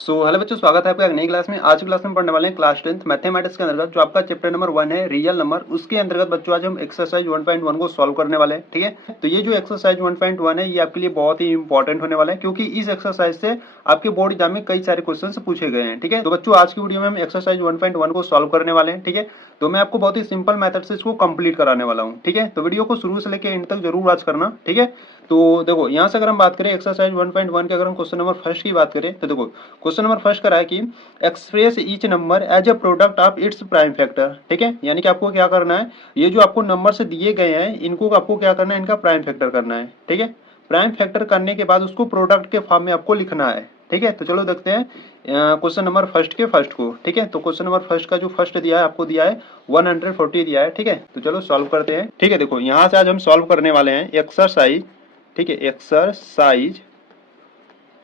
Hello बच्चों, स्वागत है आपका एक नई क्लास में। आज की क्लास में पढ़ने वाले हैं क्लास 10th मैथमेटिक्स के अंतर्गत जो आपका चैप्टर नंबर 1 है रियल नंबर। उसके अंतर्गत बच्चों आज हम एक्सरसाइज 1.1 को सॉल्व करने वाले हैं। ठीक है, तो ये जो एक्सरसाइज 1.1 है ये आपके लिए बहुत ही इंपॉर्टेंट होने वाला है, क्योंकि इस एक्सरसाइज से आपके बोर्ड एग्जाम में कई सारे क्वेश्चन पूछे गए हैं। ठीक है, तो बच्चों आज की वीडियो में हम एक्सरसाइज 1.1 को सॉल्व करने वाले हैं। ठीक है, तो मैं आपको बहुत ही सिंपल मेथड से इसको कंप्लीट कराने वाला हूँ। ठीक है, तो वीडियो को शुरू से लेकर एंड तक जरूर वॉच करना। ठीक है, तो देखो यहाँ से अगर हम बात करें एक्सरसाइज 1.1 के, अगर हम क्वेश्चन नंबर फर्स्ट की बात करें तो देखो क्वेश्चन नंबर फर्स्ट करा है कि express each number as a product of its prime factor. ठीक है, यानी कि आपको क्या करना है, ये जो आपको नंबर से दिए गए हैं इनको आपको क्या करना है, इनका प्राइम फैक्टर करना है। ठीक है, प्राइम फैक्टर करने के बाद उसको प्रोडक्ट के फॉर्म में आपको लिखना है। ठीक है, तो चलो देखते हैं क्वेश्चन नंबर फर्स्ट के फर्स्ट को। ठीक है, तो क्वेश्चन नंबर फर्स्ट का जो फर्स्ट दिया है आपको दिया है 140 दिया है। ठीक है, तो चलो सॉल्व करते हैं। ठीक है, देखो यहाँ से आज हम सॉल्व करने वाले हैं एक्सरसाइज। ठीक है, एक्सरसाइज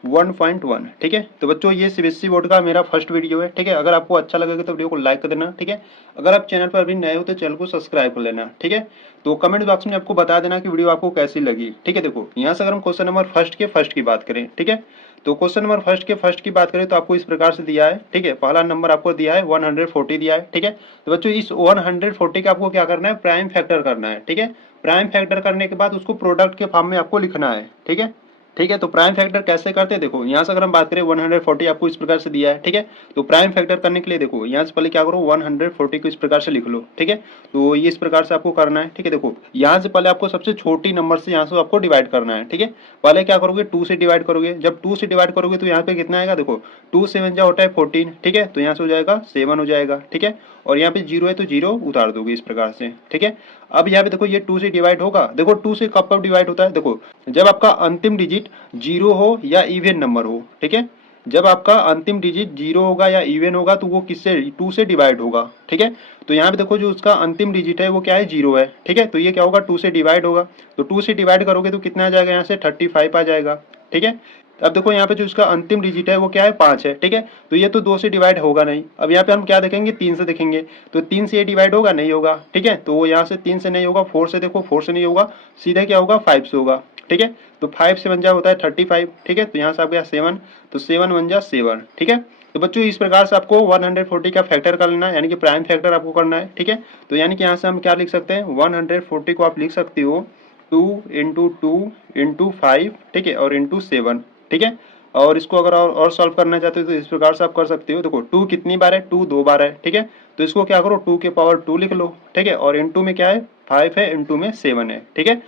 1.1। ठीक है, तो बच्चों ये सीबीएसई बोर्ड का मेरा फर्स्ट वीडियो है। ठीक है, अगर आपको अच्छा लगेगा तो वीडियो को लाइक कर देना। ठीक है, अगर आप चैनल पर अभी नए हो तो चैनल को सब्सक्राइब कर लेना। ठीक है, तो कमेंट बॉक्स में आपको बता देना कि वीडियो आपको कैसी लगी। ठीक है, देखो यहाँ से अगर हम क्वेश्चन नंबर फर्स्ट की बात करें, ठीक है, तो क्वेश्चन नंबर फर्स्ट की बात करें तो आपको इस प्रकार से दिया है। ठीक है, पहला नंबर आपको दिया है 140 दिया है। ठीक है, तो बच्चों इस 140 का आपको क्या करना है, प्राइम फैक्टर करना है। ठीक है, प्राइम फैक्टर करने के बाद उसको प्रोडक्ट के फॉर्म में आपको लिखना है। ठीक है, ठीक है, तो प्राइम फैक्टर कैसे करते हैं, देखो यहाँ से अगर हम बात करें 140 आपको इस प्रकार से दिया है। ठीक है, तो प्राइम फैक्टर करने के लिए देखो यहाँ से पहले क्या करो, 140 को इस प्रकार से लिख लो। ठीक है, तो ये इस प्रकार से आपको करना है। ठीक है, देखो यहाँ से पहले आपको सबसे छोटी नंबर से यहाँ से आपको डिवाइड करना है। ठीक है, पहले क्या करोगे, 2 से डिवाइड करोगे। जब 2 से डिवाइड करोगे तो यहाँ पे कितना आएगा, देखो 2 7 जा होता है 14। ठीक है, तो यहाँ से हो जाएगा 7 हो जाएगा। ठीक है, और यहाँ पे 0 है तो 0 उतार दोगे इस प्रकार से। ठीक है, अब यहाँ पे देखो ये 2 से डिवाइड होगा। देखो 2 से कब डिवाइड होता है, देखो जब आपका अंतिम डिजिट 0 हो या इवन नंबर हो। ठीक है, जब आपका अंतिम डिजिट 0 होगा या इवन होगा तो वो किससे, 2 से डिवाइड होगा। ठीक है, तो यहाँ पे देखो जो उसका अंतिम डिजिट है वो क्या है, 0 है। ठीक है, तो ये क्या होगा, 2 से डिवाइड होगा। तो 2 से डिवाइड करोगे तो कितना आ जाएगा, यहाँ से 35 आ जाएगा। ठीक है, अब देखो यहाँ पे जो इसका अंतिम डिजिट है वो क्या है, 5 है। ठीक है, तो ये तो 2 से डिवाइड होगा नहीं। अब यहाँ पे हम क्या देखेंगे, 3 से देखेंगे। तो 3 से ये डिवाइड होगा, नहीं होगा। ठीक है, तो यहाँ से 3 से नहीं होगा, 4 से देखो 4 से नहीं होगा, सीधा क्या होगा, 5 से होगा। ठीक है, तो 5 से 1 जा होता है 35। ठीक है, तो यहाँ से आ गया 7, तो 7 1 जा 7। ठीक है, तो बच्चों इस प्रकार से आपको 140 का फैक्टर कर लेना है, यानी कि प्राइम फैक्टर आपको करना है। ठीक है, तो यानी कि यहाँ से हम क्या लिख सकते हैं, 140 को आप लिख सकते हो 2 इंटू 2 इंटू 5। ठीक है, और इंटू 7। ठीक है, और इसको अगर और सॉल्व करना चाहते हो तो इस प्रकार से आप कर सकते हो। देखो 2 कितनी बार है, 2 2 बार है। ठीक है, तो इसको क्या करो, 2 के पावर 2 लिख लो। ठीक है, और इंटू में क्या है, 5 है, इंटू में 7 है। ठीक है,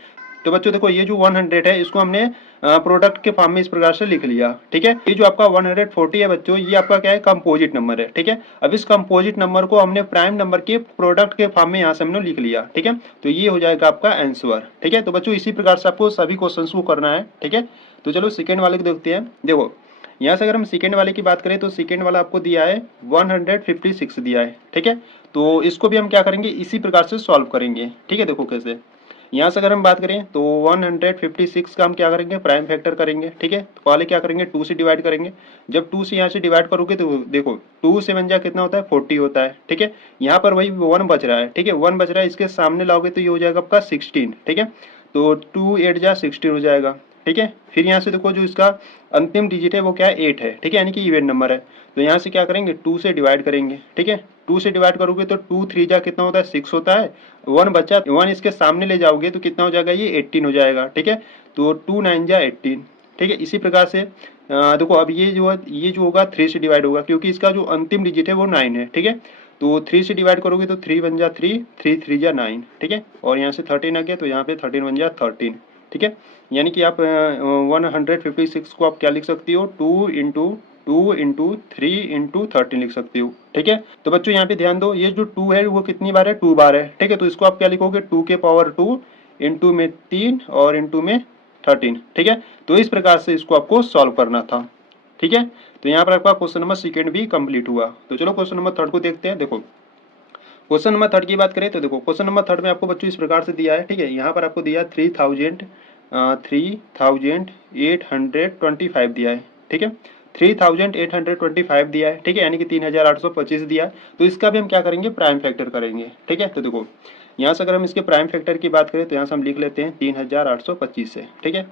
तो बच्चों देखो ये जो 100 है इसको हमने प्रोडक्ट के फॉर्म में इस प्रकार से लिख लिया। ठीक है, ये जो आपका 140 है बच्चों, ये आपका क्या है, कंपोजिट नंबर है। ठीक है, अब इस कंपोजिट नंबर को हमने प्राइम नंबर के प्रोडक्ट के फॉर्म में यहाँ से हमने लिख लिया। ठीक है, तो ये हो जाएगा आपका आंसर। ठीक है, तो बच्चों इसी प्रकार से आपको सभी क्वेश्चन को करना है। ठीक है, तो चलो सेकेंड वाले को देखते हैं। देखो यहाँ से अगर हम सेकेंड वाले की बात करें तो सेकेंड वाला आपको दिया है 156 दिया है। ठीक है, तो इसको भी हम क्या करेंगे, इसी प्रकार से सॉल्व करेंगे। ठीक है, देखो कैसे, यहाँ से अगर हम बात करें तो 156 का हम क्या करेंगे, प्राइम फैक्टर करेंगे। ठीक है, तो पहले क्या करेंगे, 2 से डिवाइड करेंगे। जब 2 से यहाँ से डिवाइड करोगे तो देखो 2 से 1 जा कितना होता है, 40 होता है। ठीक है, यहाँ पर वही 1 बच रहा है। ठीक है, 1 बच रहा है, इसके सामने लाओगे तो ये हो जाएगा आपका 16। ठीक है, तो 2 8 जा 16 हो जाएगा। ठीक है, फिर यहाँ से देखो जो इसका अंतिम डिजिट है वो क्या है, 8 है। ठीक है, यानी कि इवन नंबर है। तो यहाँ से क्या करेंगे, 2 से डिवाइड करेंगे। ठीक है, 2 से डिवाइड करोगे तो 2 3 जा कितना होता है, 6 होता है। 1 बचा, 1 इसके सामने ले जाओगे तो कितना हो जाएगा, ये 18 हो जाएगा। ठीक है, तो 2 9 जा 18। ठीक है, इसी प्रकार से देखो अब ये जो है, ये जो होगा 3 से डिवाइड होगा, क्योंकि इसका जो अंतिम डिजिट है वो 9 है। ठीक है, तो 3 से डिवाइड करोगे तो 3 1 जा 3, 3 3 जा 9। ठीक है, और यहाँ से 13 आ गया, तो यहाँ पे 13 1 जा 13। ठीक है, यानी कि आप 156 को आप क्या लिख सकती हो, 2 इंटू 3 इंटू 13 लिख सकती हो। ठीक है, तो बच्चों यहाँ पे ध्यान दो, ये जो 2 है वो कितनी बार है, 2 बार है। ठीक है, तो इसको आप क्या लिखोगे, 2 के पावर 2 इंटू में 3 और इंटू में 13। ठीक है, तो इस प्रकार से इसको आपको सॉल्व करना था। ठीक है, तो यहाँ पर आपका क्वेश्चन नंबर सेकेंड भी कंप्लीट हुआ। तो चलो क्वेश्चन नंबर थर्ड को देखते हैं। देखो क्वेश्चन नंबर थर्ड की बात करें तो देखो क्वेश्चन नंबर थर्ड में आपको बच्चों इस प्रकार से दिया है। ठीक है, यहाँ पर आपको दिया 3825 दिया है। ठीक है, 3825 दिया है। ठीक है, यानी कि 3825 दिया है। तो इसका भी हम क्या करेंगे, प्राइम फैक्टर करेंगे। ठीक है, तो देखो यहाँ से अगर हम इसके प्राइम फैक्टर की बात करें तो यहाँ से हम लिख लेते हैं 3825 से। ठीक है,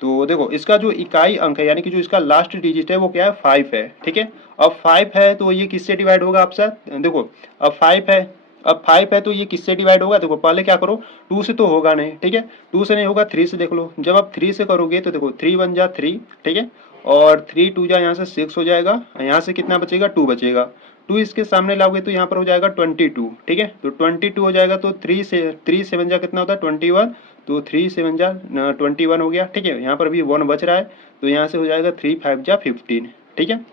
तो देखो इसका जो इकाई अंक है यानी कि जो इसका लास्ट डिजिट है वो क्या है 5 है, ठीक है। अब 5 है तो ये किससे डिवाइड होगा आपसे, देखो अब 5 है, अब 5 है तो ये किससे डिवाइड होगा, देखो पहले क्या करो 2 से तो होगा नहीं, ठीक है, 2 से नहीं होगा 3 से देख लो, जब आप 3 से करोगे तो देखो 3 1 जा 3, ठीक है, और 3 2 जा यहाँ से 6 हो जाएगा, यहाँ से कितना बचेगा 2 बचेगा, 2 इसके सामने लाओगे तो यहाँ पर हो जाएगा 22, ठीक है, तो 22 हो जाएगा, तो 3 7 जा कितना होता है 21, तो 3 7 जा 21 हो गया, ठीक है, यहाँ पर भी 1 बच रहा है, तो यहाँ से हो जाएगा 3 5 जा 15, ठीक है,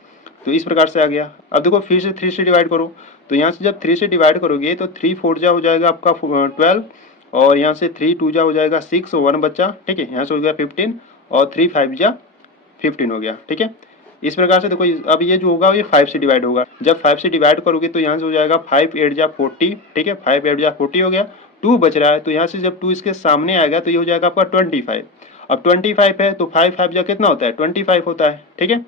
तो इस प्रकार से आ गया। अब देखो फिर से 3 से डिवाइड करो, तो यहाँ से जब 3 से डिवाइड करोगे तो 3 4 जा हो जाएगा आपका 12, और यहाँ से 3 2 जा हो जाएगा 6 और 1 बच्चा, ठीक है, यहाँ से हो गया 15, और 3 5 जा 15 हो गया, ठीक है। इस प्रकार से देखो अब ये जो होगा ये 5 से डिवाइड होगा, जब 5 से डिवाइड करोगे तो यहाँ से हो जाएगा 5 8 जा 40, ठीक है, 5 8 जा 40 हो गया, 2 बच रहा है, तो यहाँ से जब 2 इसके सामने आएगा तो ये हो जाएगा आपका 25। अब 25 है तो 5 5 जा कितना होता है 25 होता है, ठीक है,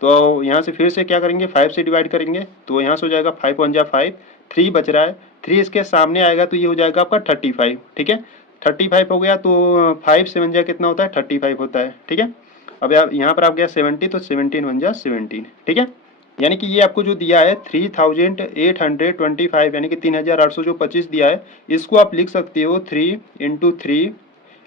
तो यहाँ से फिर से क्या करेंगे 5 से डिवाइड करेंगे, तो यहाँ से हो जाएगा 5 1 जा 5, 3 बच रहा है, 3 इसके सामने आएगा तो ये हो जाएगा आपका 35, ठीक है, 35 हो गया, तो 5 7 जा कितना होता है 35 होता है, ठीक है। अब यहाँ पर आप गया 70, तो 17 1 जा 17, ठीक है, यानी कि ये आपको जो दिया है 3825 यानी कि 3825 दिया है, इसको आप लिख सकते हो 3 इंटू 3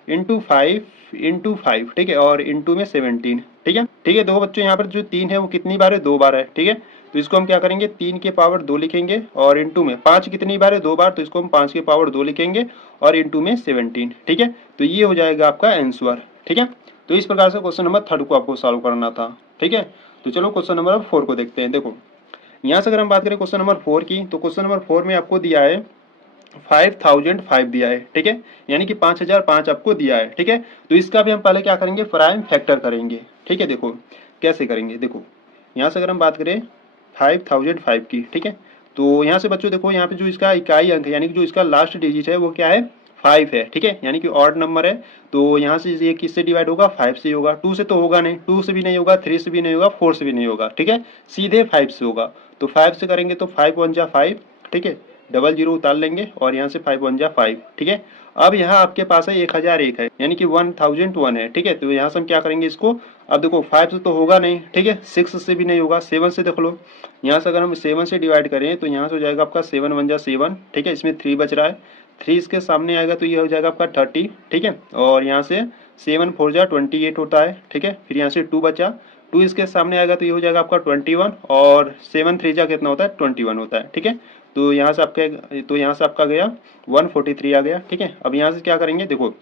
इंटू 5 इंटू 5, ठीक है, और इंटू में 17, ठीक है, ठीक है। देखो बच्चों यहाँ पर जो 3 है वो कितनी बार है 2 बार है, ठीक है, तो इसको हम क्या करेंगे 3 के पावर 2 लिखेंगे, और इंटू में 5 कितनी बार है 2 बार, तो इसको हम 5 के पावर 2 लिखेंगे, और इंटू में 17, ठीक है, तो ये हो जाएगा आपका आंसर, ठीक है। तो इस प्रकार से क्वेश्चन नंबर 3 को आपको सॉल्व करना था, ठीक है। तो चलो क्वेश्चन नंबर 4 को देखते हैं। देखो यहाँ से अगर हम बात करें क्वेश्चन नंबर 4 की, तो क्वेश्चन नंबर 4 में आपको दिया है 5005 दिया है, ठीक है, यानी कि 5005 आपको दिया है, ठीक है। तो इसका भी हम पहले क्या करेंगे प्राइम फैक्टर करेंगे, ठीक है। देखो कैसे करेंगे, देखो यहाँ से अगर हम बात करें 5005 की, ठीक है, तो यहाँ से बच्चों देखो यहाँ पे जो इसका इकाई अंक है यानी कि जो इसका लास्ट डिजिट है वो क्या है 5 है, ठीक है, यानी कि ऑड नंबर है, तो यहाँ से ये किससे डिवाइड होगा 5 से होगा, 2 से तो होगा नहीं, 2 से भी नहीं होगा, 3 से भी नहीं होगा, 4 से भी नहीं होगा, ठीक है, सीधे 5 से होगा, तो 5 से करेंगे तो 5 1 जा 5, ठीक है, डबल जीरो उतार लेंगे, और यहाँ से 5 1 जा 5, ठीक है। अब यहाँ आपके पास है 1001 है यानी कि 1001 है, ठीक है, तो यहाँ से हम क्या करेंगे इसको, अब देखो 5 से तो होगा नहीं, ठीक है, 6 से भी नहीं होगा, 7 से देख लो, यहाँ से अगर हम 7 से डिवाइड करें तो यहाँ से हो जाएगा आपका 7 1 जा 7, ठीक है, इसमें 3 बच रहा है, 3 इसके सामने आएगा तो ये हो जाएगा आपका 30, ठीक है, और यहाँ से 7 4 जा 28 होता है, ठीक है, फिर यहाँ से 2 बचा, 2 इसके सामने आएगा तो ये हो जाएगा आपका 21, और 7 3 जा कितना होता है 21 होता है, ठीक है। तो यहाँ से आपका गया 143 आ गया, ठीक है। अब यहाँ से क्या करेंगे, देखो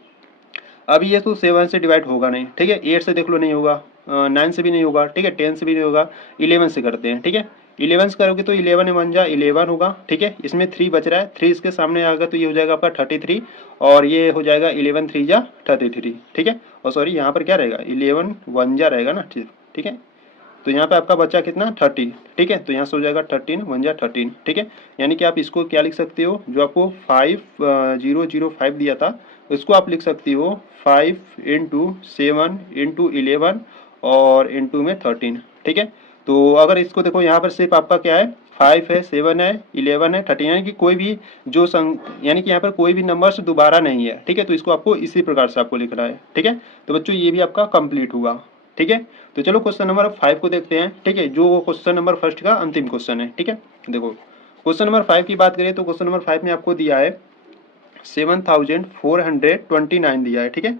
अब ये तो 7 से डिवाइड होगा नहीं, ठीक है, 8 से देख लो नहीं होगा, 9 से भी नहीं होगा, ठीक है, 10 से भी नहीं होगा, 11 से करते हैं, ठीक है, 11 से करोगे तो 11 1 जा 11 होगा, ठीक है, इसमें 3 बच रहा है, 3 इसके सामने आएगा तो ये हो जाएगा आपका 33, और ये हो जाएगा 11 3 जा 33, ठीक है, और सॉरी यहाँ पर क्या रहेगा 11 1 जा रहेगा ना, ठीक है, तो यहाँ पे आपका बच्चा कितना 30, ठीक है, तो यहाँ से हो जाएगा 13 1 जा 13, ठीक है, यानी कि आप इसको क्या लिख सकते हो, जो आपको 5005 दिया था उसको आप लिख सकती हो 5 इंटू 7 इंटू 11 और इंटू में 13, ठीक है। तो अगर इसको देखो यहाँ पर सिर्फ आपका क्या है 5 है 7 है 11 है 13, यानी कि कोई भी जो यानी कि यहाँ पर कोई भी नंबर से दोबारा नहीं है, ठीक है, तो इसको आपको इसी प्रकार से आपको लिखना है, ठीक है। तो बच्चों ये भी आपका कंप्लीट हुआ, ठीक है। तो चलो क्वेश्चन नंबर 5 को देखते हैं, ठीक है, जो क्वेश्चन नंबर फर्स्ट का अंतिम क्वेश्चन है, ठीक है। देखो क्वेश्चन नंबर 5 की बात करें तो क्वेश्चन नंबर 5 में आपको दिया है 7429 दिया है, ठीक है,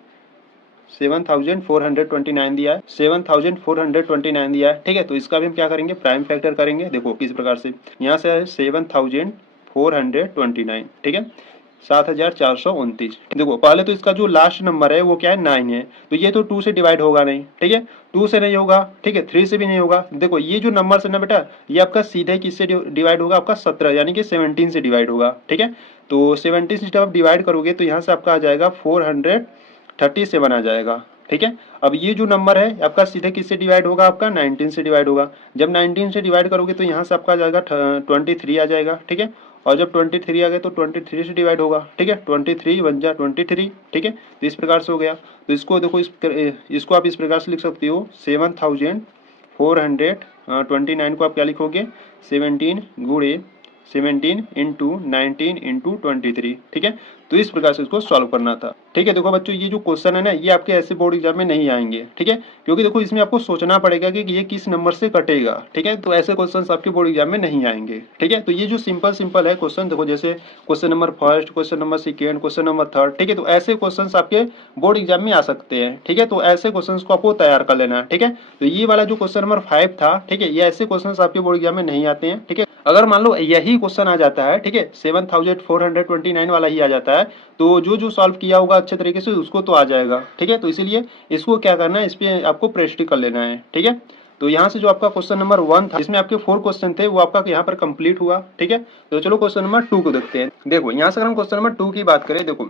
7429 दिया है, 7429 दिया है, ठीक है। तो इसका भी हम क्या करेंगे प्राइम फैक्टर करेंगे, देखो किस प्रकार से, यहाँ से है 7429, ठीक है, 7429, देखो पहले तो इसका जो लास्ट नंबर है वो क्या है 9 है, तो ये तो 2 से डिवाइड होगा नहीं, ठीक है, 2 से नहीं होगा, ठीक है, 3 से भी नहीं होगा, देखो ये जो नंबर है ना बेटा ये आपका सीधे किससे डिवाइड होगा, आपका 17 यानी कि 17 से डिवाइड होगा, ठीक है। तो 17 से जब आप डिवाइड करोगे तो यहाँ से आपका आ जाएगा 437 आ जाएगा, ठीक है। अब ये जो नंबर है आपका सीधे किससे डिवाइड होगा, आपका 19 से डिवाइड होगा, जब 19 से डिवाइड करोगे तो यहाँ से आपका आ जाएगा 23 आ जाएगा, ठीक है, और जब 23 आ गया तो 23 से डिवाइड होगा, ठीक है, 23 1 जा 23, ठीक है, तो इस प्रकार से हो गया। तो इसको देखो इसको आप इस प्रकार से लिख सकते हो 7429 को आप क्या लिखोगे 17 गुणे 17 इंटू 19 इंटू 23, ठीक है। तो इस प्रकार से इसको सॉल्व करना था। ठीक है, देखो बच्चों ये जो क्वेश्चन है ना, ये आपके ऐसे बोर्ड एग्जाम में नहीं आएंगे। ठीक है, क्योंकि देखो इसमें आपको सोचना पड़ेगा कि ये किस नंबर से कटेगा। ठीक है, तो ऐसे क्वेश्चन आपके बोर्ड एग्जाम में नहीं आएंगे। ठीक है, तो ये जो सिंपल सिंपल है क्वेश्चन, देखो जैसे question number first, question number second, question number third. ठीक है, तो ऐसे क्वेश्चन आपके बोर्ड एग्जाम में आ सकते हैं। ठीक है, तो ऐसे क्वेश्चन को आपको तैयार कर लेना है। ठीक है, तो ये वाला जो क्वेश्चन नंबर 5 था, ठीक है, ये ऐसे क्वेश्चन आपके बोर्ड एग्जाम में नहीं आते हैं। ठीक है, अगर मान लो यही क्वेश्चन आ जाता है, ठीक है, 7429 वाला ही आ जाता है, तो जो सॉल्व किया होगा अच्छे तरीके से उसको तो आ जाएगा। ठीक है, तो इसीलिए इसको क्या करना है, इस पे आपको प्रैक्टिस कर लेना है। ठीक है, तो यहाँ से जो आपका क्वेश्चन नंबर 1 था, जिसमें आपके 4 क्वेश्चन थे, वो आपका यहाँ पर कंप्लीट हुआ। ठीक है, तो चलो क्वेश्चन नंबर 2 को देखते हैं। देखो यहाँ से अगर हम क्वेश्चन नंबर 2 की बात करें, देखो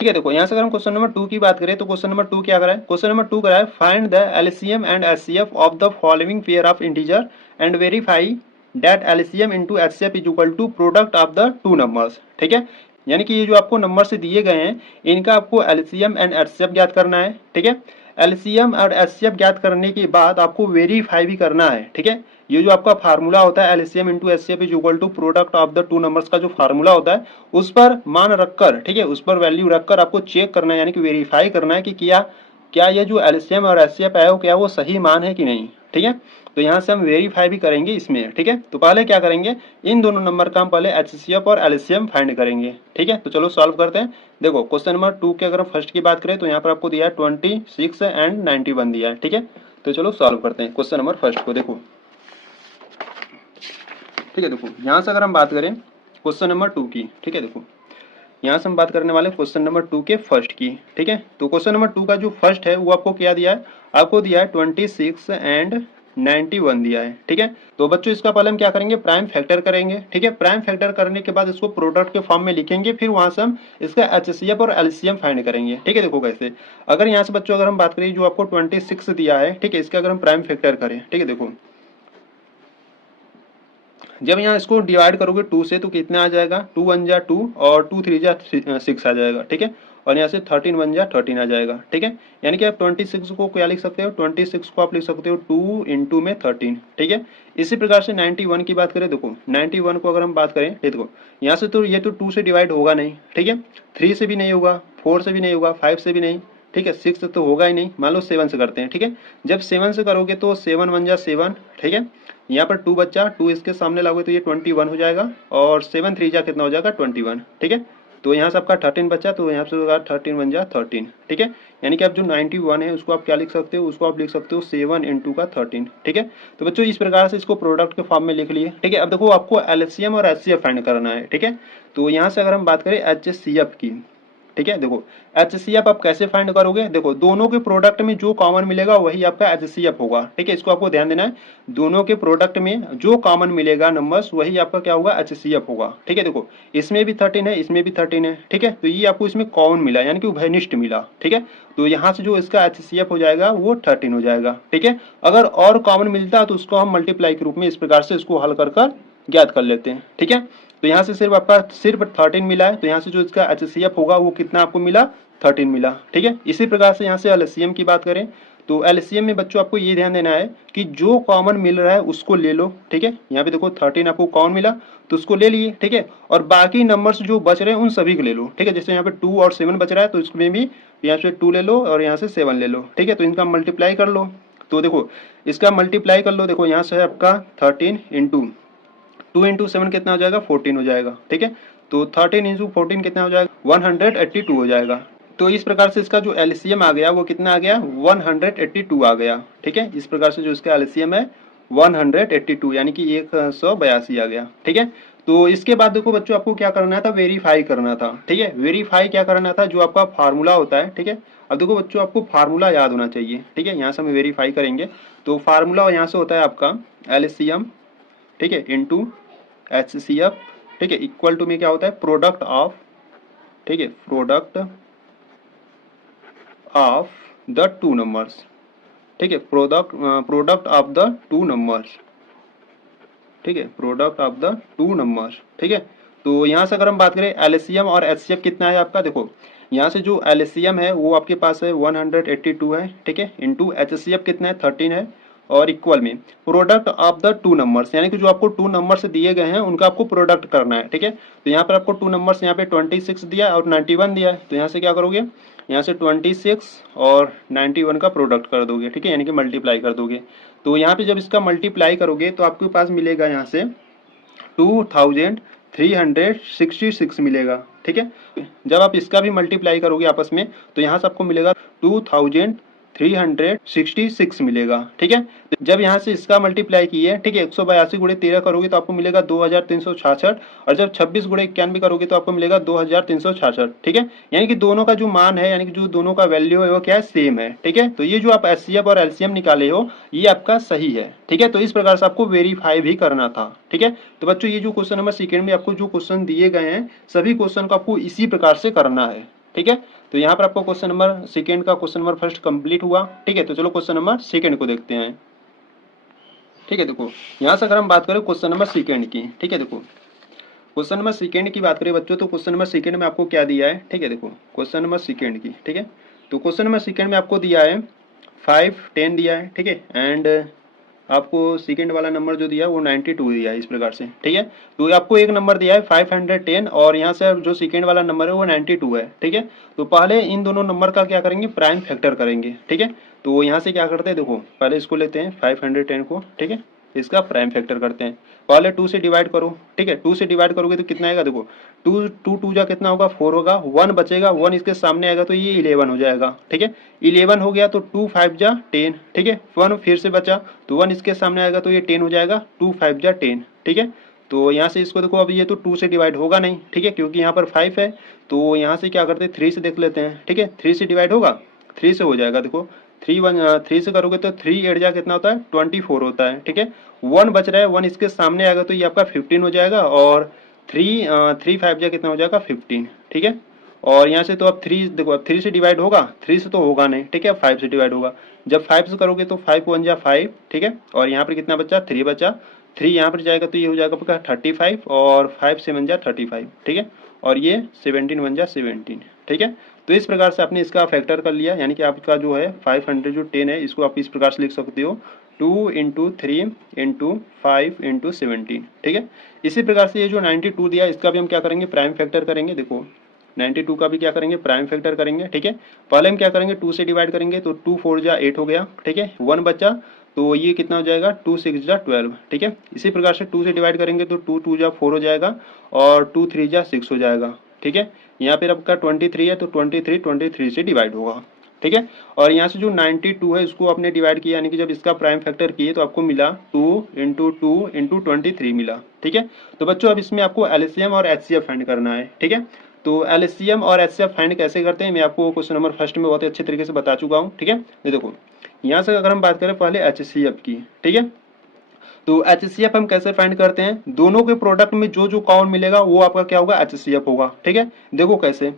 ठीक है, देखो यहाँ से अगर हम क्वेश्चन नंबर 2 की बात करें, तो क्वेश्चन नंबर 2 क्या करा है, क्वेश्चन नंबर 2 करा है find the LCM and HCF of the following pair of integer and verify that LCM into HCF is equal to product of the two numbers. ठीक है, यानी कि ये जो आपको नंबर से दिए गए हैं, इनका आपको एलसीएम एंड एचसीएफ ज्ञात करना है। ठीक है, एलसीएम और एचसीएफ ज्ञात करने के बाद आपको वेरीफाई भी करना है। ठीक है, ये जो आपका फार्मूला होता है LCM into HCF is equal to product of the two numbers का जो फार्मूला होता है, उस पर मान रखकर, ठीक है, उस पर वैल्यू रखकर आपको चेक करना है, यानी कि वेरीफाई करना है कि क्या ये जो एलसीएम और एचसीएफ है, क्या वो सही मान है कि नहीं। ठीक है, तो यहाँ से हम वेरीफाई भी करेंगे इसमें। ठीक है, तो पहले क्या करेंगे, इन दोनों नंबर का हम पहले एचसीएफ और एलसीएम फाइंड करेंगे। ठीक है, तो चलो सॉल्व करते हैं। देखो क्वेश्चन नंबर 2 के अगर हम फर्स्ट की बात करें, तो यहाँ पर आपको दिया है 26 एंड 91 दिया है। ठीक है, तो चलो सॉल्व करते हैं क्वेश्चन नंबर फर्स्ट को। देखो ठीक है, देखो यहाँ से अगर हम बात करें क्वेश्चन नंबर 2 की, ठीक है, देखो यहाँ से हम बात करने वाले क्वेश्चन नंबर 2 के फर्स्ट की। ठीक है, तो क्वेश्चन नंबर 2 का जो फर्स्ट है वो आपको क्या दिया है, आपको दिया है 26 एंड 91 दिया है। ठीक है, तो बच्चों इसका पहले हम क्या करेंगे, प्राइम फैक्टर करेंगे। ठीक है, प्राइम फैक्टर करने के बाद इसको प्रोडक्ट के फॉर्म में लिखेंगे, फिर वहां से हम इसका एचसीएफ और एलसीएम फाइंड करेंगे। ठीक है, देखो कैसे, अगर यहाँ से बच्चों अगर हम बात करें जो आपको 26 दिया है, ठीक है, इसका अगर हम प्राइम फैक्टर करें, ठीक है, देखो जब यहाँ इसको डिवाइड करोगे 2 से, तो कितना आ जाएगा, 2 1 जा 2 और 2 3 जा 6 आ जाएगा। ठीक है, और यहाँ से 13 1 जा 13 आ जाएगा। ठीक है, यानी कि आप 26 को क्या लिख सकते हो, 26 को आप लिख सकते हो 2 इंटू में 13। ठीक है, इसी प्रकार से 91 की बात करें, देखो 91 को अगर हम बात करें, देखो यहाँ से तो ये तो 2 से डिवाइड होगा नहीं। ठीक है, 3 से भी नहीं होगा, 4 से भी नहीं होगा, 5 से भी नहीं। ठीक है, 6 तो होगा ही नहीं, मान लो 7 से करते हैं। ठीक है, जब 7 से करोगे तो 7 1 जा 7। ठीक है, यहाँ पर 2 बच्चा, 2 इसके सामने लागोगे तो ये 21 हो जाएगा, और 7 3 जा कितना हो जाएगा 21। ठीक है, तो यहाँ से आपका 13 बच्चा, तो यहाँ से होगा 13 1 जा 13। ठीक है, यानी कि आप जो 91 है उसको आप क्या लिख सकते हो, उसको आप लिख सकते हो 7 इंटू का 13। ठीक है, तो बच्चों इस प्रकार से इसको प्रोडक्ट के फॉर्म में लिख लिए। ठीक है, अब देखो आपको एलसीएम और एचसीएफ फाइंड करना है। ठीक है, तो यहाँ से अगर हम बात करें एचसीएफ की, ठीक है, देखो एचसीएफ आप कैसे फाइंड करोगे, देखो दोनों के प्रोडक्ट में जो कॉमन मिलेगा वही आपका एचसीएफ होगा। ठीक है, इसको आपको ध्यान देना है, दोनों के प्रोडक्ट में जो कॉमन मिलेगा नंबर्स वही आपका क्या होगा, एचसीएफ होगा। ठीक है, देखो इसमें भी 13 है, इसमें भी 13 है। ठीक है, तो ये आपको इसमें कॉमन मिला, यानी कि उभयनिष्ठ मिला। ठीक है, तो यहाँ से जो इसका एचसीएफ हो जाएगा वो 13 हो जाएगा। ठीक है, अगर और कॉमन मिलता है तो उसको हम मल्टीप्लाई के रूप में इस प्रकार से इसको हल कर ज्ञात कर लेते हैं। ठीक है, तो यहाँ से सिर्फ आपका सिर्फ 13 मिला है, तो यहाँ से जो इसका एचसीएफ होगा वो कितना आपको मिला, 13 मिला। ठीक है, इसी प्रकार से यहाँ से एलसीएम की बात करें, तो एलसीएम में बच्चों आपको ये ध्यान देना है कि जो कॉमन मिल रहा है उसको ले लो। ठीक है, यहाँ पे देखो 13 आपको कॉमन मिला तो उसको ले लिए। ठीक है, और बाकी नंबर्स जो बच रहे हैं उन सभी को ले लो। ठीक है, जैसे यहाँ पे 2 और 7 बच रहा है, तो इसमें भी यहाँ से 2 ले लो और यहाँ से 7 ले लो। ठीक है, तो इनका मल्टीप्लाई कर लो, तो देखो इसका मल्टीप्लाई कर लो, देखो यहाँ से है आपका 13 इंटू 2 इंटू 7 कितना हो जाएगा, 14 हो जाएगा। ठीक है, तो 13 इंटू 14 कितना हो जाएगा, 182 हो जाएगा। तो इस प्रकार से इसका जो एलसीएम आ गया वो कितना आ गया, 182 आ गया। ठीक है, इस प्रकार से जो इसका एलसीएम है 182, यानी कि 182 आ गया। ठीक है, तो इसके बाद देखो बच्चों आपको क्या करना था, वेरीफाई करना था। ठीक है, वेरीफाई क्या करना था, जो आपका फार्मूला होता है। ठीक है, अब देखो बच्चों आपको फार्मूला याद होना चाहिए। ठीक है, यहाँ से हम वेरीफाई करेंगे, तो फार्मूला यहाँ से होता है आपका एलसीएम, ठीक है, इंटू एचसीएफ। ठीक है, इक्वल टू में क्या होता है, प्रोडक्ट ऑफ, ठीक है, product of the two numbers. ठीक है, product of the two numbers. ठीक है, product of the two numbers. ठीक है, तो यहाँ से अगर हम बात करें एलसीएम और एचसीएफ कितना है आपका, देखो यहाँ से जो एलसीएम है वो आपके पास है 182 है। ठीक है, इंटू एचसीएफ कितना है, 13 है, और इक्वल में product of the two numbers, यानी कि जो आपको टू नंबर्स दिए गए हैं उनका आपको प्रोडक्ट करना है। ठीक है, तो यहाँ पर आपको टू नंबर्स यहाँ पे 26 दिया है और 91 दिया है, तो यहाँ से क्या करोगे, यहाँ से 26 और 91 का प्रोडक्ट कर दोगे। ठीक है, यानी कि मल्टीप्लाई कर दोगे। तो यहाँ पे जब इसका मल्टीप्लाई करोगे तो आपके पास मिलेगा यहाँ से 2366 मिलेगा। ठीक है, जब आप इसका भी मल्टीप्लाई करोगे आपस में तो यहाँ से आपको मिलेगा 2366 मिलेगा। ठीक है, जब यहाँ से इसका मल्टीप्लाई किए, ठीक है, 182 गुणे 13 करोगे तो आपको मिलेगा 2366, और जब 26 गुणे 91 करोगे तो आपको मिलेगा 2366। ठीक है, यानी कि दोनों का जो मान है, यानी कि जो दोनों का वैल्यू है वो क्या है, सेम है। ठीक है, तो ये जो आप एचसीएफ और एलसीएम निकाले हो ये आपका सही है। ठीक है, तो इस प्रकार से आपको वेरीफाई भी करना था। ठीक है, तो बच्चों ये जो क्वेश्चन नंबर सेकेंड में आपको जो क्वेश्चन दिए गए हैं सभी क्वेश्चन को आपको इसी प्रकार से करना है। ठीक है, तो यहाँ पर आपको क्वेश्चन नंबर सेकेंड का क्वेश्चन नंबर फर्स्ट कंप्लीट हुआ। ठीक है, तो चलो क्वेश्चन नंबर सेकेंड को देखते हैं। ठीक है, देखो यहाँ से अगर हम बात करें क्वेश्चन नंबर सेकेंड की, ठीक है, देखो क्वेश्चन नंबर सेकेंड की बात करें बच्चों, तो क्वेश्चन नंबर सेकेंड में आपको क्या दिया है। ठीक है, देखो क्वेश्चन नंबर सेकेंड की, ठीक है, तो क्वेश्चन नंबर सेकेंड में आपको दिया है 5, 10 दिया है। ठीक है, एंड आपको सेकेंड वाला नंबर जो दिया है वो 92 दिया है, इस प्रकार से। ठीक है, तो आपको एक नंबर दिया है 510 और यहाँ से जो सेकेंड वाला नंबर है वो 92 है। ठीक है, तो पहले इन दोनों नंबर का क्या करेंगे, प्राइम फैक्टर करेंगे। ठीक है, तो यहाँ से क्या करते हैं, देखो पहले इसको लेते हैं 510 को, ठीक है, इसका प्राइम फैक्टर करते हैं। पहले 2 से डिवाइड करो। ठीक है, 2 से डिवाइड करोगे तो कितना आएगा, देखो 2 जा कितना होगा, 4 होगा, 1 बचेगा, 1 इसके सामने आएगा तो ये 11 हो जाएगा। ठीक है, 11 हो गया तो 2 5 जा 10। ठीक है, 1 फिर से बचा तो 1 इसके सामने आएगा तो ये 10 हो जाएगा, 2 5 जा 10। ठीक है, तो यहाँ से इसको देखो, अब ये तो 2 से डिवाइड होगा नहीं। ठीक है, क्योंकि यहाँ पर 5 है, तो यहाँ से क्या करते हैं 3 से देख लेते हैं। ठीक है, 3 से डिवाइड होगा, 3 से हो जाएगा, देखो 3 से करोगे तो 3 8 जा कितना होता है, 24 होता है। ठीक है, 1 बच रहा है, 1 इसके सामने आएगा तो ये आपका 15 हो जाएगा, और 3 5 जा कितना हो जाएगा, 15। ठीक है, और यहाँ से तो अब 3 देखो, अब 3 से डिवाइड होगा, 3 से तो होगा नहीं। ठीक है, 5 से डिवाइड होगा, जब 5 से करोगे तो 5 1 जा 5। ठीक है, और यहाँ पर कितना बचा, 3 बचा, 3 यहाँ पर जाएगा तो ये हो जाएगा आपका 35, और 5 7 जा 35। ठीक है, और ये 17 1 जा 17। ठीक है, तो इस प्रकार से आपने इसका फैक्टर कर लिया, यानी कि आपका जो है 510 है, इसको आप इस प्रकार से लिख सकते हो 2 इंटू 3 इंटू 5 इंटू 17। ठीक है, इसी प्रकार से ये जो 92 दिया इसका भी हम क्या करेंगे, प्राइम फैक्टर करेंगे। देखो 92 का भी क्या करेंगे, प्राइम फैक्टर करेंगे। ठीक है, पहले हम क्या करेंगे, 2 से डिवाइड करेंगे तो 2 4 जा 8 हो गया। ठीक है, 1 बचा तो ये कितना हो जाएगा, 2 6 जा 12। ठीक है, इसी प्रकार से 2 से डिवाइड करेंगे तो 2 2 जा 4 हो जाएगा, और 2 3 जा 6 हो जाएगा। ठीक है, यहाँ पे आपका 23 है तो 23 से डिवाइड होगा। ठीक है, और यहाँ से जो 92 है इसको आपने डिवाइड किया, यानी कि जब इसका प्राइम फैक्टर किए तो आपको मिला 2 इंटू 2 इंटू 23 मिला। ठीक है, तो बच्चों अब इसमें आपको एलसीएम और एचसीएफ फाइंड करना है। ठीक है, तो एलसीएम और एचसीएफ फाइंड कैसे करते हैं मैं आपको क्वेश्चन नंबर फर्स्ट में बहुत ही अच्छे तरीके से बता चुका हूँ। ठीक है, ये देखो यहाँ से अगर हम बात करें पहले एचसीएफ की, ठीक है, तो एचसीएफ हम कैसे फाइंड करते हैं, दोनों के प्रोडक्ट में जो जो कॉमन मिलेगा वो आपका क्या होगा, एचसीएफ होगा। ठीक है, देखो कैसे,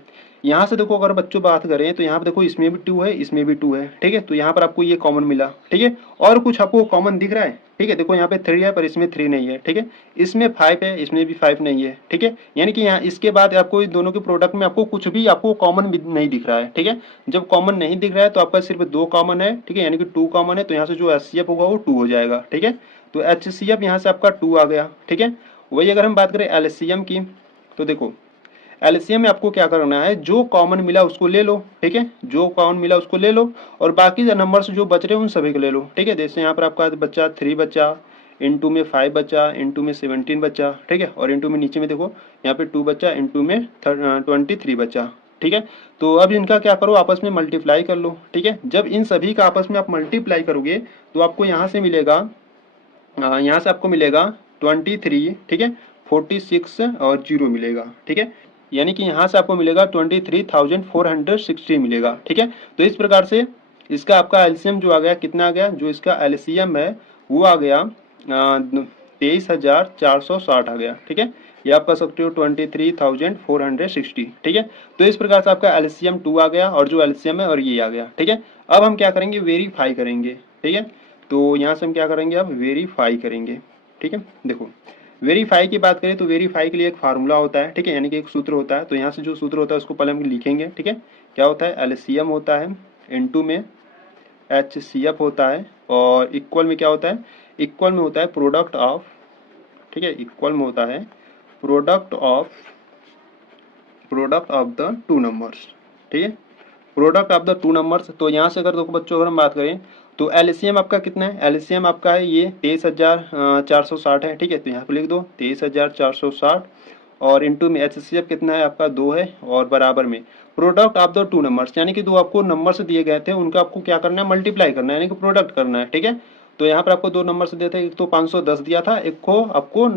यहाँ से देखो अगर बच्चों बात करें तो यहाँ पर देखो इसमें भी 2 है, इसमें भी 2 है। ठीक है, तो यहाँ पर आपको ये कॉमन मिला। ठीक है, और कुछ आपको कॉमन दिख रहा है। ठीक है, देखो यहाँ पे 3 है पर इसमें 3 नहीं है। ठीक है, इसमें 5 है, इसमें भी 5 नहीं है। ठीक है, यानी कि यहाँ इसके बाद आपको इन दोनों के प्रोडक्ट में आपको कुछ भी आपको कॉमन नहीं दिख रहा है। ठीक है, जब कॉमन नहीं दिख रहा है तो आपका सिर्फ 2 कॉमन है। ठीक है, यानी कि 2 कॉमन है, तो यहाँ से जो एचसीएफ होगा वो 2 हो जाएगा। ठीक है, तो एचसीएफ यहाँ से आपका 2 आ गया। ठीक है, वही अगर हम बात करें एलसीएम की, तो देखो एलसीएम में आपको क्या करना है, जो कॉमन मिला उसको ले लो। ठीक है, जो कॉमन मिला उसको ले लो, और बाकी नंबर्स जो बच रहे हैं उन सभी को ले लो। ठीक है, जैसे यहाँ पर आपका बच्चा 3 बचा, इंटू में 5 बचा, इंटू में 17 बचा। ठीक है, और इंटू में नीचे में देखो यहाँ पे 2 बचा, इंटू में 23 बचा। ठीक है, तो अब इनका क्या करो, आपस में मल्टीप्लाई कर लो। ठीक है, जब इन सभी का आपस में आप मल्टीप्लाई करोगे तो आपको यहाँ से मिलेगा, यहाँ से आपको मिलेगा 23। ठीक है, 46 और 0 मिलेगा। ठीक है, यानी कि यहाँ से आपको मिलेगा 23,460 मिलेगा। ठीक है, तो इस प्रकार से इसका आपका एलसीएम जो आ गया, कितना आ गया, जो इसका एलसीएम है वो आ गया 23,460 आ गया। ठीक है, ये आप कर सकते हो 23,460। ठीक है, तो इस प्रकार से आपका एलसीएम 2 आ गया, और जो एलसीएम है और ये आ गया। ठीक है, अब हम क्या करेंगे, वेरीफाई करेंगे। ठीक है, तो यहाँ से हम क्या करेंगे, अब वेरीफाई करेंगे। ठीक है, देखो वेरीफाई की बात करें तो वेरीफाई के लिए एक फार्मूला होता है। ठीक है, यानी कि एक सूत्र होता है, तो यहाँ से जो सूत्र होता है उसको पहले हम लिखेंगे। ठीक है, क्या होता है, एलसीएम होता है इंटू में HCF होता है, और इक्वल में क्या होता है, इक्वल में होता है प्रोडक्ट ऑफ, ठीक है, इक्वल में होता है product of the two numbers, ठीक है, product of the two numbers. तो यहाँ से अगर देखो बच्चों अगर हम बात करें तो एलसीएम आपका कितना है, एलसीएम आपका है ये 23,460 है, ठीक है, तो यहाँ पे लिख दो 23,460, और इनटू में एचसीएफ कितना है आपका 2 है, और बराबर में product of the two numbers, यानी कि दो आपको नंबर्स दिए गए थे उनका आपको क्या करना है, मल्टीप्लाई करना है, यानी कि प्रोडक्ट करना है, ठीक है। तो यहाँ पर आपको दो नंबर से दिए थे, एक तो 510 दिया था, एक को आपको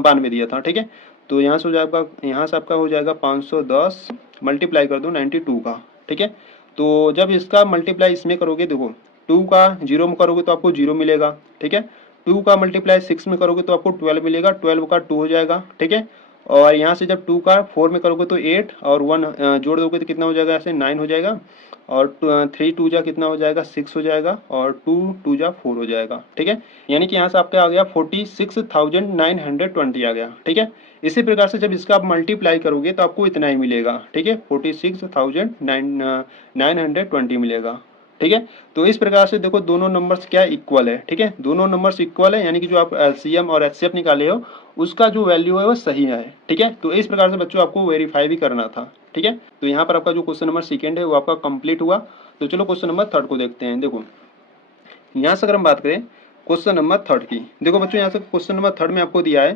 92 दिया था, ठीक है। तो यहाँ से हो जाएगा, यहाँ से आपका हो जाएगा 510 मल्टीप्लाई कर दो 92 का, ठीक है। तो जब इसका मल्टीप्लाई इसमें करोगे, देखो 2 का 0 में करोगे तो आपको 0 मिलेगा, ठीक है। 2 का मल्टीप्लाई 6 में करोगे तो आपको 12 मिलेगा, 12 का 2 हो जाएगा, ठीक है। और यहाँ से जब 2 का 4 में करोगे तो 8, और 1 जोड़ दोगे तो कितना हो जाएगा, ऐसे 9 हो जाएगा, और 3 2 जा कितना हो जाएगा, 6 हो जाएगा, और 2 2 जा 4 हो जाएगा, ठीक है। यानी कि यहाँ से आपका आ गया 46,920 आ गया, ठीक है। इसी प्रकार से जब इसका आप मल्टीप्लाई करोगे तो आपको इतना ही मिलेगा, ठीक है, 46,920 मिलेगा, ठीक है। तो इस प्रकार से देखो दोनों नंबर्स क्या इक्वल है, ठीक है, दोनों नंबर्स इक्वल है, यानी कि जो आप एलसीएम और एचसीएफ निकाले हो उसका जो वैल्यू है वो सही है, ठीक है। तो इस प्रकार से बच्चों आपको वेरीफाई भी करना था, ठीक है। तो यहाँ पर आपका जो क्वेश्चन नंबर सेकेंड है वो आपका कंप्लीट हुआ। तो चलो क्वेश्चन नंबर थर्ड को देखते हैं। देखो यहाँ से अगर हम बात करें क्वेश्चन नंबर थर्ड की, देखो बच्चों यहाँ से क्वेश्चन नंबर थर्ड में आपको दिया है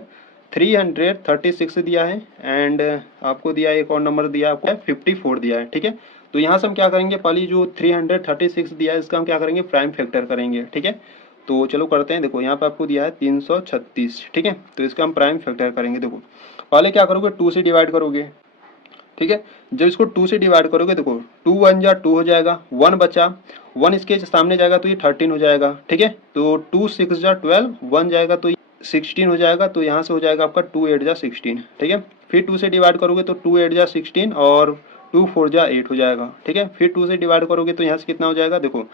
336 दिया है, एंड आपको दिया है एक और नंबर दिया है आपको 54 दिया है, ठीक है। तो यहाँ से हम क्या करेंगे, पहले जो 336 दिया है इसका हम क्या करेंगे, प्राइम फैक्टर करेंगे, ठीक है। तो चलो करते हैं। देखो यहाँ पे आपको दिया है 336, ठीक है, तो इसका हम प्राइम फैक्टर करेंगे। देखो पहले क्या करोगे, 2 से डिवाइड करोगे, ठीक है। जब इसको 2 से डिवाइड करोगे, देखो 2 1 जा 2 हो जाएगा, 1 बचा, 1 इसके सामने जाएगा तो ये 13 हो जाएगा, ठीक है। तो 2 6 जा 12, 1 जाएगा तो 16 हो जाएगा, तो यहाँ से हो जाएगा आपका 2 8 जा 16, ठीक है। फिर 2 से डिवाइड करोगे तो 2 8 जा 16, और 2 4 जा 8 हो जाएगा, ठीक है। फिर 2 से डिवाइड करोगे तो यहाँ से कितना हो जाएगा, देखो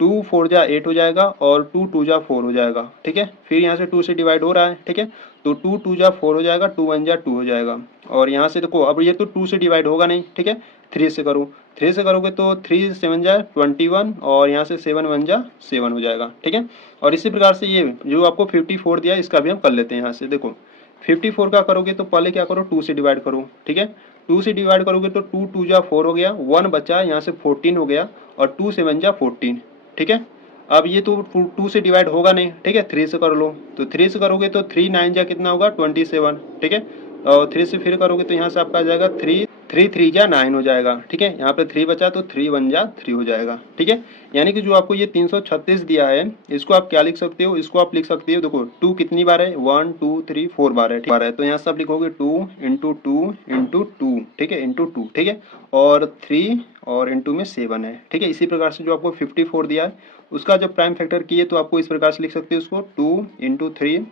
2 4 जा 8 हो जाएगा, और 2 2 जा 4 हो जाएगा, ठीक है। फिर यहाँ से 2 से डिवाइड हो रहा है, ठीक है, तो 2 2 जा 4 हो जाएगा, 2 1 जा 2 हो जाएगा, और यहाँ से देखो अब ये तो 2 से डिवाइड होगा नहीं, ठीक है, 3 से करो, 3 से करोगे तो 3 7 जा 21, और यहाँ से 7 1 जा 7 हो जाएगा, ठीक है। और इसी प्रकार से ये जो आपको 54 दिया है इसका भी हम कर लेते हैं। यहाँ से देखो 54 का करोगे तो पहले क्या करो, 2 से डिवाइड करो, ठीक है। 2 से डिवाइड करोगे तो 2 2 जा 4 हो गया, 1 बचा, यहाँ से 14 हो गया, और 2 7 जा 14, ठीक है। अब ये तो 2 से डिवाइड होगा नहीं, ठीक है, 3 से कर लो, तो 3 से करोगे तो 3 9 जा कितना होगा 27, ठीक है। और 3 से फिर करोगे तो यहाँ से आपका आ जाएगा 3 3 3 जा 9 हो जाएगा, ठीक है। यहाँ पे 3 बचा तो 3 1 जा 3 हो जाएगा, ठीक है। यानी कि जो आपको ये 336 दिया है इसको आप क्या लिख सकते हो, इसको आप लिख सकते हो, देखो 2 कितनी बार है, 1 2 3 4 बार है, बार है, तो यहाँ से आप लिखोगे 2 इंटू 2 इंटू 2, ठीक है, इंटू 2, ठीक है, और 3 और इंटू में 7 है, ठीक है। इसी प्रकार से जो आपको 54 दिया है उसका जब प्राइम फैक्टर किए तो आपको इस प्रकार से लिख सकते हो उसको 2 इंटू 3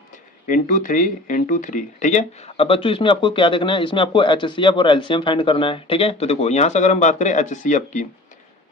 इंटू 3 इंटू 3, ठीक है। अब बच्चों इसमें आपको क्या देखना है, इसमें आपको एचसीएफ और एलसीएम फाइंड करना है, ठीक है। तो देखो यहाँ से अगर हम बात करें एचसीएफ की,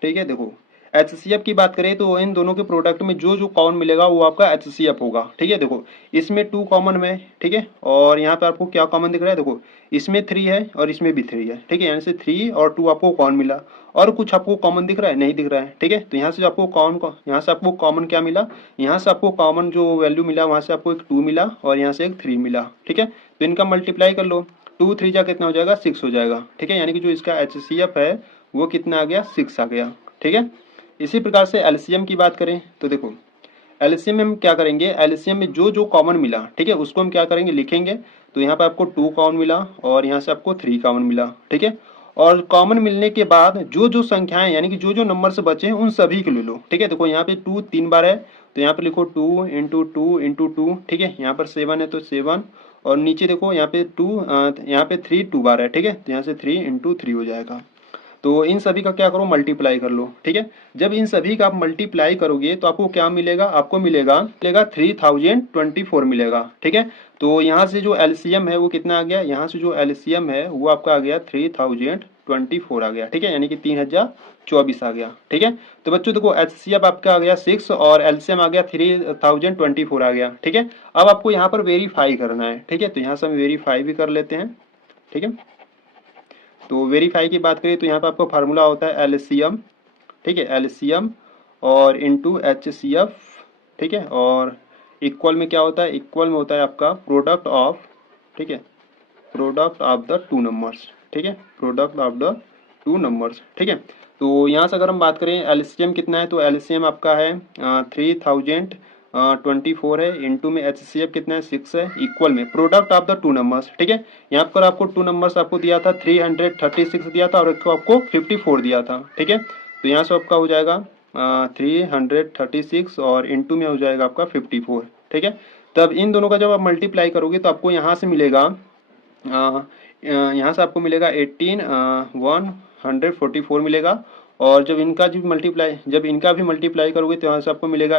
ठीक है, देखो एचसीएफ की बात करें तो इन दोनों के प्रोडक्ट में जो जो कॉमन मिलेगा वो आपका एचसीएफ होगा, ठीक है। देखो इसमें 2 कॉमन में, ठीक है, और यहाँ पे आपको क्या कॉमन दिख रहा है, देखो इसमें 3 है और इसमें भी 3 है, ठीक है, यानी से 3 और 2 आपको कॉमन मिला, और कुछ आपको कॉमन दिख रहा है, नहीं दिख रहा है, ठीक है। तो यहाँ से आपको यहाँ से आपको कॉमन क्या मिला, यहाँ से आपको कॉमन जो वैल्यू मिला वहाँ से आपको एक 2 मिला, और यहाँ से एक 3 मिला, ठीक है। तो इनका मल्टीप्लाई कर लो, 2 3 जा कितना हो जाएगा 6 हो जाएगा, ठीक है। यानी कि जो इसका एचसीएफ है वो कितना आ गया 6 आ गया, ठीक है। इसी प्रकार से एलसीएम की बात करें तो देखो एलसीएम में हम क्या करेंगे, एलसीएम में जो जो कॉमन मिला, ठीक है, उसको हम क्या करेंगे लिखेंगे। तो यहाँ पे आपको 2 कॉमन मिला, और यहाँ से आपको 3 कॉमन मिला, ठीक है। और कॉमन मिलने के बाद जो जो संख्याएं यानी कि जो जो नंबर से बचे हैं उन सभी को ले लो, ठीक है। देखो यहाँ पे 2 3 बार है तो यहाँ पे लिखो 2 इंटू 2 इंटू 2, ठीक है। यहाँ पर 7 है तो 7, और नीचे देखो यहाँ पे 2 यहाँ पे 3 2 बार है, ठीक है, तो यहाँ से 3 इंटू 3 हो जाएगा। तो इन सभी का क्या करो मल्टीप्लाई कर लो, ठीक है। जब इन सभी का आप मल्टीप्लाई करोगे तो आपको क्या मिलेगा, आपको मिलेगा 3024 मिलेगा, ठीक है। तो यहाँ से जो एलसीएम है वो कितना आ गया, यहाँ से जो एलसीएम है वो आपका आ गया 3024 आ गया, ठीक है, यानी कि 3024 आ गया, ठीक है। तो बच्चों देखो एचसीएफ आपका आ गया 6 और एलसीएम आ गया 3024 आ गया, ठीक है। अब आपको यहाँ पर वेरीफाई करना है, ठीक है, तो यहाँ से हम वेरीफाई भी कर लेते हैं, ठीक है। तो वेरीफाई की बात करें तो यहाँ पे आपको फार्मूला होता है एलसीएम, ठीक है, एलसीएम और इंटू HCF, ठीक है। और इक्वल में क्या होता है, इक्वल में होता है आपका प्रोडक्ट ऑफ, ठीक है, product of the two numbers, ठीक है, product of the two numbers, ठीक है। तो यहाँ से अगर हम बात करें एलसीएम कितना है, तो एलसीएम आपका है 3024 है, इंटू में HCF कितना है 6 है, इक्वल में product of the two numbers, ठीक है। यहाँ पर आपको टू नंबर्स आपको दिया था 336 दिया था और आपको 54 दिया था, ठीक है। तो यहाँ से आपका हो जाएगा 336 और इंटू में हो जाएगा आपका 54, ठीक है। तब इन दोनों का जब आप मल्टीप्लाई करोगे तो आपको यहाँ से मिलेगा यहाँ से आपको मिलेगा 14144 मिलेगा। और जब इनका भी मल्टीप्लाई करोगे तो यहाँ से आपको मिलेगा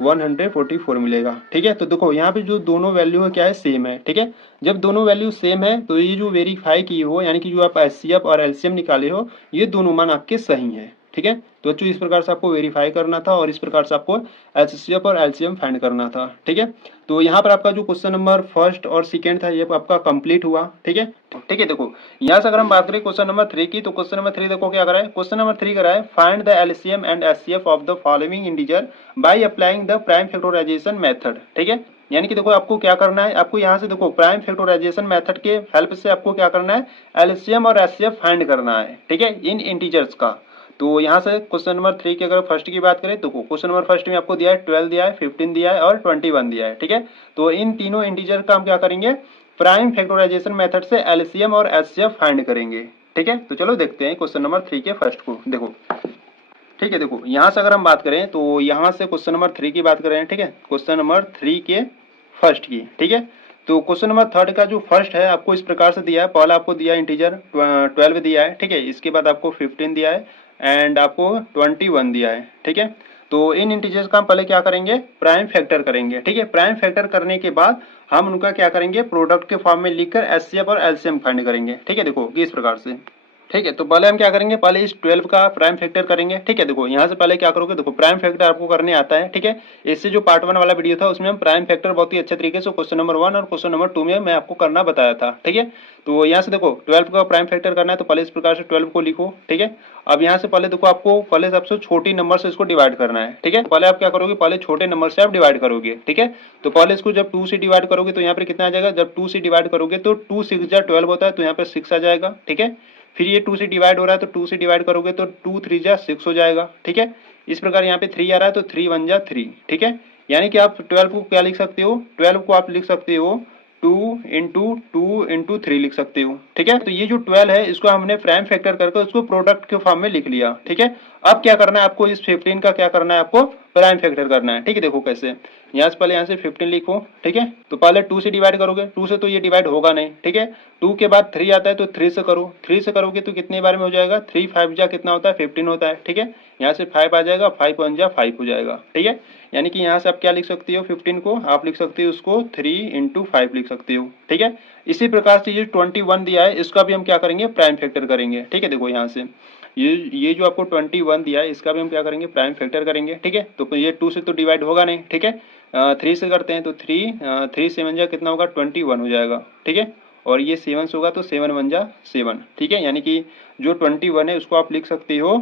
18144 मिलेगा, ठीक है। तो देखो यहाँ पे जो दोनों वैल्यू है क्या है, सेम है, ठीक है। जब दोनों वैल्यू सेम है तो ये जो वेरीफाई किए हो यानी कि जो आप HCF और LCM निकाले हो ये दोनों मान आपके सही है, ठीक है। तो बच्चों इस प्रकार से आपको वेरीफाई करना था और इस प्रकार से आपको HCF और LCM फाइंड करना था, ठीक है। तो यहाँ पर आपका जो क्वेश्चन नंबर फर्स्ट और सेकेंड था ये आपका कंप्लीट हुआ, ठीक है। ठीक है, देखो यहाँ से अगर हम बात करें क्वेश्चन नंबर 3 की, तो क्वेश्चन नंबर 3 देखो क्या करा है, क्वेश्चन नंबर 3 करा है find the LCM and HCF of the following integer by applying the prime factorisation method, ठीक है। यानी कि देखो आपको क्या करना है, आपको यहाँ से देखो प्राइम फैक्टराइजेशन मेथड के हेल्प से आपको क्या करना है, LCM और HCF फाइंड करना है, ठीक है, इन इंटीजर्स का। तो यहाँ से क्वेश्चन नंबर 3 की अगर फर्स्ट की बात करें तो क्वेश्चन नंबर फर्स्ट में आपको दिया है 12 दिया है, 15 दिया है और 21 दिया है, ठीक है। तो इन तीनों इंटीजर का हम क्या करेंगे, प्राइम फैक्टराइजेशन मेथड से LCM और HCF फाइंड करेंगे, ठीक है। तो चलो देखते हैं क्वेश्चन नंबर 3 के फर्स्ट को, देखो ठीक है। देखो यहाँ से अगर हम बात करें तो यहाँ से क्वेश्चन नंबर 3 की बात करें, ठीक है, क्वेश्चन नंबर 3 के फर्स्ट की, ठीक है। तो क्वेश्चन नंबर थर्ड का जो फर्स्ट है आपको इस प्रकार से दिया है, पहला आपको दिया है इंटीजर 12 दिया है, ठीक है, इसके बाद आपको 15 दिया है एंड आपको 21 दिया है, ठीक है। तो इन इंटीजर्स का हम पहले क्या करेंगे, प्राइम फैक्टर करेंगे, ठीक है। प्राइम फैक्टर करने के बाद हम उनका क्या करेंगे, प्रोडक्ट के फॉर्म में लिखकर HCF और LCM फाइंड करेंगे, ठीक है। देखो कि इस प्रकार से, ठीक है। तो पहले हम क्या करेंगे, पहले इस 12 का प्राइम फैक्टर करेंगे, ठीक है। देखो यहाँ से पहले क्या करोगे, देखो प्राइम फैक्टर आपको करने आता है, ठीक है। इससे जो पार्ट 1 वाला वीडियो था उसमें हम प्राइम फैक्टर बहुत ही अच्छे तरीके से क्वेश्चन नंबर 1 और क्वेश्चन नंबर 2 में मैं आपको करना बताया था, ठीक है। तो यहाँ से देखो 12 का प्राइम फैक्टर करना है तो पहले इस प्रकार से 12 को लिखो, ठीक है। अब यहाँ से पहले देखो आपको पहले सबसे छोटी नंबर से इसको डिवाइड करना है, ठीक है। पहले आप क्या करोगे, पहले छोटे नंबर से आप डिवाइड करोगे, ठीक है। तो पहले इसको जब 2 से डिवाइड करोगे तो यहाँ पे कितना आ जाएगा, जब 2 से डिवाइड करोगे तो 2 6 जा 12 होता है तो यहाँ पे 6 आ जाएगा, ठीक है। फिर ये 2 से डिवाइड हो रहा है तो 2 से डिवाइड करोगे तो 2 3 जा 6 हो जाएगा, ठीक है। इस प्रकार यहाँ पे 3 आ रहा है तो 3 1 जा 3, ठीक है। यानी कि आप 12 को क्या लिख सकते हो, 12 को आप लिख सकते हो 2 × 3 लिख सकते हो, ठीक है। तो ये जो 12 है इसको हमने प्राइम फैक्टर करके उसको प्रोडक्ट के फॉर्म में लिख लिया, ठीक है। अब क्या करना है आपको, इस 15 का क्या करना है, आपको प्राइम फैक्टर करना है, ठीक है। देखो कैसे, यहाँ से पहले यहाँ से 15 लिखो, ठीक है। तो पहले 2 से डिवाइड करोगे, 2 से तो ये डिवाइड होगा नहीं, ठीक है। 2 के बाद 3 आता है तो 3 से करो, 3 से करोगे तो कितने बार में हो जाएगा, 3 5 जा कितना होता है 15 होता है, ठीक है। यहाँ से 5 आ जाएगा, 5 1 जा 5 हो जाएगा, ठीक है। यानी कि यहाँ से आप क्या लिख सकते हो, 15 को आप लिख सकते हो उसको 3 × 5 लिख सकते हो, ठीक है। इसी प्रकार से ये 21 दिया है इसका भी हम क्या करेंगे, प्राइम फैक्टर करेंगे, ठीक है। देखो यहाँ से ये जो आपको 21 दिया है इसका भी हम क्या करेंगे, प्राइम फैक्टर करेंगे, ठीक है। तो ये 2 से तो डिवाइड होगा नहीं, ठीक है। 3 से करते हैं तो 3 7 जा कितना होगा 21 हो जाएगा, ठीक है। और ये 7 से होगा तो 7 1 जा 7, ठीक है। यानी कि जो 21 है उसको आप लिख सकते हो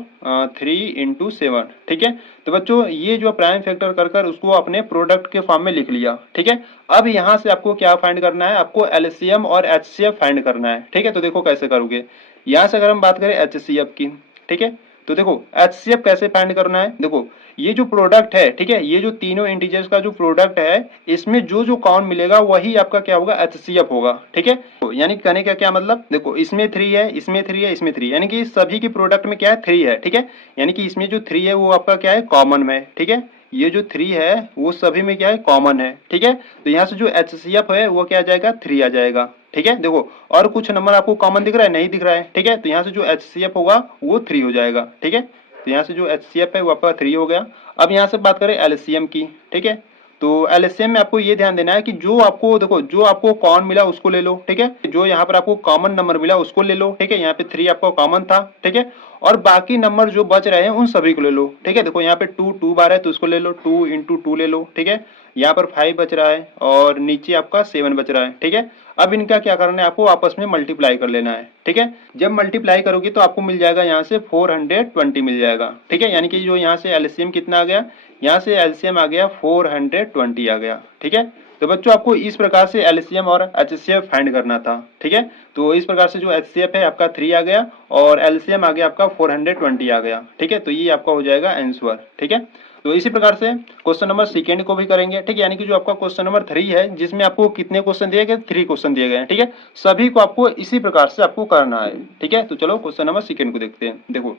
3 × 7, ठीक है। तो बच्चों ये जो प्राइम फैक्टर कर कर उसको अपने प्रोडक्ट के फॉर्म में लिख लिया, ठीक है। अब यहाँ से आपको क्या फाइंड करना है, आपको LCM और HCF फाइंड करना है, ठीक है। तो देखो कैसे करोगे, यहाँ से अगर हम बात करें HCF की, ठीक है। तो देखो HCF कैसे फाइंड करना है, देखो ये जो प्रोडक्ट है, ठीक है, ये जो तीनों इंटीजर्स का जो प्रोडक्ट है इसमें जो जो कॉमन मिलेगा वही आपका क्या होगा, HCF होगा, ठीक है। तो यानी कहने का क्या मतलब, देखो इसमें 3 है, इसमें 3 है, इसमें 3, यानी कि सभी की प्रोडक्ट में क्या है 3 है, ठीक है। यानी कि इसमें जो 3 है वो आपका क्या है, कॉमन में, ठीक है। ये जो 3 है वो सभी में क्या है, कॉमन है, ठीक है। तो यहाँ से जो HCF है वो क्या आ जाएगा, 3 आ जाएगा, ठीक है। देखो और कुछ नंबर आपको कॉमन दिख रहा है, नहीं दिख रहा है, ठीक है। तो यहाँ से जो HCF होगा वो 3 हो जाएगा, ठीक है। तो यहाँ से जो HCF है वो आपका 3 हो गया। अब यहाँ से बात करें LCM की, ठीक है। तो LCM में आपको ये ध्यान देना है कि जो आपको देखो जो आपको कॉमन मिला उसको ले लो, ठीक है। जो यहाँ पर आपको कॉमन नंबर मिला उसको ले लो, ठीक है। यहाँ पे 3 आपको कॉमन था, ठीक है। और बाकी नंबर जो बच रहे हैं उन सभी को ले लो, ठीक है। देखो यहाँ पे 2 2 बार है तो उसको ले लो, 2 × 2 ले लो, ठीक है। यहाँ पर 5 बच रहा है और नीचे आपका 7 बच रहा है। ठीक है, अब इनका क्या करना है, आपको आपस में मल्टीप्लाई कर लेना है। ठीक है, जब मल्टीप्लाई करोगे तो आपको मिल जाएगा यहाँ से 420 मिल जाएगा। ठीक है, यानी कि जो यहाँ से एलसीएम कितना आ गया, यहाँ से एलसीएम आ गया 420 आ गया। ठीक है, तो बच्चों आपको इस प्रकार से एलसीएम और एचसीएफ फाइंड करना था। ठीक है, तो इस प्रकार से जो एचसीएफ है आपका 3 आ गया और एलसीएम आ गया आपका 420 आ गया। ठीक है, तो ये आपका हो जाएगा आंसर। ठीक है, तो इसी प्रकार से क्वेश्चन नंबर सेकेंड को भी करेंगे। ठीक है, यानी कि जो आपका क्वेश्चन नंबर 3 है जिसमें आपको कितने क्वेश्चन दिए गए, 3 क्वेश्चन दिए गए हैं। ठीक है, सभी को आपको इसी प्रकार से आपको करना है। ठीक है, तो चलो क्वेश्चन नंबर सेकेंड को देखते हैं। देखो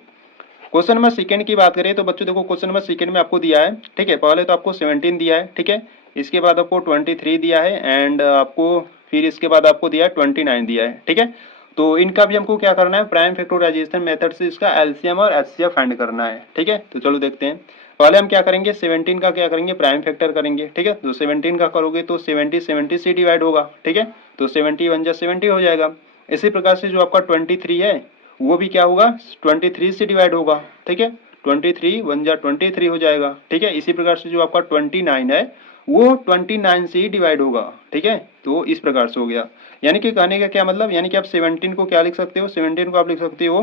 क्वेश्चन नंबर सेकंड की बात करें तो बच्चों देखो क्वेश्चन नंबर सेकंड में आपको दिया है। ठीक है, पहले तो आपको 17 दिया है। ठीक है, इसके बाद आपको 23 दिया है एंड आपको फिर इसके बाद आपको दिया है 29 दिया है। ठीक है, तो इनका भी हमको क्या करना है, प्राइम फैक्टराइजेशन मेथड से इसका एलसीएम और एचसीएफ फाइंड करना है। ठीक है, तो चलो देखते हैं। पहले हम क्या करेंगे, 17 का क्या करेंगे, प्राइम फैक्टर करेंगे। ठीक है, तो 17 का करोगे तो 70 से डिवाइड होगा। ठीक है, तो 70 1 जा 70 हो जाएगा। इसी प्रकार से जो आपका 23 है वो भी क्या होगा, 23 से डिवाइड होगा। ठीक है, 23 1 जा 23 हो जाएगा। ठीक है, इसी प्रकार से जो आपका 29 है वो 29 से ही डिवाइड होगा। ठीक है, तो इस प्रकार से हो गया। यानी कि कहने का क्या मतलब, यानी कि आप 17 को क्या लिख सकते हो, 17 को आप लिख सकते हो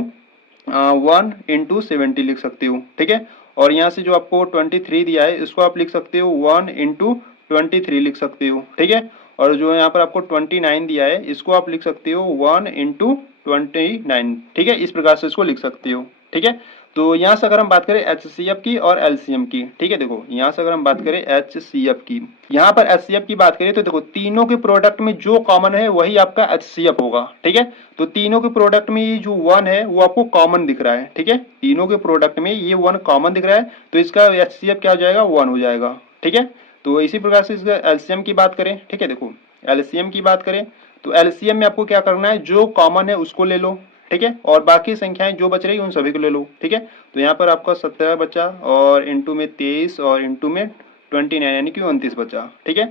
1 इंटू 70 लिख सकते हो। ठीक है, और यहाँ से जो आपको 23 दिया है इसको आप लिख सकते हो 1 इंटू 23 लिख सकते हो। ठीक है, और जो यहाँ पर आपको 29 दिया है इसको आप लिख सकते हो 1 इंटू 29। ठीक है, इस प्रकार से इसको लिख सकते हो। ठीक है, तो यहाँ से अगर हम बात करें एचसीएफ की और एलसीएम की, ठीक है, देखो यहाँ से अगर हम बात करें एचसीएफ की, यहाँ पर एचसीएफ की बात करें तो देखो तीनों के प्रोडक्ट में जो कॉमन है वही आपका एचसीएफ होगा। ठीक है, तो तीनों के प्रोडक्ट में ये जो 1 है वो आपको कॉमन दिख रहा है। ठीक है, तीनों के प्रोडक्ट में ये 1 कॉमन दिख रहा है तो इसका एचसीएफ क्या हो जाएगा, 1 हो जाएगा। ठीक है, तो इसी प्रकार से इसका एलसीएम की बात करें, ठीक है, देखो एलसीएम की बात करें तो एलसीएम में आपको क्या करना है, जो कॉमन है उसको ले लो। ठीक है, और बाकी संख्याएं जो बच रही उन सभी को ले लो। ठीक है, तो यहाँ पर आपका 17 बचा और इंटू में 23 और इंटू में 29 यानी कि 29 बचा। ठीक है,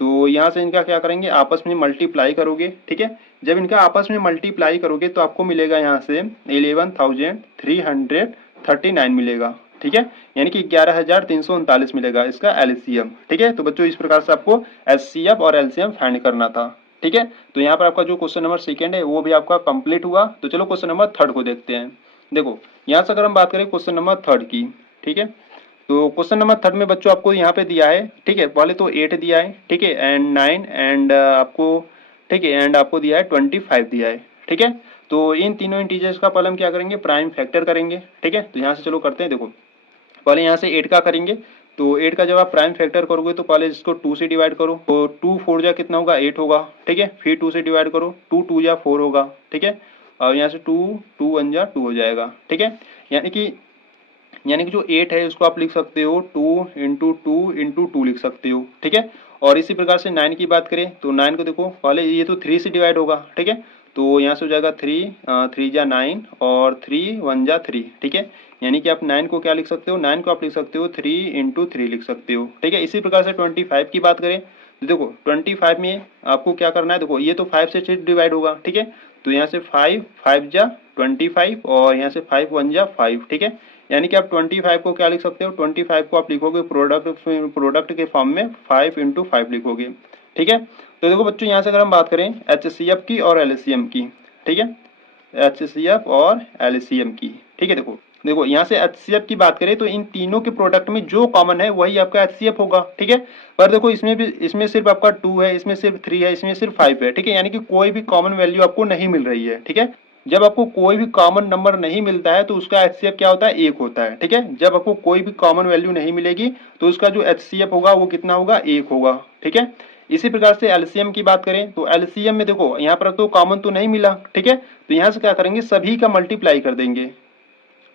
तो यहाँ से इनका क्या करेंगे, आपस में मल्टीप्लाई करोगे। ठीक है, जब इनका आपस में मल्टीप्लाई करोगे तो आपको मिलेगा यहाँ से 11,339 मिलेगा। ठीक है, यानी कि 11,339 मिलेगा इसका एलसीएम। ठीक है, तो बच्चों इस प्रकार से आपको एचसीएफ और एलसीएम फाइंड करना था। ठीक है, तो यहाँ पर आपका जो क्वेश्चन नंबर सेकंड है वो भी आपका कंप्लीट हुआ। तो चलो क्वेश्चन नंबर थर्ड को देखते हैं। देखो यहाँ से अगर हम बात करें क्वेश्चन नंबर थर्ड की, ठीक है, तो क्वेश्चन नंबर थर्ड में बच्चों आपको यहाँ पे दिया है। ठीक है, पहले तो 8 दिया है। ठीक है, एंड 9 एंड आपको, ठीक है, एंड आपको दिया है 25 दिया है। ठीक है, तो इन तीनों इंटीजर्स का पहले हम क्या करेंगे, प्राइम फैक्टर करेंगे। ठीक है, तो यहाँ से चलो करते हैं। देखो पहले यहाँ से 8 का करेंगे, तो 8 का जब आप प्राइम फैक्टर करोगे तो पहले इसको 2 से डिवाइड करो, तो 2 4 जा कितना होगा, 8 होगा। ठीक है, फिर 2 से डिवाइड करो, 2 2 जा 4 होगा। ठीक है, और यहाँ से 2 2 1 जा 2 हो जाएगा। ठीक है, यानी कि जो 8 है उसको आप लिख सकते हो 2 इंटू 2 इंटू 2 लिख सकते हो। ठीक है, और इसी प्रकार से 9 की बात करें तो 9 को देखो पहले ये तो 3 से डिवाइड होगा। ठीक है, तो यहाँ से हो जाएगा 3 3 जा 9 और 3 1 जा 3। ठीक है, यानी कि आप 9 को क्या लिख सकते हो, 9 को आप लिख सकते हो 3 इंटू 3 लिख सकते हो। ठीक है, इसी प्रकार से 25 की बात करें तो देखो 25 में आपको क्या करना है, देखो ये तो 5 से डिवाइड होगा। ठीक है, तो यहाँ से 5 5 जा 25 और यहाँ से 5 1 जा 5। ठीक है, यानी कि आप 25 को क्या लिख सकते हो, 25 को आप लिखोगे प्रोडक्ट के फॉर्म में 5 इंटू 5 लिखोगे। ठीक है, तो देखो बच्चों यहाँ से अगर हम बात करें एचसीएफ की और एलसीएम की, ठीक है, एचसीएफ और एलसीएम की, ठीक है, देखो देखो यहाँ से एचसीएफ की बात करें तो इन तीनों के प्रोडक्ट में जो कॉमन है वही आपका एचसीएफ होगा। ठीक है, पर देखो इसमें सिर्फ आपका 2 है, इसमें सिर्फ 3 है, इसमें सिर्फ 5 है। ठीक है, यानी कि कोई भी कॉमन वैल्यू आपको नहीं मिल रही है। ठीक है, जब आपको कोई भी कॉमन नंबर नहीं मिलता है तो उसका एचसीएफ क्या होता है, 1 होता है। ठीक है, जब आपको कोई भी कॉमन वैल्यू नहीं मिलेगी तो उसका जो एचसीएफ होगा वो कितना होगा, 1 होगा। ठीक है, इसी प्रकार से एलसीएम की बात करें तो एलसीएम में देखो यहाँ पर तो कॉमन तो नहीं मिला। ठीक है, तो यहाँ से क्या करेंगे, सभी का मल्टीप्लाई कर देंगे।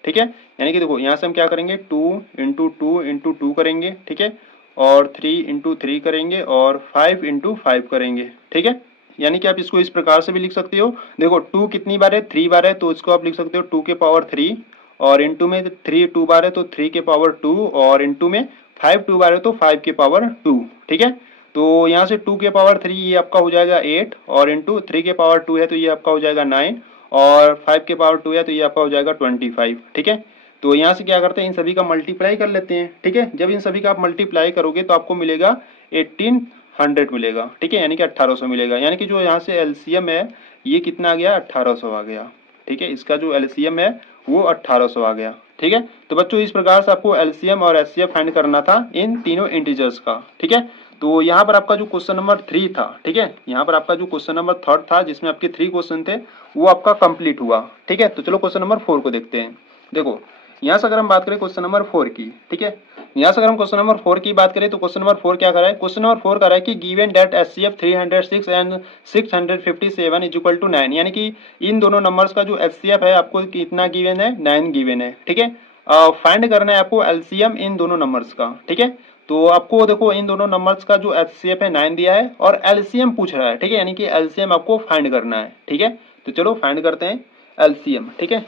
ठीक है, यानी कि देखो यहाँ से हम क्या करेंगे, 2 इंटू 2 इंटू 2 करेंगे। ठीक है, और 3 इंटू 3 करेंगे और 5 इंटू 5 करेंगे। ठीक है, यानी कि आप इसको इस प्रकार से भी लिख सकते हो। देखो 2 कितनी बार है, 3 बार है, तो इसको आप लिख सकते हो 2 के पावर 3 और इंटू में 3 2 बार है तो 3 के पावर 2 और इंटू में 5 2 बार है तो 5 के पावर 2। ठीक है, तो यहाँ से 2 के पावर 3 ये आपका हो जाएगा 8 और इंटू 3 के पावर 2 है तो ये आपका हो जाएगा 9 और 5 के पावर 2 है तो ये आपका हो जाएगा 25। ठीक है, तो यहाँ से क्या करते हैं, इन सभी का मल्टीप्लाई कर लेते हैं। ठीक है, जब इन सभी का आप मल्टीप्लाई करोगे तो आपको मिलेगा 1800 मिलेगा, ठीक है, यानी कि 1800 मिलेगा। यानी कि जो यहाँ से एलसीएम है ये कितना आ गया, 1800 आ गया, ठीक है, इसका जो एलसीएम है वो 1800 आ गया, ठीक है। तो बच्चों इस प्रकार से आपको एलसीएम और एचसीएफ फाइंड करना था इन तीनों इंटीजर्स का, ठीक है। तो यहाँ पर आपका जो क्वेश्चन नंबर 3 था, ठीक है, यहाँ पर आपका जो क्वेश्चन नंबर 3 था जिसमें आपके 3 क्वेश्चन थे वो आपका कंप्लीट हुआ, ठीक है। तो चलो क्वेश्चन नंबर 4 को देखते हैं। देखो यहाँ से अगर हम बात करें क्वेश्चन नंबर 4 की, ठीक है, यहाँ से अगर हम क्वेश्चन नंबर 4 की बात करें तो क्वेश्चन नंबर 4 क्या कर रहा है, क्वेश्चन नंबर 4 कर रहा है कि given that HCF 306 and 657 is equal to 9, यानी कि इन दोनों नंबर्स का जो एचसीएफ है आपको कितना गिवन है, 9 गिवन है, ठीक है। फाइंड करना है आपको एलसीएम इन दोनों नंबर्स का, ठीक है। तो आपको देखो इन दोनों नंबर्स का जो एचसीएफ है 9 दिया है और एलसीएम पूछ रहा है, ठीक है, यानी कि एलसीएम आपको फाइंड करना है, ठीक है। तो चलो फाइंड करते हैं एलसीएम, ठीक है।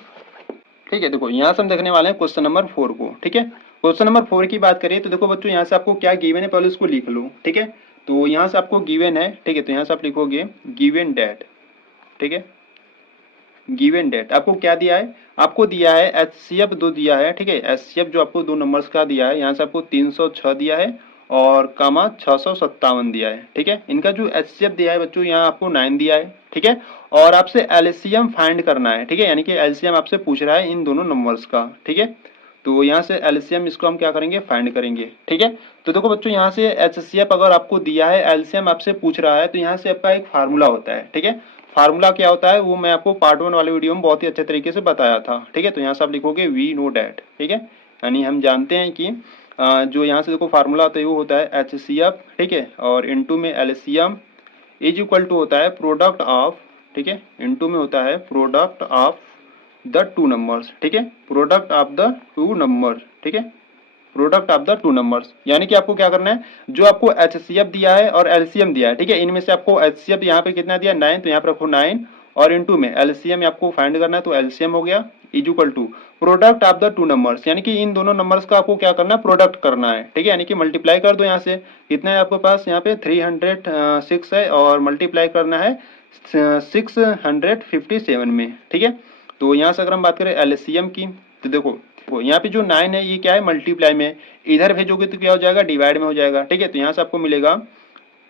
ठीक है, देखो यहाँ से हम देखने वाले हैं क्वेश्चन नंबर 4 को, ठीक है। क्वेश्चन नंबर 4 की बात करें तो देखो बच्चों यहाँ से आपको क्या गिवन है पहले उसको लिख लो, ठीक है। तो यहाँ से आपको गिवन है, ठीक है, तो यहाँ से आप लिखोगे गिवन डेट, ठीक है, गिवन डेट आपको क्या दिया है, आपको दिया है एचसीएफ 2 दिया है, ठीक है, एचसीएफ जो आपको 2 नंबर्स का दिया है यहाँ से आपको 306 दिया है और कामा 657 दिया है, ठीक है। इनका जो एचसीएफ दिया है बच्चों यहाँ आपको 9 दिया है, ठीक है, और आपसे एलसीएम फाइंड करना है, ठीक है, यानी कि एलसीएम आपसे पूछ रहा है इन दोनों नंबर्स का, ठीक है। तो यहाँ से एलसीएम इसको हम क्या करेंगे, फाइंड करेंगे, ठीक है। तो देखो बच्चों यहाँ से एचसीएफ अगर आपको दिया है, एलसीएम आपसे पूछ रहा है, तो यहाँ से आपका एक फार्मूला होता है, ठीक है। फार्मूला क्या होता है वो मैं आपको पार्ट 1 वाले वीडियो में बहुत ही अच्छे तरीके से बताया था, ठीक है। तो यहाँ से आप लिखोगे वी नो डैट, ठीक है, यानी हम जानते हैं कि जो यहाँ से देखो फार्मूला होता है वो होता है एचसीएफ, ठीक है, और इनटू में एलसीएम इज इक्वल टू होता है प्रोडक्ट ऑफ, ठीक है, इनटू में होता है प्रोडक्ट ऑफ द 2 नंबर्स, ठीक है, प्रोडक्ट ऑफ द 2 नंबर, ठीक है, प्रोडक्ट ऑफ द 2 नंबर्स। यानी कि आपको क्या करना है, जो आपको एचसीएफ दिया है और एलसीएम दिया है, ठीक है, इनमें से आपको एचसीएफ यहाँ पे कितना दिया 9, तो यहाँ पे रखो 9 और इनटू में एलसीएम आपको फाइंड करना है, तो एलसीएम हो गया is equal to product of the 2 numbers, यानी कि इन दोनों नंबर्स का आपको क्या करना है, प्रोडक्ट करना है, ठीक है, यानी कि मल्टीप्लाई कर दो यहाँ से, कितना है आपके पास यहाँ पे 306 है और मल्टीप्लाई करना है 657 में, ठीक है। तो यहाँ से अगर हम बात करें एलसीएम की तो देखो यहाँ पे जो 9 है ये क्या है, मल्टीप्लाई में, इधर भेजोगे तो क्या हो जाएगा, डिवाइड में हो जाएगा, ठीक है। तो यहाँ से आपको मिलेगा,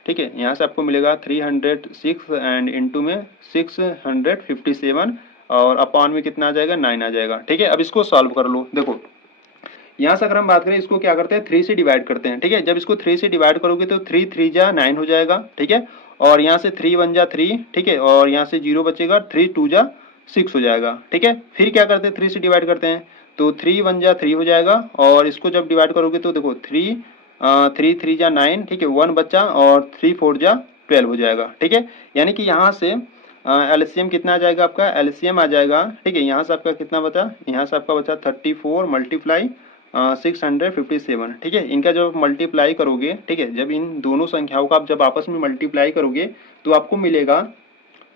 ठीक है, यहाँ से आपको मिलेगा 306 एंड इनटू में 657 और अपॉन में कितना आ जाएगा, 9 आ जाएगा, ठीक है। अब इसको सॉल्व कर लो। देखो यहाँ से अगर हम बात करें इसको क्या करते हैं, 3 से डिवाइड करते हैं, ठीक है। जब इसको 3 से डिवाइड करोगे तो 3 3 जा 9 हो जाएगा, ठीक है, और यहाँ से 3 1 जा 3, ठीक है, और यहाँ से 0 बचेगा, 3 2 जा 6 हो जाएगा, ठीक है। फिर क्या करते हैं, 3 से डिवाइड करते हैं तो 3 1 जा 3 हो जाएगा और इसको जब डिवाइड करोगे तो देखो 3 3 3 जा 9, ठीक है, 1 बचा और 3 4 जा 12 हो जाएगा, ठीक है। यानी कि यहाँ से एलसीएम कितना आ जाएगा, आपका एलसीएम आ जाएगा, ठीक है, यहाँ से आपका कितना बचा, यहाँ से आपका बचा 34 मल्टीप्लाई 657, ठीक है। इनका जब मल्टीप्लाई करोगे, ठीक है, जब इन दोनों संख्याओं का आप जब आपस में मल्टीप्लाई करोगे तो आपको मिलेगा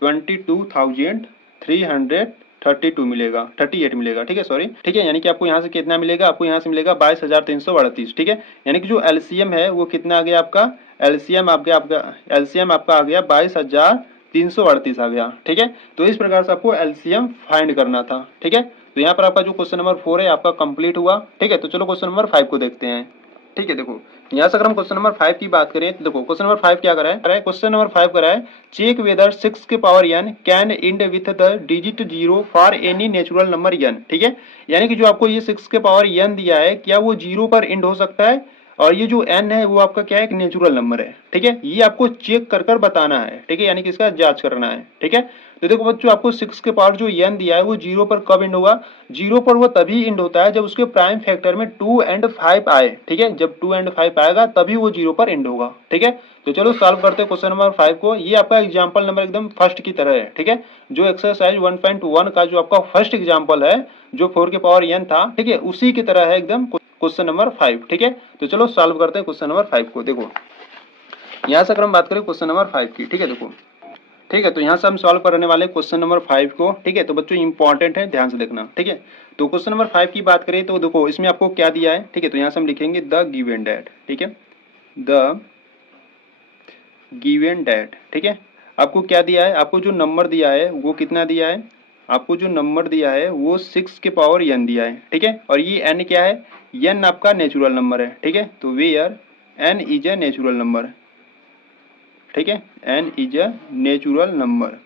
22,332 मिलेगा, 38 मिलेगा, ठीक है, सॉरी, ठीक है। यानी कि आपको यहाँ से कितना मिलेगा, आपको यहाँ से मिलेगा 22,338, ठीक है। यानी कि जो एलसीएम है वो कितना आ गया आपका, एलसीएम आपका आ गया 22,338 आ गया, ठीक है। तो इस प्रकार से आपको एलसीएम फाइंड करना था, ठीक है। तो यहाँ पर आपका जो क्वेश्चन नंबर 4 है आपका कंप्लीट हुआ, ठीक है। तो चलो क्वेश्चन नंबर 5 को देखते हैं, ठीक है। देखो यहाँ से अगर हम क्वेश्चन नंबर 5 की बात करें तो देखो क्वेश्चन नंबर 5 क्या करा है, क्वेश्चन नंबर 5 करा है चेक वेदर 6 के power n can and with the digit 0 for any natural number n, ठीक है। यानी कि जो आपको ये 6 के पावर n दिया है क्या वो 0 पर एंड हो सकता है, और ये जो n है वो आपका क्या है, एक नेचुरल नंबर है, ठीक है। ये आपको चेक कर कर बताना है, ठीक है, यानी कि इसका जांच करना है, ठीक है। तो देखो बच्चों आपको 6 के पावर जो n दिया है वो 0 पर कब एंड होगा, 0 पर वो तभी एंड होता है जब उसके प्राइम फैक्टर में 2 एंड 5 आए, ठीक है। जब 2 एंड 5 आएगा तभी वो 0 पर एंड होगा, ठीक है। तो चलो सॉल्व करते हैं क्वेश्चन नंबर 5 को। ये आपका एग्जांपल नंबर एकदम फर्स्ट की तरह है, ठीक है। जो एक्सरसाइज 1.1 का जो आपका फर्स्ट एग्जांपल है जो 4 के पावर n था, ठीक है, उसी की तरह है एकदम क्वेश्चन नंबर 5, ठीक है। तो चलो सॉल्व करते हैं क्वेश्चन नंबर 5 को। देखो यहाँ से अगर हम बात करें क्वेश्चन नंबर 5 की, ठीक है, देखो, ठीक है। तो यहाँ से हम सॉल्व करने वाले क्वेश्चन नंबर 5 को, ठीक है। तो बच्चों इंपॉर्टेंट है, ध्यान से देखना, ठीक है। तो क्वेश्चन नंबर 5 की बात करें तो देखो इसमें आपको क्या दिया है, ठीक है। तो यहाँ से हम लिखेंगे द गिवन डेट, ठीक है, द गिवन डेट, ठीक है। आपको क्या दिया है, आपको जो नंबर दिया है वो कितना दिया है, आपको जो नंबर दिया है वो 6 के पावर n दिया है, ठीक है। और ये n क्या है, n आपका नेचुरल नंबर है, ठीक है। तो where n is a natural number, ठीक है, n is a natural number,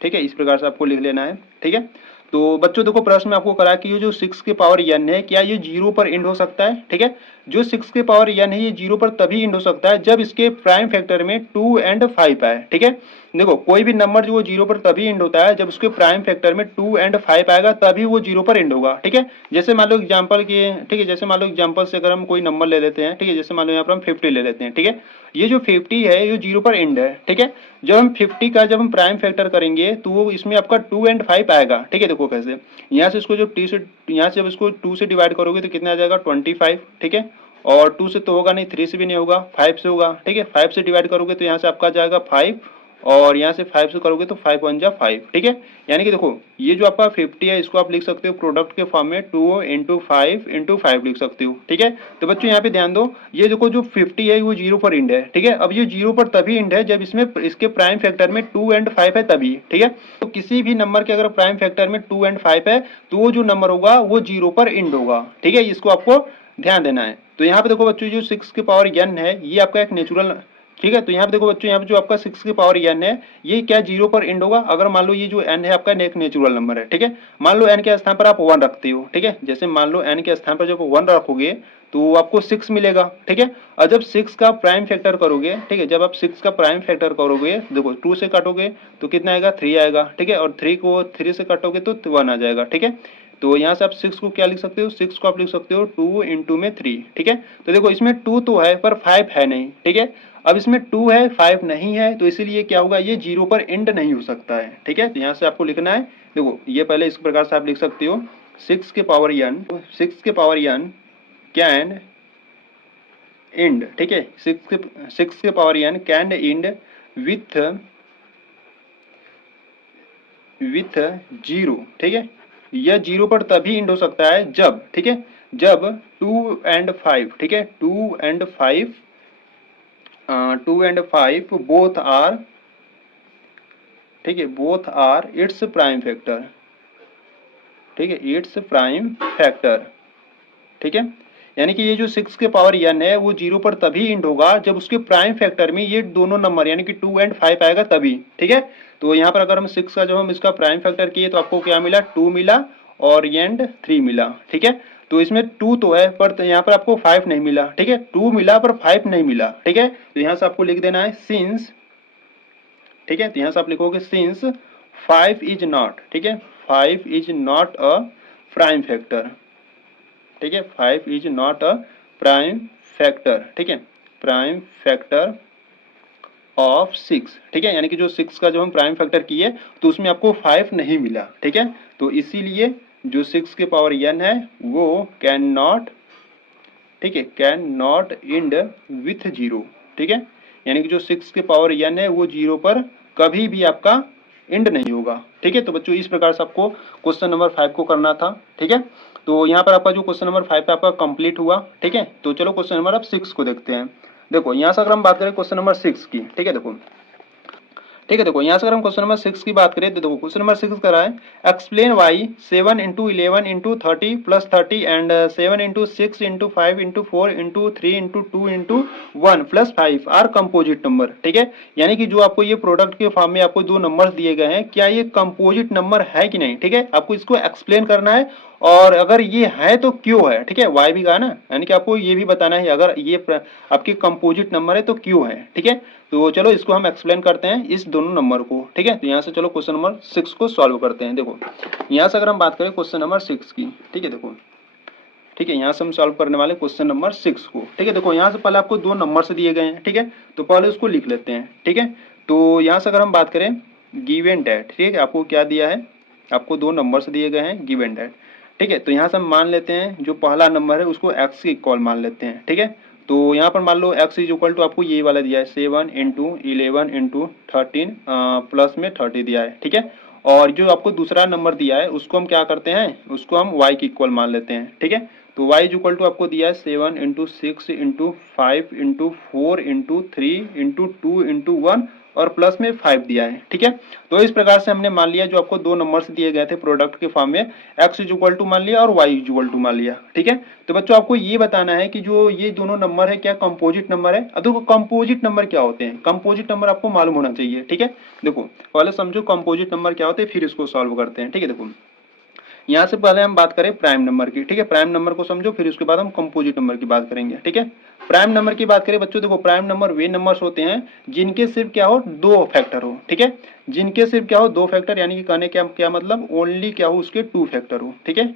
ठीक है, इस प्रकार से आपको लिख लेना है, ठीक है। तो बच्चों देखो प्रश्न में आपको करा कि ये जो 6 के पावर n है क्या ये 0 पर एंड हो सकता है, ठीक है। जो 6 के पावर n है ये 0 पर तभी एंड हो सकता है जब इसके प्राइम फैक्टर में 2 एंड 5 आए, ठीक है। देखो कोई भी नंबर जो वो 0 पर तभी एंड होता है जब उसके प्राइम फैक्टर में 2 एंड 5 आएगा, तभी वो 0 पर एंड होगा, ठीक है। जैसे मान लो एग्जांपल के, ठीक है, जैसे मान लो एग्जांपल से अगर हम कोई नंबर ले लेते हैं, ठीक है, जैसे मान लो यहाँ पर हम 50 ले लेते हैं, ठीक है। ये जो 50 है ये 0 पर एंड है, ठीक है। जब हम 50 का जब हम प्राइम फैक्टर करेंगे तो वो इसमें आपका 2 एंड 5 आएगा, ठीक है। देखो कैसे, यहाँ से इसको जो टी से, यहाँ से जब इसको 2 से डिवाइड करोगे तो कितना आ जाएगा 25, ठीक है। और 2 से तो होगा नहीं, 3 से भी नहीं होगा, 5 से होगा, ठीक है। 5 से डिवाइड करोगे तो यहाँ से आपका जाएगा 5, और यहाँ से 5 से करोगे तो 5 1 जा 5, ठीक है। यानी कि देखो ये जो आपका 50 है इसको आप लिख सकते हो प्रोडक्ट के फॉर्म में 2 इंटू 5 लिख सकते हो, ठीक है। तो बच्चों यहाँ पे ध्यान दो, ये देखो जो 50 है वो 0 पर इंड है, ठीक है। अब ये 0 पर तभी इंड है जब इसमें इसके प्राइम फैक्टर में 2 एंड 5 है तभी, ठीक है। तो किसी भी नंबर के अगर प्राइम फैक्टर में 2 एंड 5 है तो वो जो नंबर होगा वो 0 पर इंड होगा, ठीक है। इसको आपको ध्यान देना है। तो यहाँ पे देखो बच्चों जो 6 के पावर n है ये आपका एक नेचुरल, ठीक है। तो यहाँ पे देखो बच्चों यहाँ पे जो आपका 6 की पावर n है ये क्या 0 पर एंड होगा अगर मान लो ये जो n है आपका एक नेचुरल नंबर है, ठीक है। मान लो n के स्थान पर आप 1 रखते हो, ठीक है। जैसे मान लो n के स्थान पर जब 1 रखोगे तो आपको 6 मिलेगा, ठीक है। और जब 6 का प्राइम फैक्टर करोगे, ठीक है, जब आप 6 का प्राइम फैक्टर करोगे देखो 2 से काटोगे तो कितना आएगा 3 आएगा, ठीक है। और 3 को 3 से काटोगे तो 1 आ जाएगा, ठीक है। तो यहाँ से आप 6 को क्या लिख सकते हो, 6 को आप लिख सकते हो 2 इंटू में 3, ठीक है। तो देखो इसमें 2 तो है पर 5 है नहीं, ठीक है। अब इसमें 2 है 5 नहीं है तो इसीलिए क्या होगा ये 0 पर एंड नहीं हो सकता है, ठीक है। तो यहाँ से आपको लिखना है, देखो ये पहले इस प्रकार से आप लिख सकते हो 6 के पावर n कैन एंड, ठीक है। 6 के power n can and with 0, ठीक है। यह 0 पर तभी एंड हो सकता है जब, ठीक है, जब 2 एंड 5, ठीक है, 2 एंड 5 बोथ आर, ठीक है, both are its prime factor, ठीक है, इट्स प्राइम फैक्टर, ठीक है। यानी कि ये जो 6 के पावर n है वो 0 पर तभी एंड होगा जब उसके प्राइम फैक्टर में ये दोनों नंबर यानी कि 2 एंड 5 आएगा तभी, ठीक है। तो यहाँ पर अगर हम 6 का जब हम इसका प्राइम फैक्टर किए तो आपको क्या मिला 2 मिला और एंड 3 मिला, ठीक है। तो इसमें 2 तो है पर यहाँ पर आपको 5 नहीं मिला, ठीक है। 2 मिला पर 5 नहीं मिला, ठीक है। तो यहाँ से आपको लिख देना है सिंस, ठीक है। तो यहाँ से आप लिखोगे सिंस 5 इज नॉट, ठीक है, 5 is not a prime factor, ठीक है, 5 is not a prime factor, ठीक है, प्राइम फैक्टर ऑफ 6, ठीक है। यानी कि जो 6 का जब हम प्राइम फैक्टर किए तो उसमें आपको 5 नहीं मिला, ठीक है। तो इसीलिए जो 6 के पावर n है वो कैन नॉट, ठीक है, कैन नॉट एंड विथ 0, ठीक है। यानी कि जो 6 के पावर n है वो 0 पर कभी भी आपका एंड नहीं होगा, ठीक है। तो बच्चों इस प्रकार से आपको क्वेश्चन नंबर 5 को करना था, ठीक है। तो यहाँ पर आपका जो क्वेश्चन नंबर 5 आपका कंप्लीट हुआ, ठीक है। तो चलो क्वेश्चन नंबर अब 6 को देखते हैं। देखो यहाँ से अगर हम बात करें क्वेश्चन नंबर 6 की, ठीक है, देखो, ठीक है, देखो यहाँ से अगर हम क्वेश्चन नंबर 6 की बात करें तो देखो क्वेश्चन नंबर 6 कह रहा है explain why 7 into 11 into 30 plus 30 and 7 into 6 into 5 into 4 into 3 into 2 into 1 plus 5 are composite number, ठीक है। यानी कि जो आपको ये प्रोडक्ट के फॉर्म में आपको दो नंबर दिए गए हैं क्या ये कंपोजिट नंबर है कि नहीं, ठीक है। आपको इसको एक्सप्लेन करना है और अगर ये है तो क्यों है, ठीक है, वाई भी कहा ना, यानी कि आपको ये भी बताना है अगर ये आपके कंपोजिट नंबर है तो क्यों है, ठीक है। तो चलो इसको हम एक्सप्लेन करते हैं इस दोनों नंबर को, ठीक है। तो यहाँ से चलो क्वेश्चन नंबर 6 को सॉल्व करते हैं। देखो यहाँ से अगर हम बात करें क्वेश्चन नंबर 6 की, ठीक है, देखो, ठीक है, यहाँ से हम सॉल्व करने वाले क्वेश्चन नंबर 6 को, ठीक है। देखो यहाँ से पहले आपको दो नंबर से दिए गए हैं, ठीक है, तो पहले उसको लिख लेते हैं, ठीक है। तो यहाँ से अगर हम बात करें गिवन डेट, ठीक है, आपको क्या दिया है, आपको दो नंबर से दिए गए हैं गिवन डेट, ठीक है। तो यहाँ से हम मान लेते हैं जो पहला नंबर है उसको x के इक्वल मान लेते हैं, ठीक है। तो यहाँ पर मान लो x इज इक्वल टू आपको ये वाला दिया है 7 इंटू 11 इंटू 13 प्लस में 30 दिया है, ठीक है। और जो आपको दूसरा नंबर दिया है उसको हम क्या करते हैं, उसको हम y के इक्वल मान लेते हैं, ठीक है। तो y इज इक्वल टू आपको दिया है 7 into 6 into 5 into 4 into 3 into 2 into 1 और प्लस में 5 दिया है। ठीक है, तो इस प्रकार से हमने मान लिया जो आपको दो नंबर्स दिए गए थे प्रोडक्ट के फॉर्म में, x इज इक्वल टू मान लिया और y इज इक्वल टू मान लिया। ठीक है, तो बच्चों आपको ये बताना है कि जो ये दोनों नंबर है क्या कंपोजिट नंबर है। अब देखो कंपोजिट नंबर क्या होते हैं, कंपोजिट नंबर आपको मालूम होना चाहिए। ठीक है, देखो पहले समझो कंपोजिट नंबर क्या होते हैं, फिर इसको सॉल्व करते हैं। ठीक है, देखो यहाँ से पहले हम बात करें प्राइम नंबर की। ठीक है, प्राइम नंबर को समझो, फिर उसके बाद हम कंपोजिट नंबर की बात करेंगे। ठीक है, प्राइम नंबर की बात करें बच्चों, देखो प्राइम नंबर वे नंबर्स होते हैं जिनके सिर्फ क्या हो दो फैक्टर हो। ठीक है, जिनके सिर्फ क्या हो दो फैक्टर, यानी कि कहने क्या मतलब ओनली क्या हो उसके टू फैक्टर हो। ठीक है,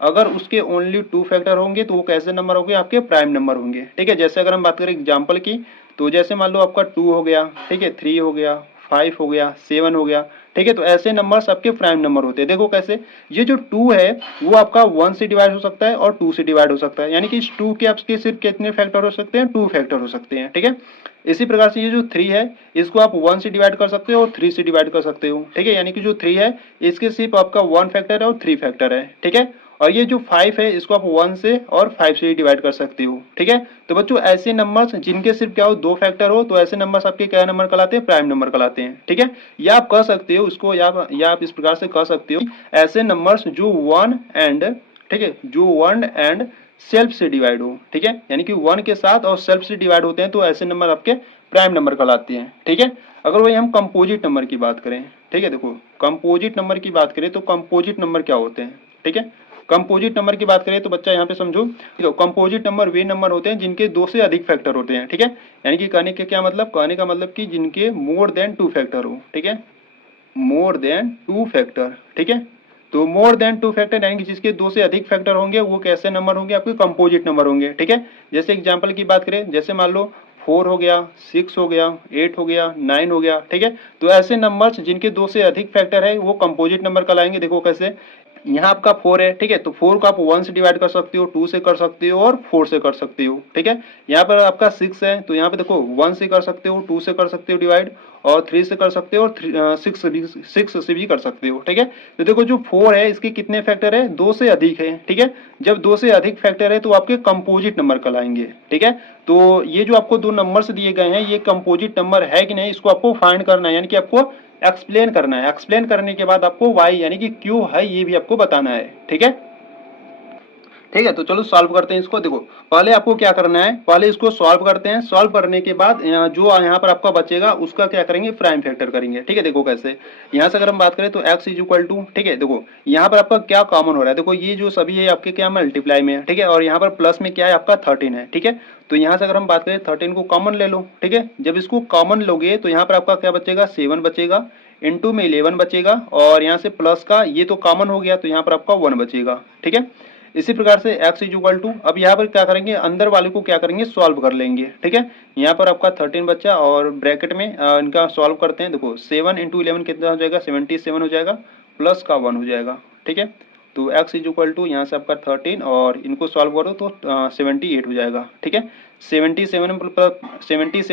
अगर उसके ओनली टू फैक्टर होंगे तो वो कैसे नंबर होंगे, आपके प्राइम नंबर होंगे। ठीक है, जैसे अगर हम बात करें एग्जांपल की, तो जैसे मान लो आपका 2 हो गया, ठीक है, 3 हो गया, 5 हो गया, 7 हो गया। ठीक है, तो ऐसे नंबर्स आपके प्राइम नंबर होते हैं। देखो कैसे, ये जो 2 है वो आपका 1 से डिवाइड हो सकता है और 2 से डिवाइड हो सकता है, यानी कि इस 2 के आपके सिर्फ कितने फैक्टर हो सकते हैं, 2 फैक्टर हो सकते हैं। ठीक है, इसी प्रकार से ये जो 3 है इसको आप 1 से डिवाइड कर सकते हो और 3 से डिवाइड कर सकते हो। ठीक है, यानी कि जो 3 है इसके सिर्फ आपका 1 फैक्टर है और 3 फैक्टर है। ठीक है, और ये जो 5 है इसको आप 1 से और 5 से डिवाइड कर सकते हो। ठीक है, तो बच्चों ऐसे नंबर्स जिनके सिर्फ क्या हो दो फैक्टर हो, तो ऐसे नंबर्स आपके क्या नंबर कहलाते हैं, प्राइम नंबर कहलाते हैं। ठीक है, या आप कह सकते हो इसको, या आप इस प्रकार से कह सकते हो ऐसे नंबर्स जो 1 एंड, ठीक है, जो 1 एंड सेल्फ से डिवाइड हो। ठीक है, यानी कि 1 के साथ और सेल्फ से डिवाइड होते हैं, तो ऐसे नंबर आपके प्राइम नंबर कहलाते हैं। ठीक है, अगर वही हम कंपोजिट नंबर की बात करें, ठीक है, देखो कंपोजिट नंबर की बात करें तो कंपोजिट नंबर क्या होते हैं। ठीक है, कंपोजिट नंबर की बात करें तो बच्चा यहाँ पे समझो, देखो कंपोजिट नंबर वे नंबर होते हैं जिनके दो से अधिक फैक्टर होते हैं। ठीक है, यानी कि कहने के क्या मतलब, कहने का मतलब कि जिनके मोर देन 2 फैक्टर हो। ठीक है, मोर देन 2 फैक्टर। ठीक है, तो मोर देन 2 फैक्टर यानी कि जिसके दो से अधिक फैक्टर होंगे वो कैसे नंबर होंगे, आपके कंपोजिट नंबर होंगे। ठीक है, जैसे एग्जांपल की बात करें, जैसे मान लो 4 हो गया, 6 हो गया, 8 हो गया, 9 हो गया। ठीक है, तो ऐसे नंबर्स जिनके दो से अधिक फैक्टर है वो कंपोजिट नंबर कहलाएंगे। देखो कैसे, यहाँ आपका 4 है, ठीक है, तो 4 को आप 1 से डिवाइड कर सकते हो, 2 से कर सकते हो और 4 से कर सकते हो। ठीक है, यहाँ पर आपका 6 है, तो यहाँ पे देखो 1 से कर सकते हो, 2 से कर सकते हो डिवाइड और 3 से कर सकते हो और 6 से भी कर सकते हो। ठीक है, तो देखो जो 4 है इसके कितने फैक्टर है, 2 से अधिक है। ठीक है, जब 2 से अधिक फैक्टर है तो आपके कंपोजिट नंबर कहलाएंगे। ठीक है, तो ये जो आपको दो नंबर्स दिए गए हैं ये कंपोजिट नंबर है कि नहीं, इसको आपको फाइंड करना है, यानी कि आपको एक्सप्लेन करना है। एक्सप्लेन करने के बाद आपको वाई यानी कि क्यों है ये भी आपको बताना है। ठीक है, ठीक है, तो चलो सॉल्व करते हैं इसको। देखो पहले आपको क्या करना है, पहले इसको सॉल्व करते हैं। सॉल्व करने के बाद जो यहाँ पर आपका बचेगा उसका क्या करेंगे, प्राइम फैक्टर करेंगे। ठीक है, देखो कैसे, यहाँ से अगर हम बात करें तो x इज इक्वल टू, ठीक है, देखो यहाँ पर आपका क्या कॉमन हो रहा है, देखो ये जो सभी है आपके क्या मल्टीप्लाई में है। ठीक है, और यहाँ पर प्लस में क्या है आपका 13 है। ठीक है, तो यहाँ से अगर हम बात करें 13 को कॉमन ले लो। ठीक है, जब इसको कॉमन लोगे तो यहाँ पर आपका क्या बचेगा, 7 बचेगा, इंटू में 11 बचेगा और यहाँ से प्लस का ये तो कॉमन हो गया तो यहाँ पर आपका 1 बचेगा। ठीक है, इसी प्रकार से x इज इक्वल टू, अब यहाँ पर क्या करेंगे, अंदर वाले को क्या करेंगे, सॉल्व कर लेंगे। ठीक है, यहाँ पर आपका 13 बच्चा और ब्रैकेट में इनका सॉल्व करते हैं। देखो 7 इंटू 11 कितना हो जाएगा, 77 हो जाएगा, प्लस का 1 हो जाएगा। ठीक है, तो x इज इक्वल टू यहाँ से आपका 13 और इनको सॉल्व करो तो 78 हो जाएगा। ठीक है, 77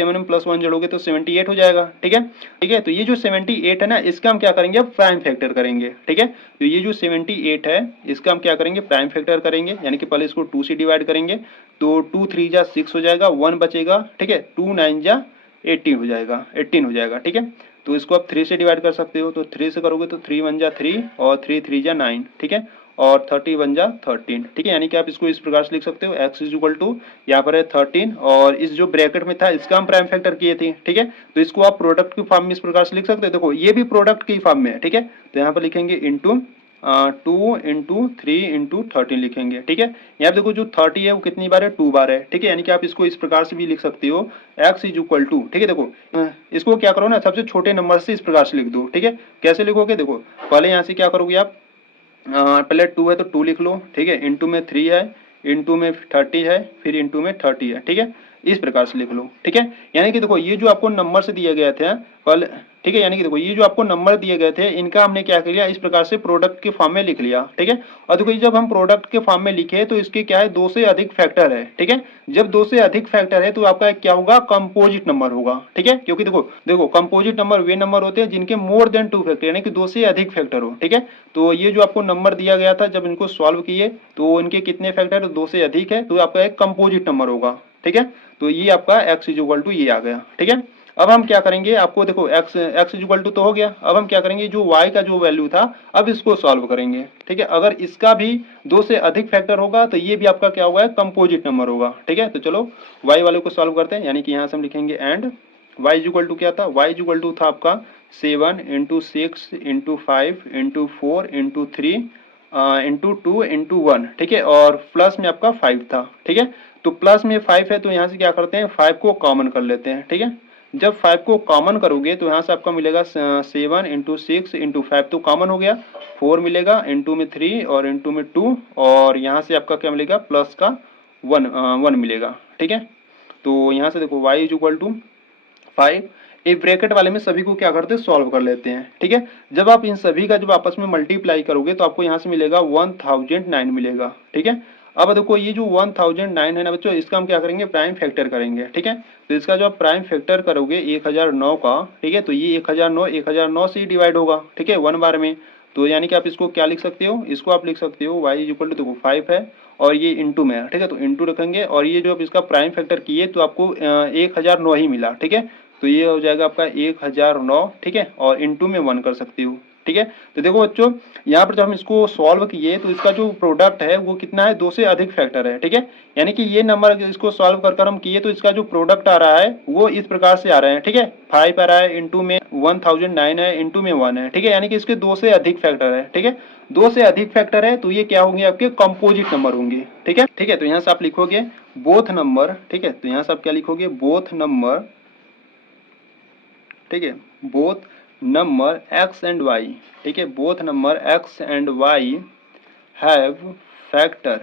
में प्लस 1 जोड़ोगे तो 78 हो जाएगा। ठीक है, ठीक है, तो ये जो 78 है ना इसका हम क्या करेंगे, अब प्राइम फैक्टर करेंगे। ठीक है, तो ये जो 78 है इसका हम क्या करेंगे, प्राइम फैक्टर करेंगे, यानी कि पहले इसको 2 से डिवाइड करेंगे तो 2 3 जा 6 हो जाएगा, 1 बचेगा। ठीक है, 2 9 जा 18 हो जाएगा, 18 हो जाएगा। ठीक है, तो इसको आप 3 से डिवाइड कर सकते हो, तो 3 से करोगे तो 3 1 जा 3 और 3 3 जा 9। ठीक है, और 30 1 जा 13। ठीक है, यानी कि आप इसको इस प्रकार से लिख सकते हो, x इज इक्वल टू यहाँ पर है 13 और इस जो ब्रैकेट में था इसका हम प्राइम फैक्टर किए थे। ठीक है, तो इसको आप प्रोडक्ट की फॉर्म में इस प्रकार से लिख सकते हो। देखो ये भी प्रोडक्ट की फॉर्म में है। ठीक है, तो यहाँ पर लिखेंगे इंटू 2 इंटू 3 इंटू 13 लिखेंगे। ठीक है, यहाँ देखो जो 30 है वो कितनी बार है, 2 बार है। ठीक है, यानी कि आप इसको इस प्रकार से भी लिख सकते हो, x इज इक्वल टू, ठीक है, देखो इसको क्या करो ना, सबसे छोटे नंबर से इस प्रकार से लिख दो। ठीक है, कैसे लिखोगे, देखो पहले यहाँ से क्या करोगे आप, पहले 2 है तो 2 लिख लो। ठीक है, इंटू में 3 है, इंटू में 30 है, फिर इंटू में 30 है। ठीक है, इस प्रकार से लिख लो, ठीक है। यानी कि देखो ये जो आपको नंबर से दिए गए थे कल, ठीक है, यानी कि देखो ये जो आपको नंबर दिए गए थे इनका हमने क्या कर लिया, इस प्रकार से प्रोडक्ट के फॉर्म में लिख लिया, ठीक है। और देखो जब हम प्रोडक्ट के फॉर्म में लिखे तो इसके क्या है, 2 से अधिक फैक्टर है, ठीक है। जब 2 से अधिक फैक्टर है तो आपका क्या होगा, कंपोजिट नंबर होगा, ठीक है। क्योंकि देखो देखो कंपोजिट नंबर वे नंबर होते हैं जिनके मोर देन 2 फैक्टर यानी कि 2 से अधिक फैक्टर हो, ठीक है। तो ये जो आपको नंबर दिया गया था जब इनको सॉल्व किए तो इनके कितने फैक्टर, 2 से अधिक है, तो आपका एक कंपोजिट नंबर होगा, ठीक है। तो ये आपका x इक्वल टू ये आ गया, ठीक है। अब हम क्या करेंगे, आपको देखो x इक्वल टू तो हो गया, अब हम क्या करेंगे, जो y का जो वैल्यू था अब इसको सॉल्व करेंगे, ठीक है। अगर इसका भी 2 से अधिक फैक्टर होगा तो ये भी आपका क्या होगा, कंपोजिट नंबर होगा, ठीक है। तो चलो y वाले को सॉल्व करते हैं, यानी कि यहाँ से हम लिखेंगे एंड y इक्वल टू क्या था, y इक्वल टू था आपका 7 × 6 × 5 × 4 × 3 इंटू 2 इंटू 1, ठीक है। और प्लस में आपका 5 था, ठीक है। तो प्लस में 5 है तो यहाँ से क्या करते हैं, 5 को कॉमन कर लेते हैं, ठीक है। जब 5 को कॉमन करोगे तो यहाँ से आपका मिलेगा 7 × 6 × 5 तो कॉमन हो गया, 4 मिलेगा, इंटू में 3 और इंटू में 2, और यहाँ से आपका क्या मिलेगा, प्लस का 1 मिलेगा, ठीक है। तो यहाँ से देखो y इक्वल टू 5, एक ब्रैकेट वाले में सभी को क्या करते हैं, सॉल्व कर लेते हैं, ठीक है। जब आप इन सभी का जब आपस में मल्टीप्लाई करोगे तो आपको यहाँ से मिलेगा 1009 मिलेगा, ठीक है। अब देखो ये जो 1009 है ना बच्चों, इसका हम क्या करेंगे, प्राइम फैक्टर करेंगे, ठीक है। तो इसका जो आप प्राइम फैक्टर करोगे 1009 का, ठीक है, तो ये 1009 से ही डिवाइड होगा, ठीक है, 1 बार में। तो यानी कि आप इसको क्या लिख सकते हो, इसको आप लिख सकते हो y इक्वल टू देखो 5 है और ये इंटू में है, ठीक है। तो इंटू रखेंगे और ये जो आप इसका प्राइम फैक्टर किए तो आपको 1009 ही मिला, ठीक है। तो ये हो जाएगा आपका 1009, ठीक है, और इंटू में 1 कर सकते हो, ठीक है। तो देखो बच्चों यहाँ पर जब हम इसको सॉल्व किए तो इसका जो प्रोडक्ट है वो कितना है, 2 से अधिक फैक्टर है, ठीक है। यानी कि ये नंबर इसको सॉल्व कर हम किए तो इसका जो प्रोडक्ट आ रहा है वो इस प्रकार से आ रहे हैं, ठीक है। 5 आ रहा है, इंटू में 1009 है, इंटू में 1 है, ठीक है। यानी कि इसके 2 से अधिक फैक्टर है, ठीक है। 2 से अधिक फैक्टर है तो ये क्या होंगे, आपके कंपोजिट नंबर होंगे, ठीक है, ठीक है। तो यहाँ से आप लिखोगे बोथ नंबर, ठीक है। तो यहाँ से आप क्या लिखोगे, बोथ नंबर, ठीक है, both number x and y, ठीक है, both number x and y have factor,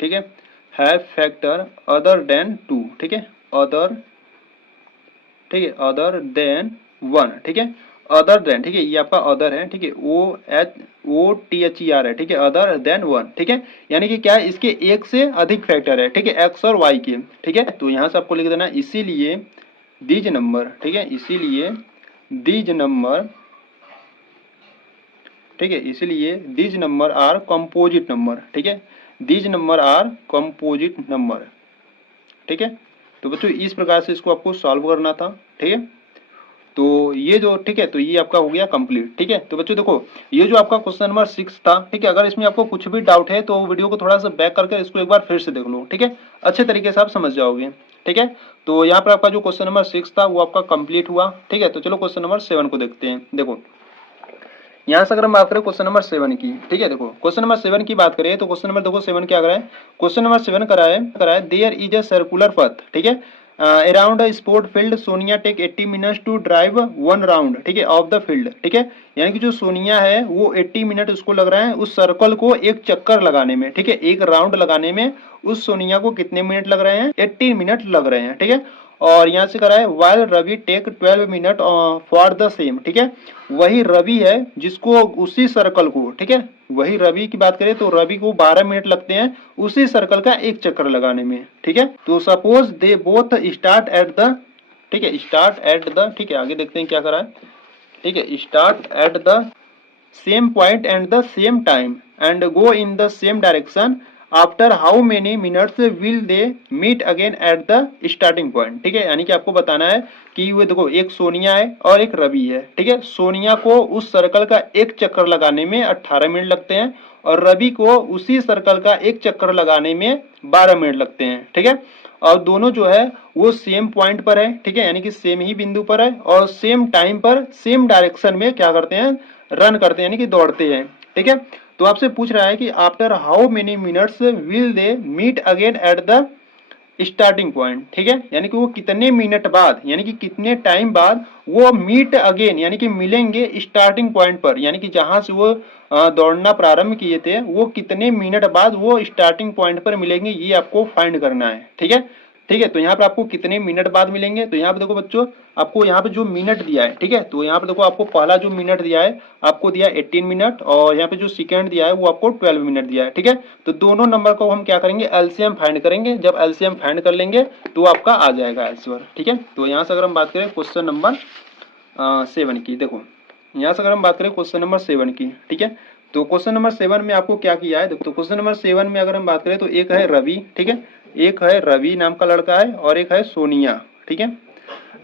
ठीक है, हैव फैक्टर अदर देन 2, ठीक है, अदर, ठीक है, अदर देन 1, ठीक है, अदर देन, ठीक है, ये आपका अदर है, ठीक है, OTHER है, ठीक है, अदर देन 1, ठीक है। यानी कि क्या है, इसके एक से अधिक फैक्टर है, ठीक है, x और y के, ठीक है। तो यहाँ से आपको लिख देना इसीलिए दीज नंबर, ठीक है, इसीलिए दीज नंबर, ठीक है, इसलिए these number are composite number, ठीक है, these number are composite number, ठीक है। तो बच्चों इस प्रकार से इसको आपको सॉल्व करना था, ठीक है। तो ये जो, ठीक है, तो ये आपका हो गया कंप्लीट, ठीक है। तो बच्चों देखो ये जो आपका क्वेश्चन नंबर 6 था, ठीक है, अगर इसमें आपको कुछ भी डाउट है तो वीडियो को थोड़ा सा बैक करके इसको एक बार फिर से देख लो, ठीक है, अच्छे तरीके से आप समझ जाओगे, ठीक है। तो यहाँ पर आपका जो क्वेश्चन नंबर 6 था वो आपका कंप्लीट हुआ, ठीक है। तो चलो क्वेश्चन नंबर 7 को देखते हैं। देखो यहाँ से अगर हम बात करें क्वेश्चन नंबर 7 की, ठीक है, देखो क्वेश्चन नंबर 7 की बात करें तो क्वेश्चन नंबर देखो 7 क्या कराए, क्वेश्चन नंबर 7 कराए there is a circular path, ठीक है, around a sport field, Sonia take 80 minutes to drive 1 round, ठीक है, ऑफ द फील्ड, ठीक है। यानी कि जो सोनिया है वो 80 मिनट उसको लग रहा है उस सर्कल को एक चक्कर लगाने में, ठीक है, एक राउंड लगाने में उस सोनिया को कितने मिनट लग रहे हैं, 80 मिनट लग रहे हैं, ठीक है। और यहाँ से करा है while Ravi take 12 minute for the same, ठीक है, वही रवि है जिसको उसी सर्कल को, ठीक है, वही रवि की बात करें तो रवि को 12 मिनट लगते हैं उसी सर्कल का एक चक्कर लगाने में, ठीक है। तो suppose they both start at the, ठीक है, स्टार्ट एट द, ठीक है, आगे देखते हैं क्या करा है, ठीक है, start at the same point and the same time and go in the same direction, after how many minutes will they meet again at the starting point, ठीक है। यानी कि आपको बताना है कि वो देखो एक सोनिया है और एक रवि है, ठीक है, सोनिया को उस सर्कल का एक चक्कर लगाने में 18 मिनट लगते हैं और रवि को उसी सर्कल का एक चक्कर लगाने में 12 मिनट लगते हैं, ठीक है। और दोनों जो है वो सेम पॉइंट पर है, ठीक है, यानी कि सेम ही बिंदु पर है और सेम टाइम पर सेम डायरेक्शन में क्या करते हैं, रन करते हैं, यानी कि दौड़ते हैं, ठीक है। तो आपसे पूछ रहा है कि after how many minutes will they meet again at the starting point, ठीक है, यानी कि वो कितने मिनट बाद, यानी कि कितने टाइम बाद वो मीट अगेन यानी कि मिलेंगे स्टार्टिंग पॉइंट पर, यानी कि जहां से वो दौड़ना प्रारंभ किए थे वो कितने मिनट बाद वो स्टार्टिंग पॉइंट पर मिलेंगे, ये आपको फाइंड करना है, ठीक है। ठीक है। तो यहाँ पे आपको कितने मिनट बाद मिलेंगे, तो यहाँ पे देखो बच्चों आपको यहाँ पे जो मिनट दिया है, ठीक है, तो यहाँ पे देखो आपको पहला जो मिनट दिया है आपको दिया 18 मिनट, और यहाँ पे जो सेकंड दिया है वो आपको 12 मिनट दिया है, ठीक है। तो दोनों नंबर को हम क्या करेंगे, एलसीएम फाइंड करेंगे। जब एलसीएम फाइंड कर लेंगे तो आपका आ जाएगा आंसर, ठीक है। तो यहाँ से अगर हम बात करें क्वेश्चन नंबर 7 की, देखो यहाँ से अगर हम बात करें क्वेश्चन नंबर 7 की, ठीक है, तो क्वेश्चन नंबर 7 में आपको क्या किया है, देखो तो क्वेश्चन नंबर 7 में अगर हम बात करें तो एक है रवि, ठीक है, एक है रवि नाम का लड़का है और एक है सोनिया, ठीक है।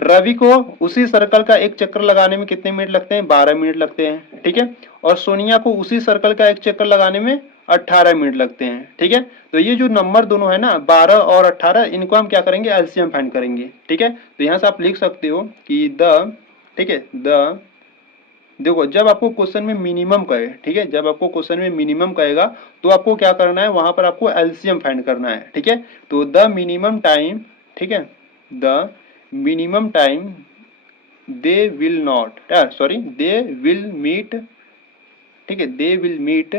रवि को उसी सर्कल का एक चक्कर लगाने में कितने मिनट लगते हैं, 12 मिनट लगते हैं, ठीक है, और सोनिया को उसी सर्कल का एक चक्कर लगाने में 18 मिनट लगते हैं, ठीक है। तो ये जो नंबर दोनों है ना 12 और 18, इनको हम क्या करेंगे, एलसीएम फाइंड करेंगे, ठीक है। तो यहाँ से आप लिख सकते हो कि ठीक है, देखो जब आपको क्वेश्चन में मिनिमम कहे, ठीक है, जब आपको क्वेश्चन में मिनिमम कहेगा तो आपको क्या करना है, वहां पर आपको एलसीएम फाइंड करना है, ठीक है। तो द मिनिमम टाइम, ठीक है, the minimum time they will not, sorry they will meet, ठीक है, they will meet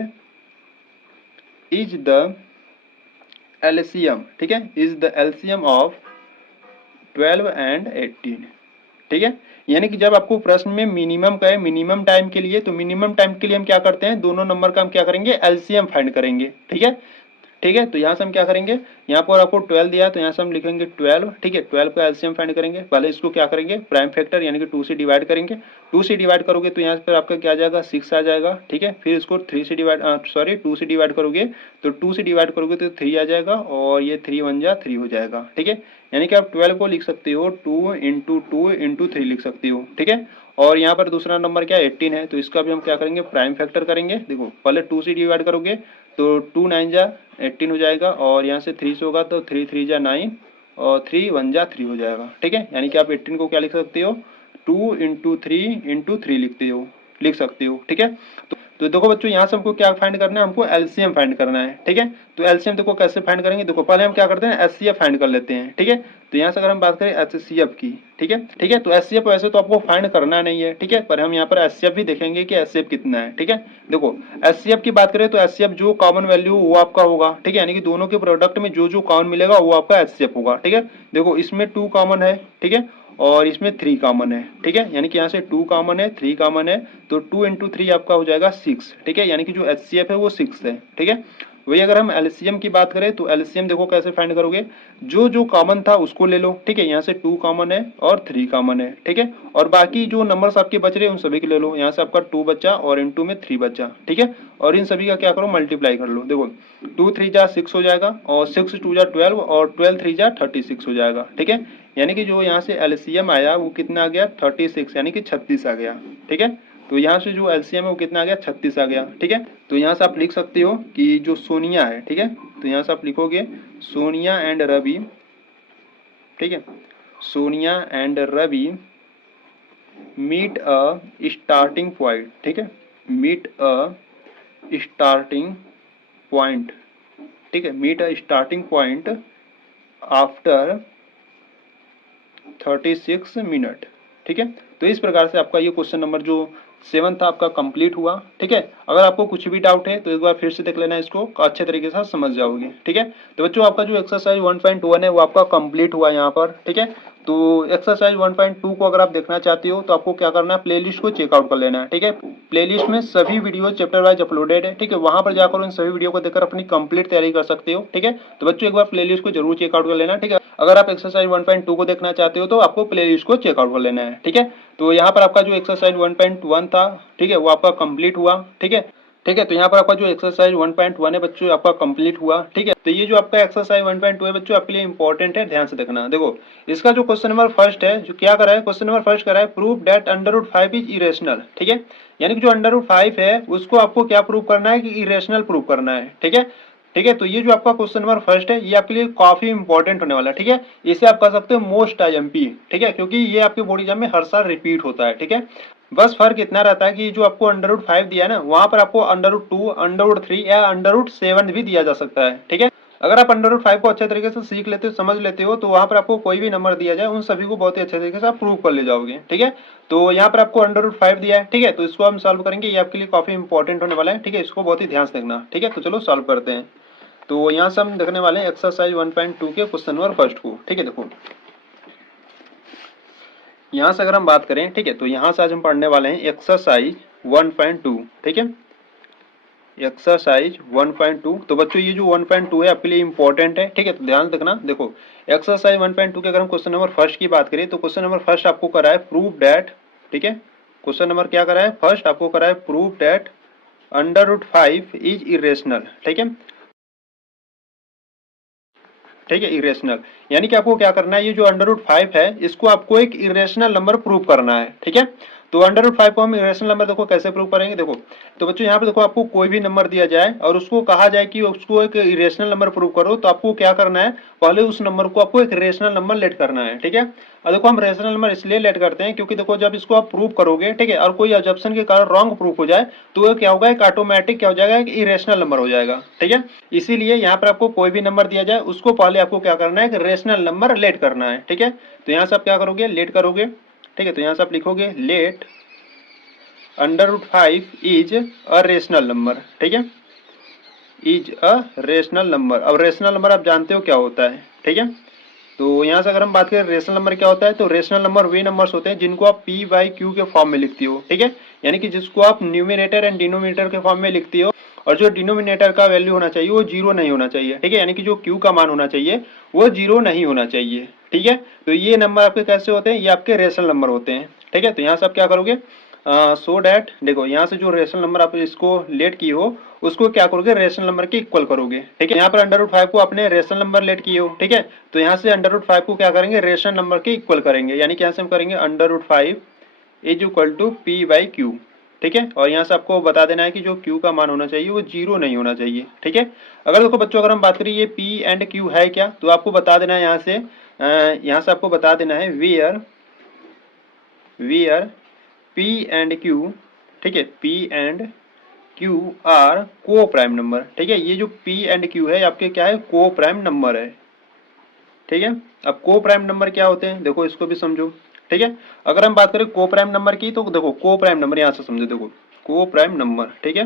is the LCM, ठीक है, is the LCM of 12 and 18, ठीक है। यानी कि जब आपको प्रश्न में मिनिमम का है, मिनिमम टाइम के लिए, तो मिनिमम टाइम के लिए हम क्या करते हैं, दोनों नंबर का हम क्या करेंगे, एलसीएम फाइंड करेंगे, ठीक है, ठीक है। तो यहाँ से हम क्या करेंगे, यहाँ पर आपको 12 दिया है तो यहाँ से हम लिखेंगे 12, ठीक है, 12 का एलसीएम फाइंड करेंगे। पहले इसको क्या करेंगे, प्राइम फैक्टर यानी कि 2 से डिवाइड करेंगे, 2 से डिवाइड करोगे तो यहाँ पर आपका क्या आ जाएगा, 6 आ जाएगा, ठीक है। फिर इसको 3 से डिवाइड, सॉरी 2 से डिवाइड करोगे तो 2 से डिवाइड करोगे तो 3 आ जाएगा, और ये 3 1 जा 3 हो जाएगा, ठीक है। यानी कि आप 12 को लिख सकते हो 2 इंटू 2 इंटू 3 लिख सकते हो, ठीक है। और यहाँ पर दूसरा नंबर क्या 18 है, तो इसका भी हम क्या करेंगे, प्राइम फैक्टर करेंगे। देखो पहले 2 से डिवाइड करोगे तो 2 9 जा 18 हो जाएगा, और यहाँ से 3 से होगा तो 3 3 जा 9, और 3 1 जा 3 हो जाएगा, ठीक है। यानी कि आप 18 को क्या लिख सकते हो, 2 इंटू 3 इंटू 3 लिख सकते हो, ठीक है। तो देखो बच्चों यहाँ से हमको क्या फाइंड करना है, हमको एलसीएम फाइंड करना है, ठीक है। तो एलसीएम देखो कैसे फाइंड करेंगे, देखो पहले हम क्या करते हैं, एचसीएफ फाइंड कर लेते हैं, ठीक है। तो यहाँ से अगर हम बात करें एचसीएफ की, ठीक है, ठीक है, तो एचसीएफ वैसे तो आपको फाइंड करना नहीं है, ठीक है, पर हम यहाँ पर एचसीएफ भी देखेंगे कि एचसीएफ कितना है, ठीक है। देखो एचसीएफ की बात करें तो एचसीएफ जो कॉमन वैल्यू वो आपका होगा, ठीक है, यानी कि दोनों के प्रोडक्ट में जो जो कॉमन मिलेगा वो आपका एचसीएफ होगा, ठीक है। देखो इसमें 2 कॉमन है, ठीक है, और इसमें 3 कॉमन है, ठीक है, यानी कि यहाँ से 2 कॉमन है 3 कॉमन है, तो 2 इंटू 3 आपका हो जाएगा 6, ठीक है, यानी कि जो एचसीएफ है वो 6 है, ठीक है। वही अगर हम एलसीएम की बात करें तो एलसीएम देखो कैसे फाइंड करोगे, जो जो कॉमन था उसको ले लो, ठीक है, यहाँ से 2 कॉमन है और 3 कॉमन है, ठीक है, और बाकी जो नंबर्स आपके बच रहे हैं उन सभी के ले लो, यहाँ से आपका 2 बचा और इनटू में 3 बचा, ठीक है, और इन सभी का क्या करो, मल्टीप्लाई कर लो। देखो 2 3 जा 6 हो जाएगा, और 6 2 जा 12, और 12 3 जा 36 हो जाएगा, ठीक है। यानी कि जो यहाँ से एलसीएम आया वो कितना आ गया, 36, यानी कि 36 आ गया, ठीक है। तो यहाँ से जो एलसीएम है वो कितना आ गया, 36 आ गया, ठीक है। तो यहाँ से आप लिख सकते हो कि जो सोनिया है, ठीक है, तो यहाँ से आप लिखोगे सोनिया एंड रवि, ठीक है, Sonia and Ravi meet a starting point, ठीक है, मीट अ स्टार्टिंग पॉइंट, ठीक है, meet a starting point after 36 minute, ठीक है। तो इस प्रकार से आपका ये क्वेश्चन नंबर जो 7 था आपका कंप्लीट हुआ, ठीक है। अगर आपको कुछ भी डाउट है तो एक बार फिर से देख लेना, इसको अच्छे तरीके से समझ जाओगे, ठीक है। तो बच्चों आपका जो एक्सरसाइज 1.1 है वो आपका कंप्लीट हुआ यहाँ पर, ठीक है। तो एक्सरसाइज 1.2 को अगर आप देखना चाहते हो तो आपको क्या करना है, प्लेलिस्ट को चेकआउट कर लेना है, ठीक है। प्लेलिस्ट में सभी वीडियो चैप्टर वाइज अपलोडेड है, ठीक है, वहां पर जाकर उन सभी वीडियो को देखकर अपनी कंप्लीट तैयारी कर सकते हो, ठीक है। तो बच्चों एक बार प्लेलिस्ट को जरूर चेकआउट कर लेना, ठीक है। अगर आप एक्सरसाइज 1.2 को देखना चाहते हो तो आपको प्लेलिस्ट को चेकआउट कर लेना है, ठीक है। तो यहाँ पर आपका जो एक्सरसाइज 1.1 था, ठीक है, वो आपका कंप्लीट हुआ, ठीक है, ठीक है। तो यहाँ पर आपका जो एक्सरसाइज 1.1 है बच्चों आपका कंप्लीट हुआ, ठीक है। तो ये जो आपका एक्सरसाइज 1.2 है बच्चों आपके लिए इंपॉर्टेंट है, ध्यान से देखना। देखो इसका जो क्वेश्चन नंबर फर्स्ट है, जो क्या करा है, क्वेश्चन नंबर फर्स्ट करा है, प्रूव दैट √5 इज इरेशनल, ठीक है, यानी कि जो √5 है उसको आपको क्या प्रूव करना है, कि इरेशनल प्रूव करना है, ठीक है, ठीक है। तो ये जो आपका क्वेश्चन नंबर फर्स्ट है ये आपके लिए काफी इंपॉर्टेंट होने वाला है, ठीक है। इसे आप कह सकते हो मोस्ट आईएमपी, ठीक है, क्योंकि ये आपके बोर्ड एग्जाम में हर साल रिपीट होता है, ठीक है। बस फर्क इतना रहता है कि जो आपको √5 दिया है ना, वहां पर आपको √2 √3 या √7 भी दिया जा सकता है, ठीक है। अगर आप √5 को अच्छे तरीके से सीख लेते हो, समझ लेते हो, तो वहां पर आपको कोई भी नंबर दिया जाए उन सभी को बहुत ही अच्छे तरीके से आप प्रूव कर ले जाओगे, ठीक है। तो यहाँ पर आपको √5 दिया है, ठीक है, तो इसको हम सॉल्व करेंगे, ये आपके लिए काफी इंपॉर्टेंट होने वाला है, ठीक है, इसको बहुत ही ध्यान से देखना, ठीक है। तो चलो सॉल्व करते हैं। तो यहाँ से हम देखने वाले हैं एक्सरसाइज 1.2 के क्वेश्चन नंबर फर्स्ट को। ठीक है, देखो यहाँ से अगर हम बात करें, ठीक है, तो यहाँ से आज हम पढ़ने वाले हैं एक्सरसाइज 1.2। ठीक है, एक्सरसाइज 1.2। तो बच्चों ये जो 1.2 है आपके लिए इंपॉर्टेंट है। ठीक है, तो ध्यान रखना। देखो एक्सरसाइज 1.2 के अगर हम क्वेश्चन नंबर फर्स्ट की बात करें तो क्वेश्चन नंबर फर्स्ट आपको करा है प्रूव डैट। ठीक है, क्वेश्चन नंबर क्या करा है, फर्स्ट आपको करा है प्रूव डैट √5 इज इरेशनल। ठीक है, ठीक है, इरेशनल यानी कि आपको क्या करना है, ये जो √5 है इसको आपको एक इरेशनल नंबर प्रूव करना है। ठीक है, तो √5 को हम इरेशनल नंबर देखो कैसे प्रूव करेंगे। देखो तो बच्चों यहाँ पे देखो आपको कोई भी नंबर दिया जाए और उसको कहा जाए कि उसको एक इरेशनल नंबर प्रूव करो, तो आपको क्या करना है, पहले उस नंबर को आपको एक रेशनल नंबर लेट करना है। ठीक है, और देखो हम रेशनल नंबर इसलिए लेट करते हैं क्योंकि देखो जब इसको आप प्रूव करोगे, ठीक है, और कोई अजम्पशन के कारण रॉन्ग प्रूफ हो जाए तो वो क्या होगा, एक ऑटोमेटिक क्या हो जाएगा, एक इरेशनल नंबर हो जाएगा। ठीक है, इसीलिए यहाँ पर आपको कोई भी नंबर दिया जाए उसको पहले आपको क्या करना है, एक रेशनल नंबर लेट करना है। ठीक है, तो यहाँ से आप क्या करोगे, लेट करोगे। ठीक है, तो यहाँ से आप लिखोगे let √5 is a rational number. ठीक है, इज अ रेशनल नंबर। अब रेशनल नंबर आप जानते हो क्या होता है। ठीक है, तो यहाँ से अगर हम बात करें रेशनल नंबर क्या होता है, तो रेशनल नंबर वे नंबर्स होते हैं जिनको आप p/q के फॉर्म में लिखती हो। ठीक है, यानी कि जिसको आप न्यूमिनेटर एंड डिनोमिनेटर के फॉर्म में लिखती हो और जो डिनोमिनेटर का वैल्यू होना चाहिए वो 0 नहीं होना चाहिए। ठीक है, यानी कि जो q का मान होना चाहिए वो 0 नहीं होना चाहिए। ठीक है, तो ये नंबर आपके कैसे होते हैं, ये आपके रेशनल नंबर होते हैं। ठीक है, तो यहाँ से आप क्या करोगे, सो डैट देखो यहाँ से जो रेशनल नंबर आप इसको लेट की हो उसको क्या करोगे, रेशनल नंबर के इक्वल करोगे। ठीक है, यहाँ पर √5 को आपने रेशनल नंबर लेट किए हो। ठीक है, तो यहाँ से √5 को क्या करेंगे, रेशनल नंबर के इक्वल करेंगे, यानी कि यहाँ से हम करेंगे √5 इज इक्वल टू p/q। ठीक है, और यहाँ से आपको बता देना है कि जो q का मान होना चाहिए वो 0 नहीं होना चाहिए। ठीक है, अगर देखो बच्चों अगर हम बात करें ये p एंड q है क्या, तो आपको बता देना है यहाँ से आपको बता देना है वेयर p एंड q। ठीक है, p and q are coprime number. ठीक है, ये जो p एंड q है आपके क्या है, को प्राइम नंबर है। ठीक है, अब को प्राइम नंबर क्या होते हैं देखो इसको भी समझो। ठीक है, अगर हम बात करें को प्राइम नंबर की तो देखो को प्राइम नंबर यहाँ से समझो, देखो को प्राइम नंबर। ठीक है,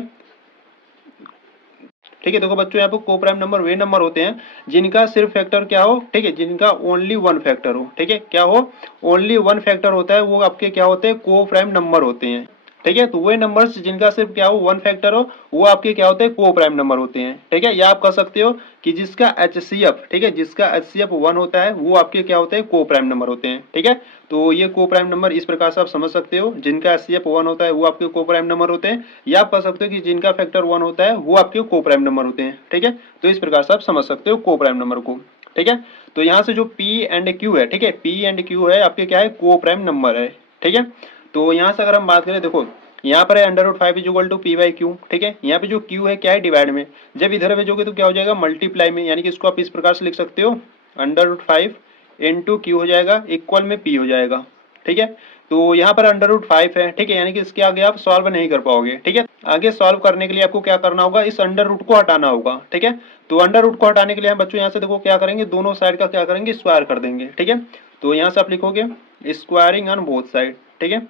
ठीक है, देखो बच्चों यहाँ पे को प्राइम नंबर वे नंबर होते हैं जिनका सिर्फ फैक्टर क्या हो, ठीक है, जिनका ओनली वन फैक्टर हो। ठीक है, क्या हो, ओनली वन फैक्टर होता है, वो आपके क्या होते हैं, को प्राइम नंबर होते हैं। ठीक है, तो वे नंबर्स जिनका सिर्फ क्या हो, वन फैक्टर हो, वो आपके क्या होते हैं, को प्राइम नंबर होते हैं। ठीक है, या आप कह सकते हो कि जिसका HCF, ठीक है, जिसका HCF 1 होता है वो आपके क्या होते हैं, को प्राइम नंबर होते हैं। ठीक है, तो ये को प्राइम नंबर इस प्रकार से आप समझ सकते हो, जिनका HCF 1 होता है वो आपके को प्राइम नंबर होते हैं, या आप कह सकते हो कि जिनका फैक्टर 1 होता है वो आपके को प्राइम नंबर होते हैं। ठीक है, तो इस प्रकार से आप समझ सकते हो को प्राइम नंबर को। ठीक है, तो यहाँ से जो P एंड Q है, ठीक है, P एंड Q है आपके क्या है, को प्राइम नंबर है। ठीक है, तो यहाँ से अगर हम बात करें, देखो यहाँ पर है √5 इज इक्वल टू p/q। ठीक है, यहाँ पे जो q है क्या है, डिवाइड में, जब इधर भेजोगे तो क्या हो जाएगा, मल्टीप्लाई में, यानी कि इसको आप इस प्रकार से लिख सकते हो √5 इंटू q हो जाएगा इक्वल में p हो जाएगा। ठीक है, तो यहाँ पर √5 है, ठीक है, यानी कि इसके आगे आप सॉल्व नहीं कर पाओगे। ठीक है, आगे सॉल्व करने के लिए आपको क्या करना होगा, इस अंडर रूट को हटाना होगा। ठीक है, तो अंडर रूट को हटाने के लिए हम बच्चों यहाँ से देखो क्या करेंगे, दोनों साइड का क्या करेंगे, स्क्वायर कर देंगे। ठीक है, तो यहाँ से आप लिखोगे स्क्वायरिंग ऑन बोथ साइड। ठीक है,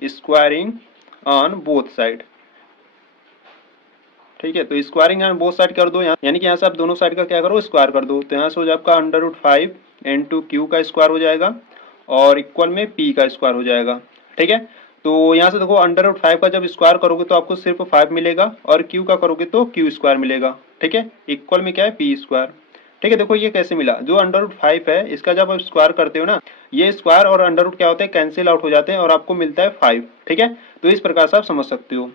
स्क्वायरिंग ऑन बोथ साइड। ठीक है, तो स्क्वायरिंग ऑन बोथ साइड कर दो यहाँ, यानी कि यहाँ से आप दोनों साइड का क्या करो, स्क्वायर कर दो। तो यहाँ से हो जाए आपका √5 इंटू क्यू का स्क्वायर हो जाएगा और इक्वल में p का स्क्वायर हो जाएगा। ठीक है, तो यहाँ से देखो √5 का जब स्क्वायर करोगे तो आपको सिर्फ 5 मिलेगा और q का करोगे तो q स्क्वायर मिलेगा। ठीक है, इक्वल में क्या है, p स्क्वायर। ठीक है, देखो ये कैसे मिला, जो √5 है इसका जब आप स्क्वायर करते हो ना, ये स्क्वायर और अंडर रूट क्या होते हैं, कैंसिल आउट हो जाते हैं और आपको मिलता है 5। ठीक है, तो इस प्रकार से आप समझ सकते हो।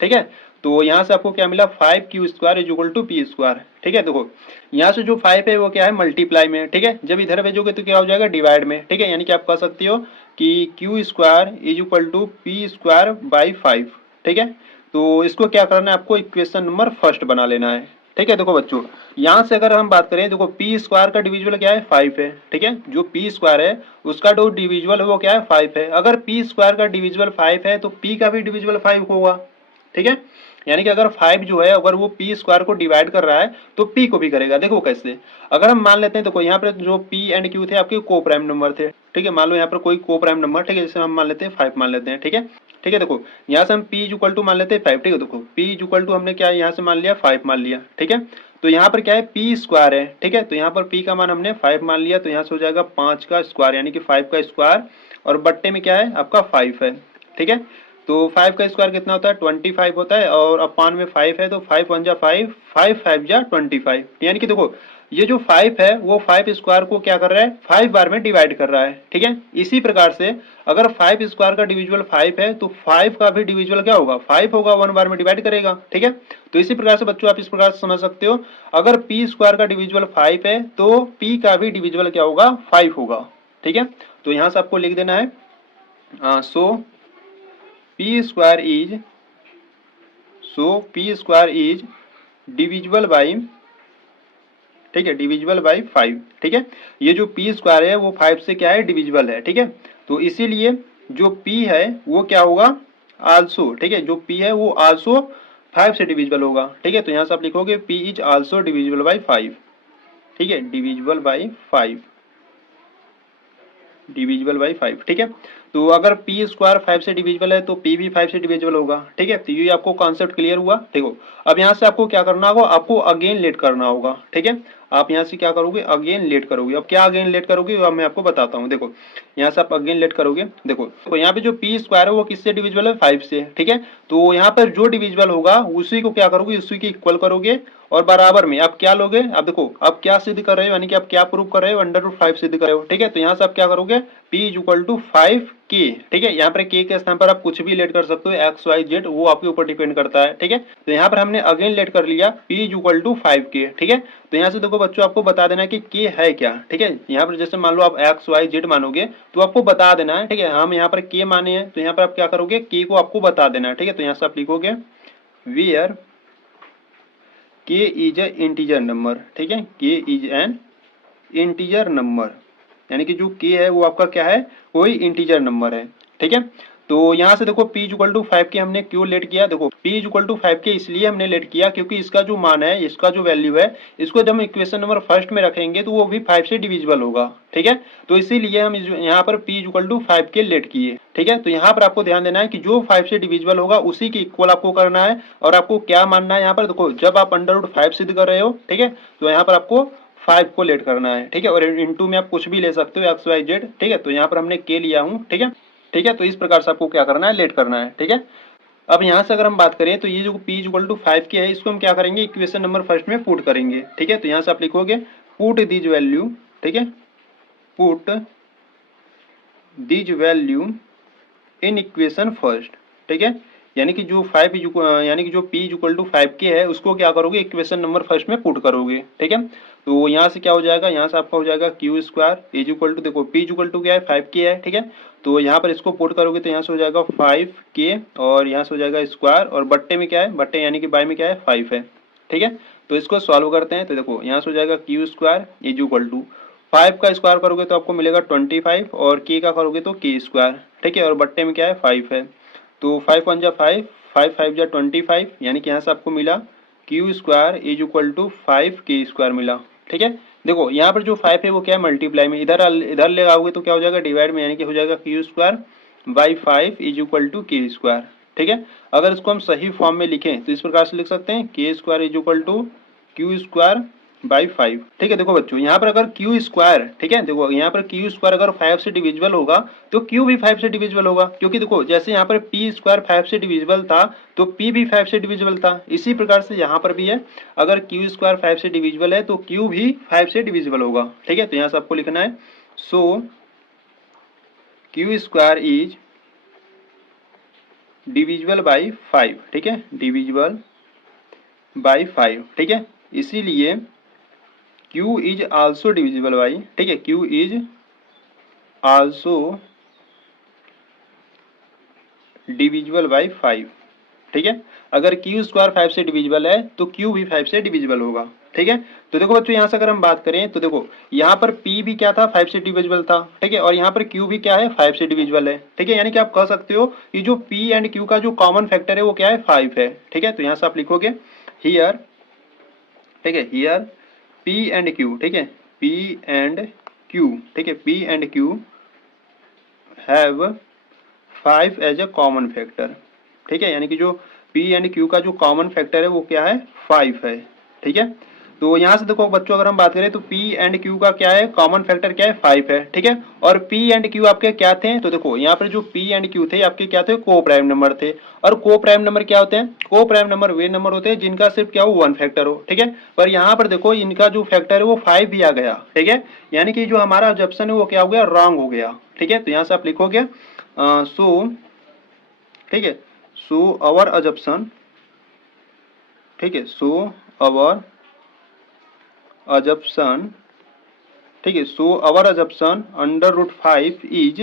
ठीक है, तो यहाँ से आपको क्या मिला, 5q² is equal to p square. ठीक है, देखो यहाँ से जो 5 है वो क्या है, मल्टीप्लाई में। ठीक है, जब इधर भेजोगे तो क्या हो जाएगा, डिवाइड में। ठीक है, यानी कि आप कह सकते हो कि q² is equal to p²/5। ठीक है, तो इसको क्या करना है, आपको इक्वेशन नंबर फर्स्ट बना लेना है। ठीक है, देखो बच्चों यहाँ से अगर हम बात करें, देखो p² का डिविजिबल क्या है, 5 है। ठीक है, जो p² है उसका जो डिविजिबल है वो क्या है, 5 है। अगर p² का डिविजिबल 5 है तो p का भी डिविजिबल 5 होगा। ठीक है, यानी कि अगर 5 जो है अगर वो p² को डिवाइड कर रहा है तो p को भी करेगा। देखो कैसे, अगर हम मान लेते हैं, देखो यहाँ पर जो p एंड q थे आपके को प्राइम नंबर थे। ठीक है, मान लो यहाँ पर कोई को प्राइम नंबर, ठीक है, जैसे हम मान लेते हैं 5 मान लेते हैं। ठीक है, ठीक है। देखो यहाँ से हम p इज इक्वल टू मान लेते हैं 5, ठीक है। देखो p इज इक्वल टू हमने क्या है यहाँ से मान लिया 5 मान लिया, ठीक है। तो यहाँ पर क्या है p स्क्वायर है, ठीक है। तो यहाँ पर p का मान हमने 5 मान लिया, तो यहाँ से हो जाएगा 5 का स्क्वायर यानी कि 5 का स्क्वायर, और बट्टे में क्या है आपका 5 है, ठीक है। तो 5 का स्क्वायर कितना होता है 25 होता है, और अपान में 5 है, तो 5 1 जा 5, 5 5 जा 25, यानी कि देखो ये जो 5 है वो 5 स्क्वायर को क्या कर रहा है 5 बार में डिवाइड कर रहा है, ठीक है। इसी प्रकार से अगर 5 स्क्वायर का डिविजिबल 5 है तो 5 का भी डिविजिबल क्या होगा 5 होगा, 1 बार में डिवाइड करेगा, ठीक है। तो इसी प्रकार से बच्चों आप इस प्रकार से समझ सकते हो, अगर p स्क्वायर का डिविजिबल 5 है तो p का भी डिविजिबल क्या होगा 5 होगा, ठीक है। तो यहां से आपको लिख देना है सो p square is divisible by, ठीक है, डिविजिबल बाई 5, ठीक है। ये जो p स्क्वायर है वो 5 से क्या है डिविजिबल है, ठीक है। तो इसीलिए जो p है वो क्या होगा आल्सो, ठीक है, जो p है वो आल्सो 5 से डिविजिबल होगा, ठीक है। तो यहाँ से आप लिखोगे p is also divisible by 5, ठीक है, डिविजिबल बाई 5, डिविजिबल बाई 5, ठीक है। तो अगर p स्क्वायर 5 से डिविजिबल है तो p भी 5 से डिविजिबल होगा, ठीक है। तो ये आपको कॉन्सेप्ट क्लियर हुआ। देखो अब यहाँ से आपको क्या करना होगा, आपको अगेन लेट करना होगा, ठीक है। आप यहाँ से क्या करोगे अगेन लेट करोगे। अब क्या अगेन लेट करोगे अब मैं आपको बताता हूँ। देखो यहाँ से आप अगेन लेट करोगे, देखो तो यहाँ पे जो p स्क्वायर है वो किससे डिविजिबल है 5 से, ठीक है। तो यहाँ पर जो डिविजिबल होगा उसी को क्या करोगे उसी की इक्वल करोगे, और बराबर में आप क्या लोगे, अब देखो आप क्या सिद्ध कर रहे हो, यानी कि आप क्या प्रूव कर रहे हो √5 सिद्ध कर रहे हो, ठीक है। तो यहाँ से आप क्या करोगे p is equal to 5k, ठीक है। यहाँ पर k के स्थान पर आप कुछ भी लेट कर सकते हो, x y z वो आपके ऊपर डिपेंड करता है, ठीक है। तो यहाँ पर हमने अगेन लेट कर लिया p is equal to 5k, ठीक है। तो यहाँ से देखो बच्चों आपको बता देना है कि k है क्या, ठीक है। यहाँ पर जैसे मान लो आप x y z मानोगे तो आपको बता देना है, ठीक है। हम यहाँ पर k माने हैं तो यहाँ पर आप क्या करोगे k को आपको बता देना है, ठीक है। तो यहाँ से आप लिखोगे where k is a integer number, ठीक है, k is an integer number, यानी कि जो k है वो आपका क्या है कोई इंटीजर नंबर है, ठीक है। तो यहाँ से देखो p इक्वल टू 5 के हमने क्यों लेट किया, देखो p इक्वल टू 5 के इसलिए हमने लेट किया क्योंकि इसका जो मान है इसका जो वैल्यू है इसको जब हम इक्वेशन नंबर फर्स्ट में रखेंगे तो वो भी 5 से डिविजिबल होगा, ठीक है। तो इसीलिए हम यहाँ पर p इक्वल टू 5 के लेट किए, ठीक है। तो यहाँ पर आपको ध्यान देना है कि जो 5 से डिविजिबल होगा उसी की इक्वल आपको करना है, और आपको क्या मानना है यहाँ पर देखो जब आप √5 सिद्ध कर रहे हो, ठीक है, तो यहाँ पर आपको 5 को लेट करना है, ठीक है। और इनटू में आप कुछ भी ले सकते हो x y z, ठीक है। तो यहाँ पर हमने k लिया हूँ, ठीक है, ठीक है। तो इस प्रकार से आपको क्या करना है लेट करना है, ठीक है। अब यहाँ से अगर हम बात करें तो ये जो p इक्वल टू 5 के है इसको हम क्या करेंगे इक्वेशन नंबर फर्स्ट में पुट करेंगे, ठीक है। तो यहाँ से आप लिखोगे पुट दिस वैल्यू, ठीक है, put this value in equation first, ठीक है। यानी कि जो 5 यानी कि जो p इक्वल टू 5 के है उसको क्या करोगे इक्वेशन नंबर फर्स्ट में पुट करोगे, ठीक है। तो यहाँ से क्या हो जाएगा, यहाँ से आपका हो जाएगा q square is equal to, देखो p इक्वल टू क्या है 5k है, ठीक है। तो यहाँ पर इसको पुट करोगे तो यहाँ से हो जाएगा 5k, और यहाँ से हो जाएगा स्क्वायर, और बट्टे में क्या है बट्टे यानी कि बाय में क्या है 5 है, ठीक है। तो इसको सॉल्व करते हैं तो देखो यहाँ से हो जाएगा q square is equal to 5 का स्क्वायर करोगे तो आपको मिलेगा 25, और k का करोगे तो k स्क्वायर, ठीक है, और बट्टे में क्या है 5 है। तो 5 1 जा 5, 5 5 जा 25, यानी कि यहाँ से आपको मिला q square is equal to 5k square मिला, ठीक है। देखो यहाँ पर जो 5 है वो क्या है मल्टीप्लाई में, इधर ले आओगे तो क्या हो जाएगा डिवाइड में, यानी कि हो जाएगा q square by 5 is equal to k square, ठीक है। अगर इसको हम सही फॉर्म में लिखें तो इस प्रकार से लिख सकते हैं k square is equal to q square by 5, ठीक है। देखो बच्चों यहाँ पर अगर q स्क्वायर, ठीक है, देखो यहाँ पर q स्क्वायर अगर 5 से डिविजिबल होगा तो q भी 5 से डिविजिबल होगा, क्योंकि देखो जैसे यहाँ पर p स्क्वायर 5 से डिविजिबल था तो p भी 5 से डिविजिबल था, इसी प्रकार से यहाँ पर भी है, अगर q स्क्वायर 5 से डिविजिबल है तो q भी 5 से डिविजिबल होगा, ठीक है। तो यहाँ से आपको लिखना है सो q square is divisible by 5, ठीक है, डिविजिबल बाई 5, ठीक है। इसीलिए q is also divisible by, ठीक है, q is also divisible by 5, ठीक है। अगर q स्क्वायर 5 से डिविजिबल है तो q भी 5 से डिविजिबल होगा, ठीक है। तो देखो बच्चों यहाँ से अगर हम बात करें तो देखो यहाँ पर p भी क्या था 5 से डिविजिबल था, ठीक है, और यहाँ पर q भी क्या है 5 से डिविजिबल है, ठीक है। यानी कि आप कह सकते हो कि जो p एंड q का जो कॉमन फैक्टर है वो क्या है 5 है, ठीक है। तो यहाँ से आप लिखोगे हियर, ठीक है, हियर p एंड q, ठीक है, p एंड q, ठीक है, p and q have 5 as a common factor, ठीक है, यानी कि जो P एंड Q का जो कॉमन फैक्टर है वो क्या है 5 है, ठीक है। तो यहाँ से देखो बच्चों अगर हम बात करें तो P एंड Q का क्या है कॉमन फैक्टर क्या है 5 है, ठीक है। और P एंड Q आपके क्या थे, तो देखो यहाँ पर जो P एंड Q थे आपके क्या थे को प्राइम नंबर थे। और को प्राइम नंबर क्या होते हैं, को प्राइम नंबर वे नंबर होते हैं जिनका सिर्फ क्या हो 1 फैक्टर हो, ठीक है। पर यहाँ पर देखो इनका जो फैक्टर है वो 5 भी आ गया, ठीक है, यानी कि जो हमारा ऑब्जेक्शन है वो क्या हो गया रॉन्ग हो गया, ठीक है। तो यहाँ से आप लिखोगे सो, ठीक है, सो अवर अजप्शन, ठीक है, सो अवर अजप्शन, ठीक है, so our अजप्शन under root 5 is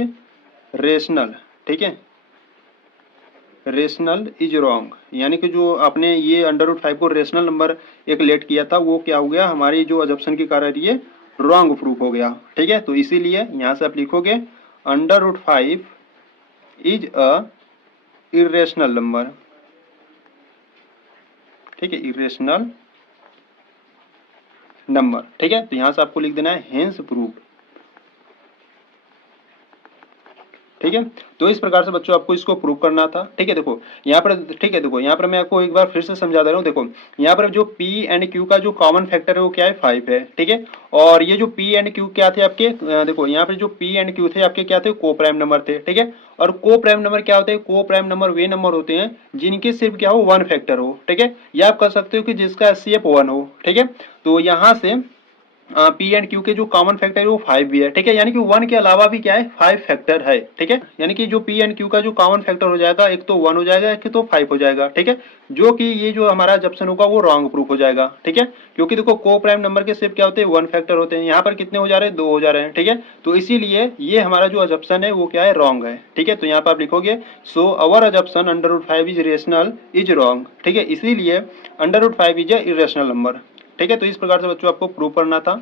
rational, ठीक है, रेशनल इज रॉन्ग, यानी कि जो आपने ये अंडर रूट 5 को रेशनल नंबर एक लेट किया था वो क्या हो गया हमारी जो अजप्शन के कारण ये रॉन्ग प्रूफ हो गया, ठीक है। तो इसीलिए यहाँ से आप लिखोगे under root 5 is a irrational number, ठीक है, इरेशनल नंबर, ठीक है। तो यहाँ से आपको लिख देना है हेंस प्रूफ, ठीक है। तो इस प्रकार से बच्चों आपको इसको प्रूव करना था, ठीक है। देखो यहाँ पर, ठीक है, देखो यहाँ पर मैं आपको एक बार फिर से समझा दे रहा हूँ। देखो यहाँ पर जो P एंड Q का जो कॉमन फैक्टर है वो क्या है 5 है, ठीक है। और ये जो P एंड Q क्या थे आपके देखो यहाँ पर जो P एंड Q थे आपके क्या थे को प्राइम नंबर थे, ठीक है। और को प्राइम नंबर क्या होते हैं, को प्राइम नंबर वे नंबर होते हैं जिनके सिर्फ क्या हो 1 फैक्टर हो, ठीक है, या आप कह सकते हो कि जिसका HCF 1 हो, ठीक है। तो यहाँ से P एंड Q के जो कॉमन फैक्टर है वो 5 भी है, ठीक है, यानी कि 1 के अलावा भी क्या है 5 फैक्टर है, ठीक है। यानी कि जो P एंड Q का जो कॉमन फैक्टर हो जाएगा एक तो 1 हो जाएगा एक तो 5 हो जाएगा, ठीक है, जो कि ये जो हमारा ऑप्शन होगा वो रॉन्ग प्रूफ हो जाएगा, ठीक है। क्योंकि देखो को प्राइम नंबर के सिर्फ क्या होते हैं 1 फैक्टर होते हैं, यहाँ पर कितने हो जा रहे हैं 2 हो जा रहे हैं, ठीक है। तो इसीलिए ये हमारा जो ऑप्शन है वो क्या है रॉन्ग है, ठीक है। तो यहाँ पर आप लिखोगे so our option under root 5 is rational is wrong, ठीक है, इसीलिए under root 5 is a irrational number, ठीक है। तो इस प्रकार से बच्चों आपको प्रूव करना था,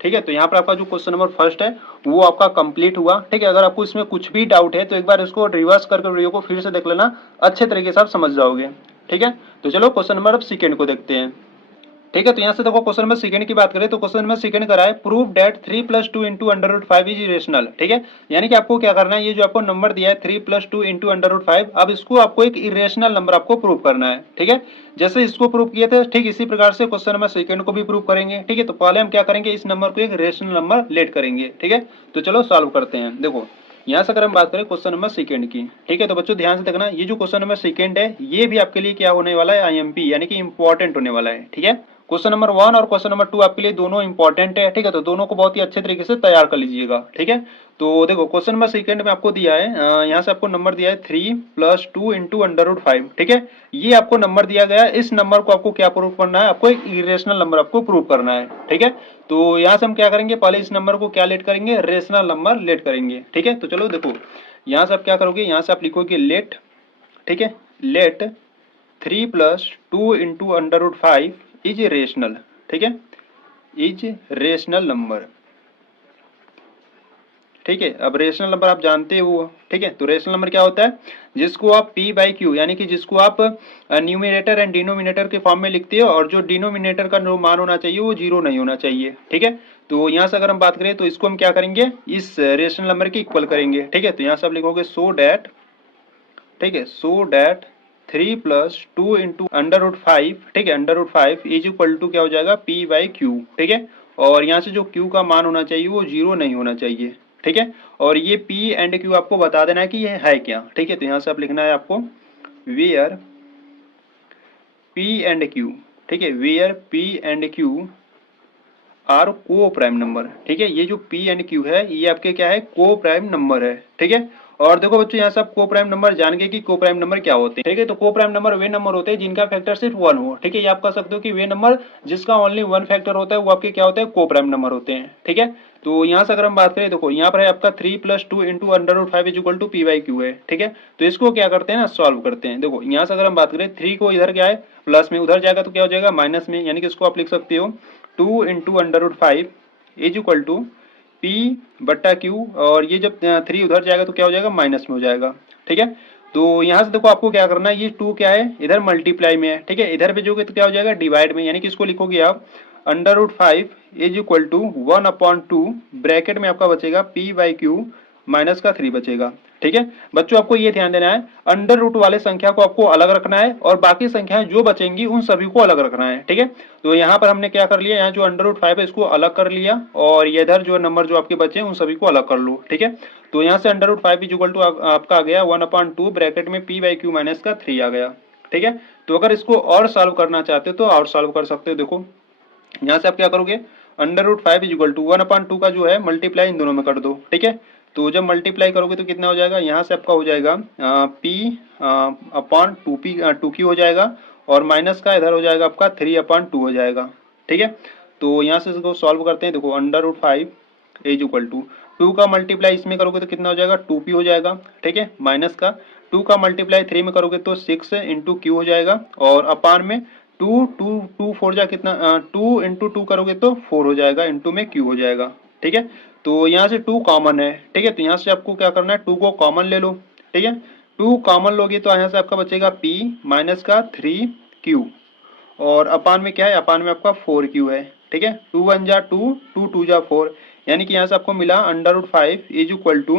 ठीक है। तो यहाँ पर आपका जो क्वेश्चन नंबर फर्स्ट है वो आपका कंप्लीट हुआ, ठीक है। अगर आपको इसमें कुछ भी डाउट है तो एक बार इसको रिवर्स करके वीडियो को फिर से देख लेना, अच्छे तरीके से आप समझ जाओगे, ठीक है। तो चलो क्वेश्चन नंबर अब सेकेंड को देखते हैं, ठीक है। तो यहाँ से देखो क्वेश्चन नंबर सेकंड की बात करें तो क्वेश्चन नंबर सेकंड करा है prove that 3+2 into under root 5 is irrational, ठीक है। यानी कि आपको क्या करना है, ये जो आपको नंबर दिया है 3+2 इंटू अंडर रूट 5, अब इसको आपको एक इरेशनल नंबर आपको प्रूव करना है, ठीक है। जैसे इसको प्रूव किए थे ठीक इसी प्रकार से क्वेश्चन नंबर सेकंड को भी प्रूव करेंगे, ठीक है। तो पहले हम क्या करेंगे इस नंबर को एक रेशनल नंबर लेट करेंगे, ठीक है। तो चलो सॉल्व करते हैं। देखो यहाँ से अगर हम बात करें क्वेश्चन नंबर सेकंड की, ठीक है, तो बच्चों ध्यान से देखना ये जो क्वेश्चन नंबर सेकंड है ये भी आपके लिए क्या होने वाला है IMP यानी कि इंपॉर्टेंट होने वाला है, ठीक है। क्वेश्चन नंबर 1 और क्वेश्चन नंबर 2 आपके लिए दोनों इंपॉर्टेंट है, ठीक है। तो दोनों को बहुत ही अच्छे तरीके से तैयार कर लीजिएगा, ठीक है। तो देखो क्वेश्चन नंबर सेकंड में आपको दिया है यहाँ से आपको नंबर दिया है 3+2 इंटू अंडर रूट 5, ठीक है। ये आपको नंबर दिया गया है, इस नंबर को आपको क्या प्रूव करना है, आपको एक इरेशनल नंबर आपको प्रूव करना है, ठीक है। तो यहाँ से हम क्या करेंगे पहले इस नंबर को क्या लेट करेंगे रेशनल नंबर लेट करेंगे, ठीक है। तो चलो देखो यहाँ से आप क्या करोगे, यहाँ से आप लिखोगे लेट, ठीक है, let 3+2 into under root 5 is rational, ठीक है, इज रेशनल नंबर, ठीक है। अब रेशनल नंबर आप जानते हो, ठीक है। तो रेशनल नंबर क्या होता है, जिसको आप P/Q यानी कि जिसको आप न्यूमिनेटर एंड डिनोमिनेटर के फॉर्म में लिखते हो और जो डिनोमिनेटर का जो मान होना चाहिए वो 0 नहीं होना चाहिए, ठीक है। तो यहाँ से अगर हम बात करें तो इसको हम क्या करेंगे इस रेशनल नंबर के इक्वल करेंगे, ठीक है। तो यहाँ से आप लिखोगे सो डैट, ठीक है, so that 3+2 into under root 5, ठीक है, under root 5 is equal to क्या हो जाएगा P/Q, ठीक है। और यहाँ से जो Q का मान होना चाहिए वो 0 नहीं होना चाहिए, ठीक है। और ये P एंड Q आपको बता देना है कि ये है क्या, ठीक है। तो यहाँ से आप लिखना है आपको वेयर P एंड Q, ठीक है, where P and Q are coprime number, ठीक है। ये जो P एंड Q है ये आपके क्या है को प्राइम नंबर है, ठीक है। और देखो बच्चों यहाँ से आप को प्राइम नंबर जान गए कि को प्राइम नंबर क्या होते हैं, ठीक है। तो को प्राइम नंबर वे नंबर होते हैं जिनका फैक्टर सिर्फ 1 हो, ठीक है। ये आप कह सकते हो कि वे नंबर जिसका ओनली 1 फैक्टर होता है वो आपके क्या होते हैं को प्राइम नंबर होते हैं, ठीक है। तो यहाँ से अगर हम बात करें देखो यहाँ पर है आपका 3+2 into under root 5 is equal to P/Q है, ठीक है। तो इसको क्या करते हैं ना सॉल्व करते हैं। देखो यहाँ से अगर हम बात करें 3 को इधर क्या है प्लस में, उधर जाएगा तो क्या हो जाएगा माइनस में, यानी कि इसको आप लिख सकते हो 2 into under root 5 is equal to P/Q, और ये जब 3 उधर जाएगा तो क्या हो जाएगा माइनस में हो जाएगा, ठीक है। तो यहाँ से देखो आपको क्या करना है, ये 2 क्या है इधर मल्टीप्लाई में है, ठीक है, इधर भेजोगे तो क्या हो जाएगा डिवाइड में, यानी कि इसको लिखोगे आप under root 5 is equal to 1/2 bracket में आपका बचेगा P/Q माइनस का 3 बचेगा। ठीक है बच्चों, आपको ये ध्यान देना है अंडर रूट वाले संख्या को आपको अलग रखना है और बाकी संख्याएं जो बचेंगी उन सभी को अलग रखना है। ठीक है, तो यहाँ पर हमने क्या कर लिया, यहाँ जो अंडर रूट 5 है इसको अलग कर लिया और ये इधर जो नंबर जो आपके बचे उन सभी को अलग कर लो। ठीक है, तो यहाँ से अंडर रूट 5 इक्वल टू आपका आ गया 1/2 ब्रैकेट में p बाई क्यू माइनस का 3 आ गया। ठीक है, तो अगर इसको और सॉल्व करना चाहते हो तो और सॉल्व कर सकते हो। देखो यहाँ से आप क्या करोगे, अंडर रूट 5 इक्वल टू 1/2 का जो है मल्टीप्लाई इन दोनों में कर दो। ठीक है, तो जब मल्टीप्लाई करोगे तो कितना हो जाएगा, यहाँ से आपका हो जाएगा p अपॉन 2p 2q हो जाएगा और माइनस का इधर हो जाएगा आपका 3/2 हो जाएगा। ठीक है, तो यहाँ से इसको सॉल्व करते हैं। देखो under root 5 is equal to 2 का मल्टीप्लाई इसमें करोगे तो कितना हो जाएगा 2p हो जाएगा। ठीक है, माइनस का 2 का मल्टीप्लाई 3 में करोगे तो 6 इंटू क्यू हो जाएगा और अपान में 2 4 जा कितना 2 इंटू 2 करोगे तो 4 हो जाएगा, इंटू में क्यू हो जाएगा। ठीक है, तो यहाँ से 2 कॉमन है। ठीक है, तो यहाँ से आपको क्या करना है 2 को कॉमन ले लो। ठीक है, 2 कॉमन लोगे तो यहाँ से आपका बचेगा p माइनस का 3q और अपान में क्या है, अपान में आपका 4q है। ठीक है, 2 1 जा 2, 2 2 जा 4, यानी कि यहाँ से आपको मिला under root 5 is equal to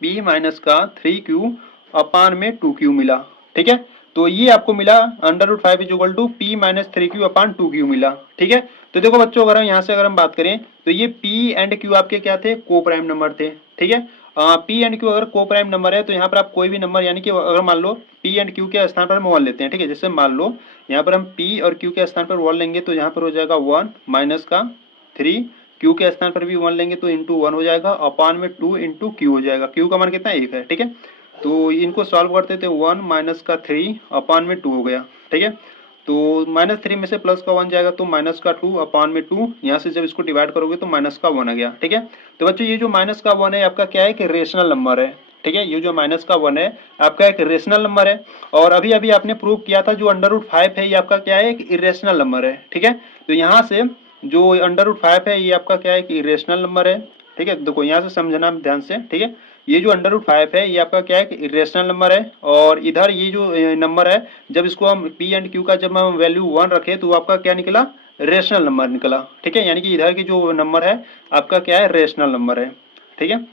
p minus का 3q अपान में 2q मिला। ठीक है, तो ये आपको मिला under root 5 is equal to p minus 3q upon 2q मिला। ठीक है, तो देखो बच्चों अगर हम यहाँ से अगर हम बात करें तो ये p एंड q आपके क्या थे, को प्राइम नंबर थे। ठीक है, p एंड q अगर को प्राइम नंबर है तो यहाँ पर आप कोई भी नंबर, यानी कि अगर मान लो p एंड q के स्थान पर हम 1 लेते हैं। ठीक है, जैसे मान लो यहाँ पर हम p और q के स्थान पर 1 लेंगे तो यहाँ पर हो जाएगा 1 माइनस का 3, q के स्थान पर भी 1 लेंगे तो इंटू 1 हो जाएगा, अपान में 2 इंटू क्यू हो जाएगा। q का मान कितना है 1 है। ठीक है, तो इनको सॉल्व करते थे 1 माइनस का 3 अपान में 2 हो गया। ठीक है, तो माइनस 3 में से प्लस का 1 जाएगा तो माइनस का 2 अपान में 2, यहाँ से जब इसको डिवाइड करोगे तो माइनस का 1 आ गया। ठीक है, तो बच्चों ये जो माइनस का 1 है आपका क्या है कि रेशनल नंबर है। ठीक है, ये जो माइनस का 1 है आपका एक रेशनल नंबर है और अभी अभी आपने प्रूव किया था जो अंडर रूट 5 है ये आपका क्या है, एक इरेशनल नंबर है। ठीक है, तो यहाँ से जो अंडर रूट 5 है ये आपका क्या है कि इरेशनल नंबर है। ठीक है, देखो यहाँ से समझना ध्यान से। ठीक है, ये जो अंडर रूट 5 है ये आपका क्या है कि इरेशनल नंबर है और इधर ये जो नंबर है जब इसको हम p एंड q का जब हम वैल्यू 1 रखे तो आपका क्या निकला, रेशनल नंबर निकला। ठीक है, यानी कि इधर की जो नंबर है आपका क्या है, रेशनल नंबर है। ठीक है,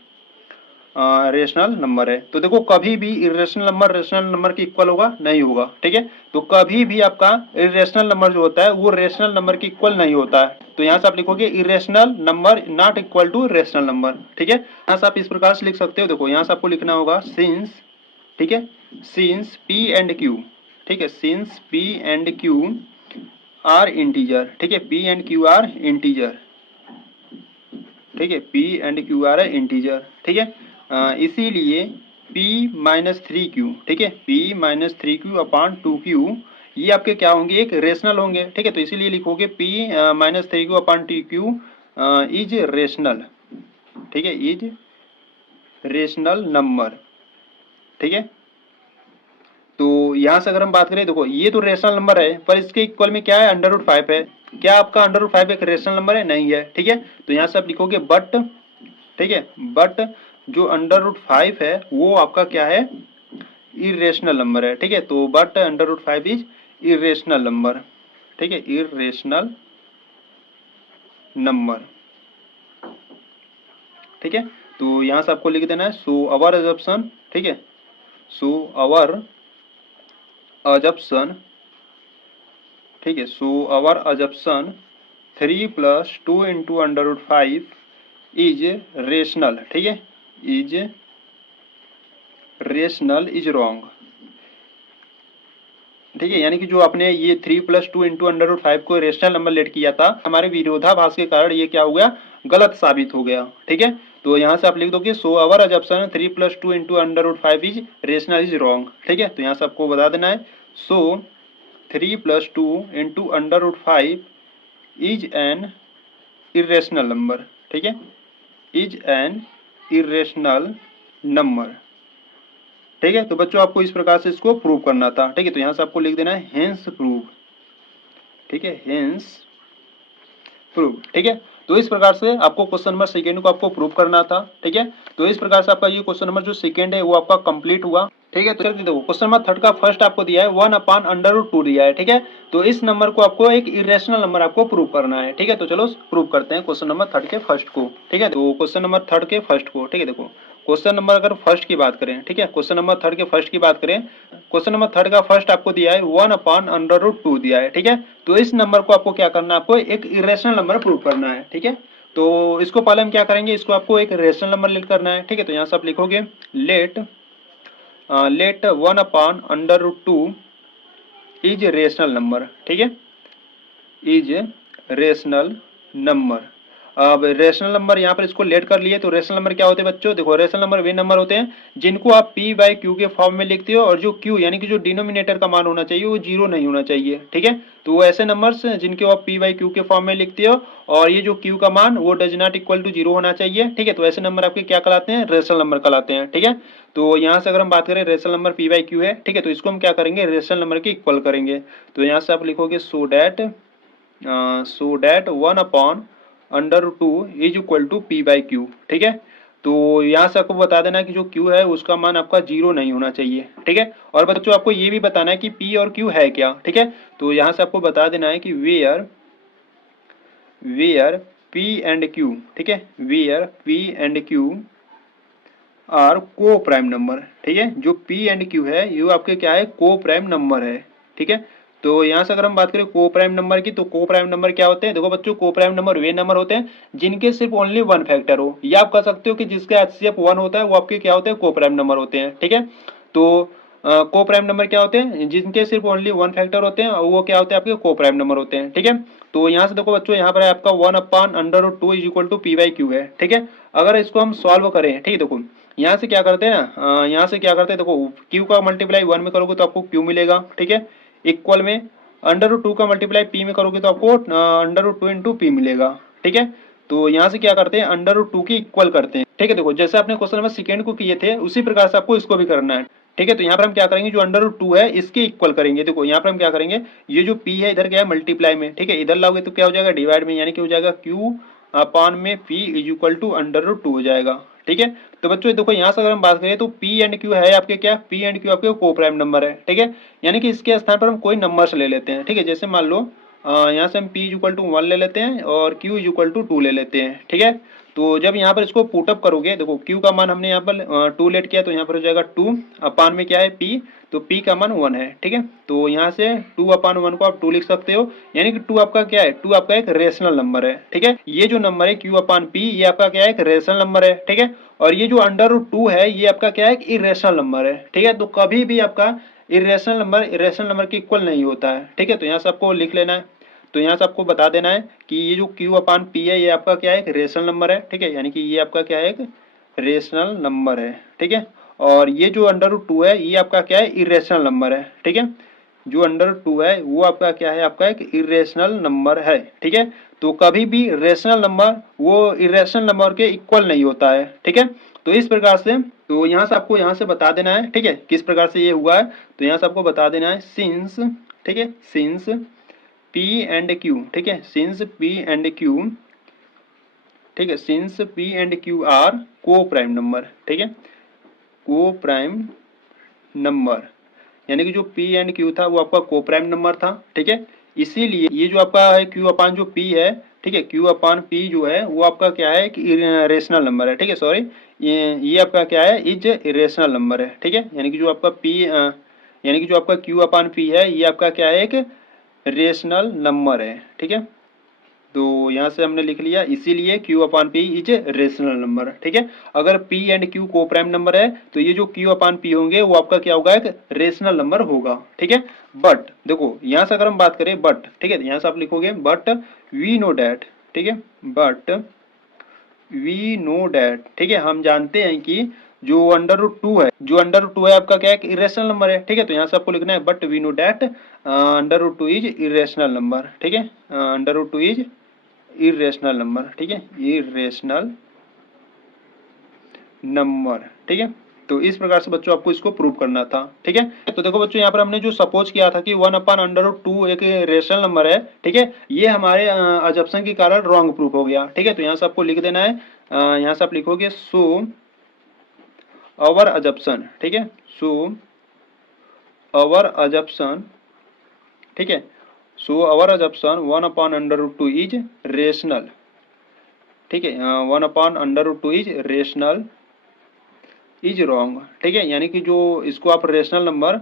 रेशनल नंबर है। तो देखो कभी भी इरेशनल नंबर रेशनल नंबर के इक्वल होगा नहीं होगा। ठीक है, तो कभी भी आपका इरेशनल नंबर जो होता है वो रेशनल नंबर के इक्वल नहीं होता है। तो यहाँ से आप लिखोगे irrational number not equal to rational number. ठीक है, यहाँ से आप इस प्रकार से लिख सकते हो। देखो यहाँ से आपको लिखना होगा सिंस, ठीक है, सिंस p एंड q, ठीक है, since p and q are integer. ठीक है, p and q are integer. ठीक है, p and q are integer. ठीक है, इसीलिए p माइनस 3q, ठीक है, p minus 3q upon 2q ये आपके क्या होंगे, एक रेशनल होंगे। ठीक है, तो इसीलिए लिखोगे p minus 3q upon 2q is rational. ठीक है, इज रेशनल नंबर। ठीक है, तो यहाँ से अगर हम बात करें, देखो ये तो रेशनल नंबर है पर इसके इक्वल में क्या है, अंडर रूट 5 है। क्या आपका अंडर रूट 5 एक रेशनल नंबर है? नहीं है। ठीक है, तो यहाँ से आप लिखोगे बट, ठीक है, बट जो अंडर रूट 5 है वो आपका क्या है, इरेशनल नंबर है। ठीक है, तो but under root 5 is irrational number. ठीक है, इरेशनल नंबर। ठीक है, तो यहाँ से आपको लिख देना है सो अवर अजम्पशन। ठीक है, सो अवर अजम्पशन, ठीक है, so our assumption 3 plus 2 into under root 5 is rational. ठीक है, इज रेशनल इज रॉन्ग। ठीक है, यानी कि जो आपने ये 3 प्लस 2 इंटू अंडर रूट 5 को रेशनल नंबर लेट किया था, हमारे विरोधाभास के कारण ये क्या हो गया, गलत साबित हो गया। ठीक है, तो यहाँ से आप लिख दोगे so our assumption 3 plus 2 into under root 5 is rational is wrong. ठीक है, तो यहाँ से आपको बता देना है so 3 plus 2 into under root 5 is an irrational number. ठीक है, इज एन इरेशनल नंबर। ठीक है, तो बच्चों आपको इस प्रकार से इसको प्रूव करना था। ठीक है, तो यहाँ से आपको लिख देना है हेंस प्रूव। ठीक है, हेंस प्रूव। ठीक है, तो इस प्रकार से आपको क्वेश्चन नंबर सेकेंड को आपको प्रूव करना था। ठीक है, तो इस प्रकार से आपका ये क्वेश्चन नंबर जो सेकेंड है वो आपका कंप्लीट हुआ। ठीक है। तो चलिए देखो क्वेश्चन नंबर थर्ड का फर्स्ट आपको दिया है 1/√2 दिया है। ठीक है, तो इस नंबर को आपको एक इरेशनल नंबर आपको प्रूव करना है। ठीक है, तो चलो प्रूव करते हैं क्वेश्चन नंबर थर्ड के फर्स्ट को। ठीक है, तो क्वेश्चन नंबर थर्ड के फर्स्ट को, ठीक है, देखो क्वेश्चन नंबर अगर फर्स्ट की बात करें, ठीक है, क्वेश्चन नंबर थर्ड के फर्स्ट की बात करें, क्वेश्चन नंबर थर्ड का फर्स्ट आपको दिया है 1/√2 दिया है। ठीक है, तो इस नंबर को आपको क्या करना है, आपको एक इरेशनल नंबर प्रूव करना है। ठीक है, तो इसको पहले हम क्या करेंगे, इसको आपको एक रेशनल नंबर लिख करना है। ठीक है, तो यहाँ से आप लिखोगे लेट 1/√2 इज रेशनल नंबर। ठीक है, इज रेशनल नंबर। अब रेशनल नंबर यहाँ पर इसको लेट कर लिए, तो रेशनल नंबर क्या होते हैं बच्चों, देखो रेशनल नंबर वे नंबर होते हैं जिनको आप p बाई क्यू के फॉर्म में लिखते हो और जो q यानी कि जो डिनोमिनेटर का मान होना चाहिए वो जीरो नहीं होना चाहिए। ठीक है, तो वो ऐसे नंबर्स जिनके आप p बाई क्यू के फॉर्म में लिखते हो और ये जो q का मान वो does not equal to zero होना चाहिए। ठीक है, तो ऐसे नंबर आपके क्या कहलाते हैं, रेशनल नंबर कहलाते हैं। ठीक है, तो यहाँ से अगर हम बात करें rational number p by q है, ठीक है, तो इसको हम क्या करेंगे, रेशनल नंबर के इक्वल करेंगे। तो यहाँ से आप लिखोगे so that 1/√2 is equal to p by q. ठीक है, तो यहाँ से आपको बता देना कि जो q है उसका मान आपका जीरो नहीं होना चाहिए। ठीक है, और बच्चों आपको ये भी बताना है कि p और q है क्या। ठीक है, तो यहाँ से आपको बता देना है कि वेयर p एंड q, ठीक है, where p and q are coprime number. ठीक है, जो p एंड q है ये आपके क्या है, को प्राइम नंबर है। ठीक है, तो यहाँ से अगर हम बात करें को प्राइम नंबर की, तो को प्राइम नंबर क्या होते हैं, देखो बच्चों को प्राइम नंबर वे नंबर होते हैं जिनके सिर्फ ओनली वन फैक्टर हो, या आप कह सकते हो कि जिसका HCF 1 होता है वो आपके क्या होते हैं, को प्राइम नंबर होते हैं। ठीक है, तो को प्राइम नंबर क्या होते हैं, जिनके सिर्फ ओनली वन फैक्टर होते हैं वो क्या होते हैं, आपके को प्राइम नंबर होते हैं। ठीक है, तो यहाँ से देखो बच्चों यहाँ पर है आपका 1/√2 is equal to p by q है। ठीक है, अगर इसको हम सॉल्व करें, ठीक है, देखो यहाँ से क्या करते हैं ना, यहाँ से क्या करते हैं, देखो q का मल्टीप्लाई 1 में करोगे तो आपको q मिलेगा। ठीक है, इक्वल में √2 का मल्टीप्लाई p में करोगे तो आपको √2 इंटू p मिलेगा। ठीक है, तो यहाँ से क्या करते हैं, √2 की इक्वल करते हैं। ठीक है, देखो जैसे आपने क्वेश्चन नंबर सेकंड को किए थे उसी प्रकार से आपको इसको भी करना है। ठीक है, तो यहाँ पर हम क्या करेंगे, जो √2 है इसके इक्वल करेंगे। देखो यहाँ पर हम क्या करेंगे, ये जो p है इधर क्या है, मल्टीप्लाई में, ठीक है, इधर लाओगे तो क्या हो जाएगा, डिवाइड में, यानी कि हो जाएगा q अपान में p इज इक्वल टू √2 हो जाएगा। ठीक है, तो बच्चों देखो यहाँ से अगर हम बात करें तो p एंड q है आपके क्या, p एंड q आपके को प्राइम नंबर है। ठीक है, यानी कि इसके स्थान पर हम कोई नंबर्स ले लेते हैं। ठीक है, जैसे मान लो यहाँ से हम p इज इक्वल टू 1 ले लेते हैं और q इज इक्वल टू 2 ले लेते हैं। ठीक है, तो जब यहाँ पर इसको पुटअप करोगे, देखो q का मान हमने यहाँ पर 2 लेट किया तो यहाँ पर हो जाएगा 2 अपान में क्या है p, तो p का मान 1 है। ठीक है, तो यहाँ से 2/1 को आप 2 लिख सकते हो, यानी कि 2 आपका क्या है, 2 आपका एक रेशनल नंबर है। ठीक है, ये जो नंबर है q/p ये आपका क्या है, एक रेशनल नंबर है। ठीक है, और ये जो √2 है ये आपका क्या है, एक इरेशनल नंबर है। ठीक है, तो कभी भी आपका इरेशनल नंबर के इक्वल नहीं होता है। ठीक है, तो यहाँ से आपको लिख लेना है, तो यहाँ से आपको बता देना है कि ये जो q/p है ये आपका क्या है, एक रेशनल नंबर है। ठीक है, यानी कि ये आपका क्या है, एक रेशनल नंबर है। ठीक है, और ये जो √2 है ये आपका क्या है, इरेशनल नंबर है। ठीक है, जो √2 है वो आपका क्या है, आपका एक इरेशनल नंबर है। ठीक है, तो कभी भी रेशनल नंबर वो इरेशनल नंबर के इक्वल नहीं होता है। ठीक है, तो इस प्रकार से, तो यहाँ से आपको यहाँ से बता देना है, ठीक है, किस प्रकार से ये हुआ है, तो यहाँ से आपको बता देना है सिंस, ठीक है, सिंस p एंड q, ठीक है, सिंस p एंड q, ठीक है, since p and q are coprime number. ठीक है, को प्राइम नंबर, यानी कि जो p एंड q था वो आपका को प्राइम नंबर था। ठीक है, इसीलिए ये जो आपका है q अपान जो p है, ठीक है, q अपान p जो है वो आपका क्या है, कि रेशनल नंबर है। ठीक है, सॉरी, ये आपका क्या है, इज रेशनल नंबर है। ठीक है, यानी कि जो आपका p यानी कि जो आपका q अपान p है ये आपका क्या है, एक रेशनल नंबर है। ठीक है, तो यहाँ से हमने लिख लिया, इसीलिए q upon p is rational number. ठीक है, अगर p एंड q को प्राइम नंबर है तो ये जो q अपान p होंगे वो आपका क्या होगा, एक रेशनल नंबर होगा। ठीक है, बट देखो यहाँ से अगर हम बात करें बट, ठीक है, यहाँ से आप लिखोगे बट वी नो डैट, ठीक है, बट वी नो डैट, ठीक है, हम जानते हैं कि जो √2 है, जो √2 है आपका क्या है, इरेशनल नंबर है। ठीक है, तो यहाँ से आपको लिखना है but we know that √2 is irrational number. ठीक है, √2 इज इरेशनल नंबर। ठीक है, इरेशनल नंबर। ठीक है, तो इस प्रकार से बच्चों आपको इसको प्रूव करना था। ठीक है, तो देखो बच्चों यहाँ पर हमने जो सपोज किया था कि 1/√2 एक रेशनल नंबर है, ठीक है, ये हमारे अजप्शन के कारण रॉन्ग प्रूफ हो गया। ठीक है, तो यहाँ से आपको लिख देना है, यहाँ से आप लिखोगे सो अवर अजप्शन, ठीक है। सो अवर अजप्शन, ठीक है। सो अवर अजप्शन 1/√2 इज रेशनल, ठीक है। 1/√2 इज रेशनल इज रॉन्ग, ठीक है। यानी कि जो इसको आप रेशनल नंबर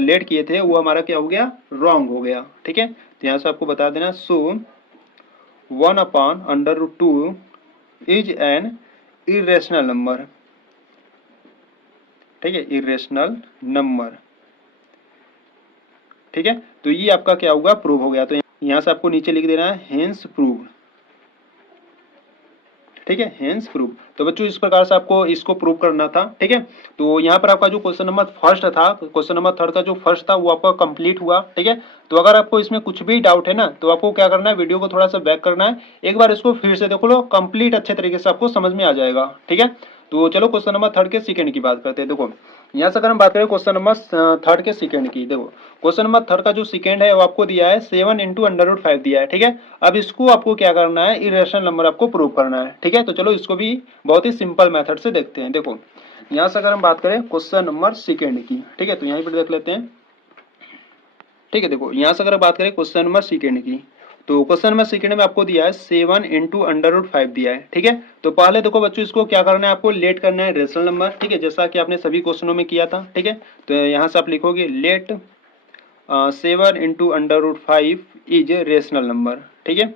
लेट किए थे वो हमारा क्या हो गया, रॉन्ग हो गया, ठीक है। तो यहाँ से आपको बता देना, सो 1/√2 इज एन इरेशनल नंबर, ठीक है, इरेशनल नंबर, ठीक है। तो ये आपका क्या होगा, प्रूव हो गया। तो यहाँ से आपको नीचे लिख देना है हेंस प्रूव, ठीक है, हेंस प्रूव। तो बच्चों इस प्रकार से आपको इसको प्रूव करना था, ठीक है। तो यहाँ पर आपका जो क्वेश्चन नंबर फर्स्ट था, क्वेश्चन नंबर थर्ड का जो फर्स्ट था वो आपका कंप्लीट हुआ, ठीक है। तो अगर आपको इसमें कुछ भी डाउट है ना, तो आपको क्या करना है, वीडियो को थोड़ा सा बैक करना है, एक बार इसको फिर से देखो लो, कंप्लीट अच्छे तरीके से आपको समझ में आ जाएगा, ठीक है। तो चलो क्वेश्चन नंबर थर्ड के सेकंड की बात करते हैं। देखो यहाँ से अगर हम बात करें क्वेश्चन नंबर थर्ड के सेकंड की, देखो क्वेश्चन नंबर थर्ड का जो सेकंड है वो आपको दिया है 7 × दिया है, ठीक है। अब इसको आपको क्या करना है, इरेशनल नंबर आपको प्रूव करना है, ठीक है। तो चलो इसको भी बहुत ही सिंपल मेथड से देखते हैं। देखो यहाँ से अगर हम बात करें क्वेश्चन नंबर सेकंड की, ठीक है, तो यहीं पर देख लेते हैं, ठीक है। देखो यहाँ से अगर बात करें क्वेश्चन नंबर सेकंड की, तो क्वेश्चन नंबर सेकंड में आपको दिया है 7 × दिया है, ठीक है। तो पहले देखो बच्चों इसको क्या करना है, आपको लेट करना है रेशनल नंबर, ठीक है, जैसा कि आपने सभी क्वेश्चनों में किया था, ठीक है। तो यहाँ से आप लिखोगे लेट 7 × इज रेशनल नंबर, ठीक है।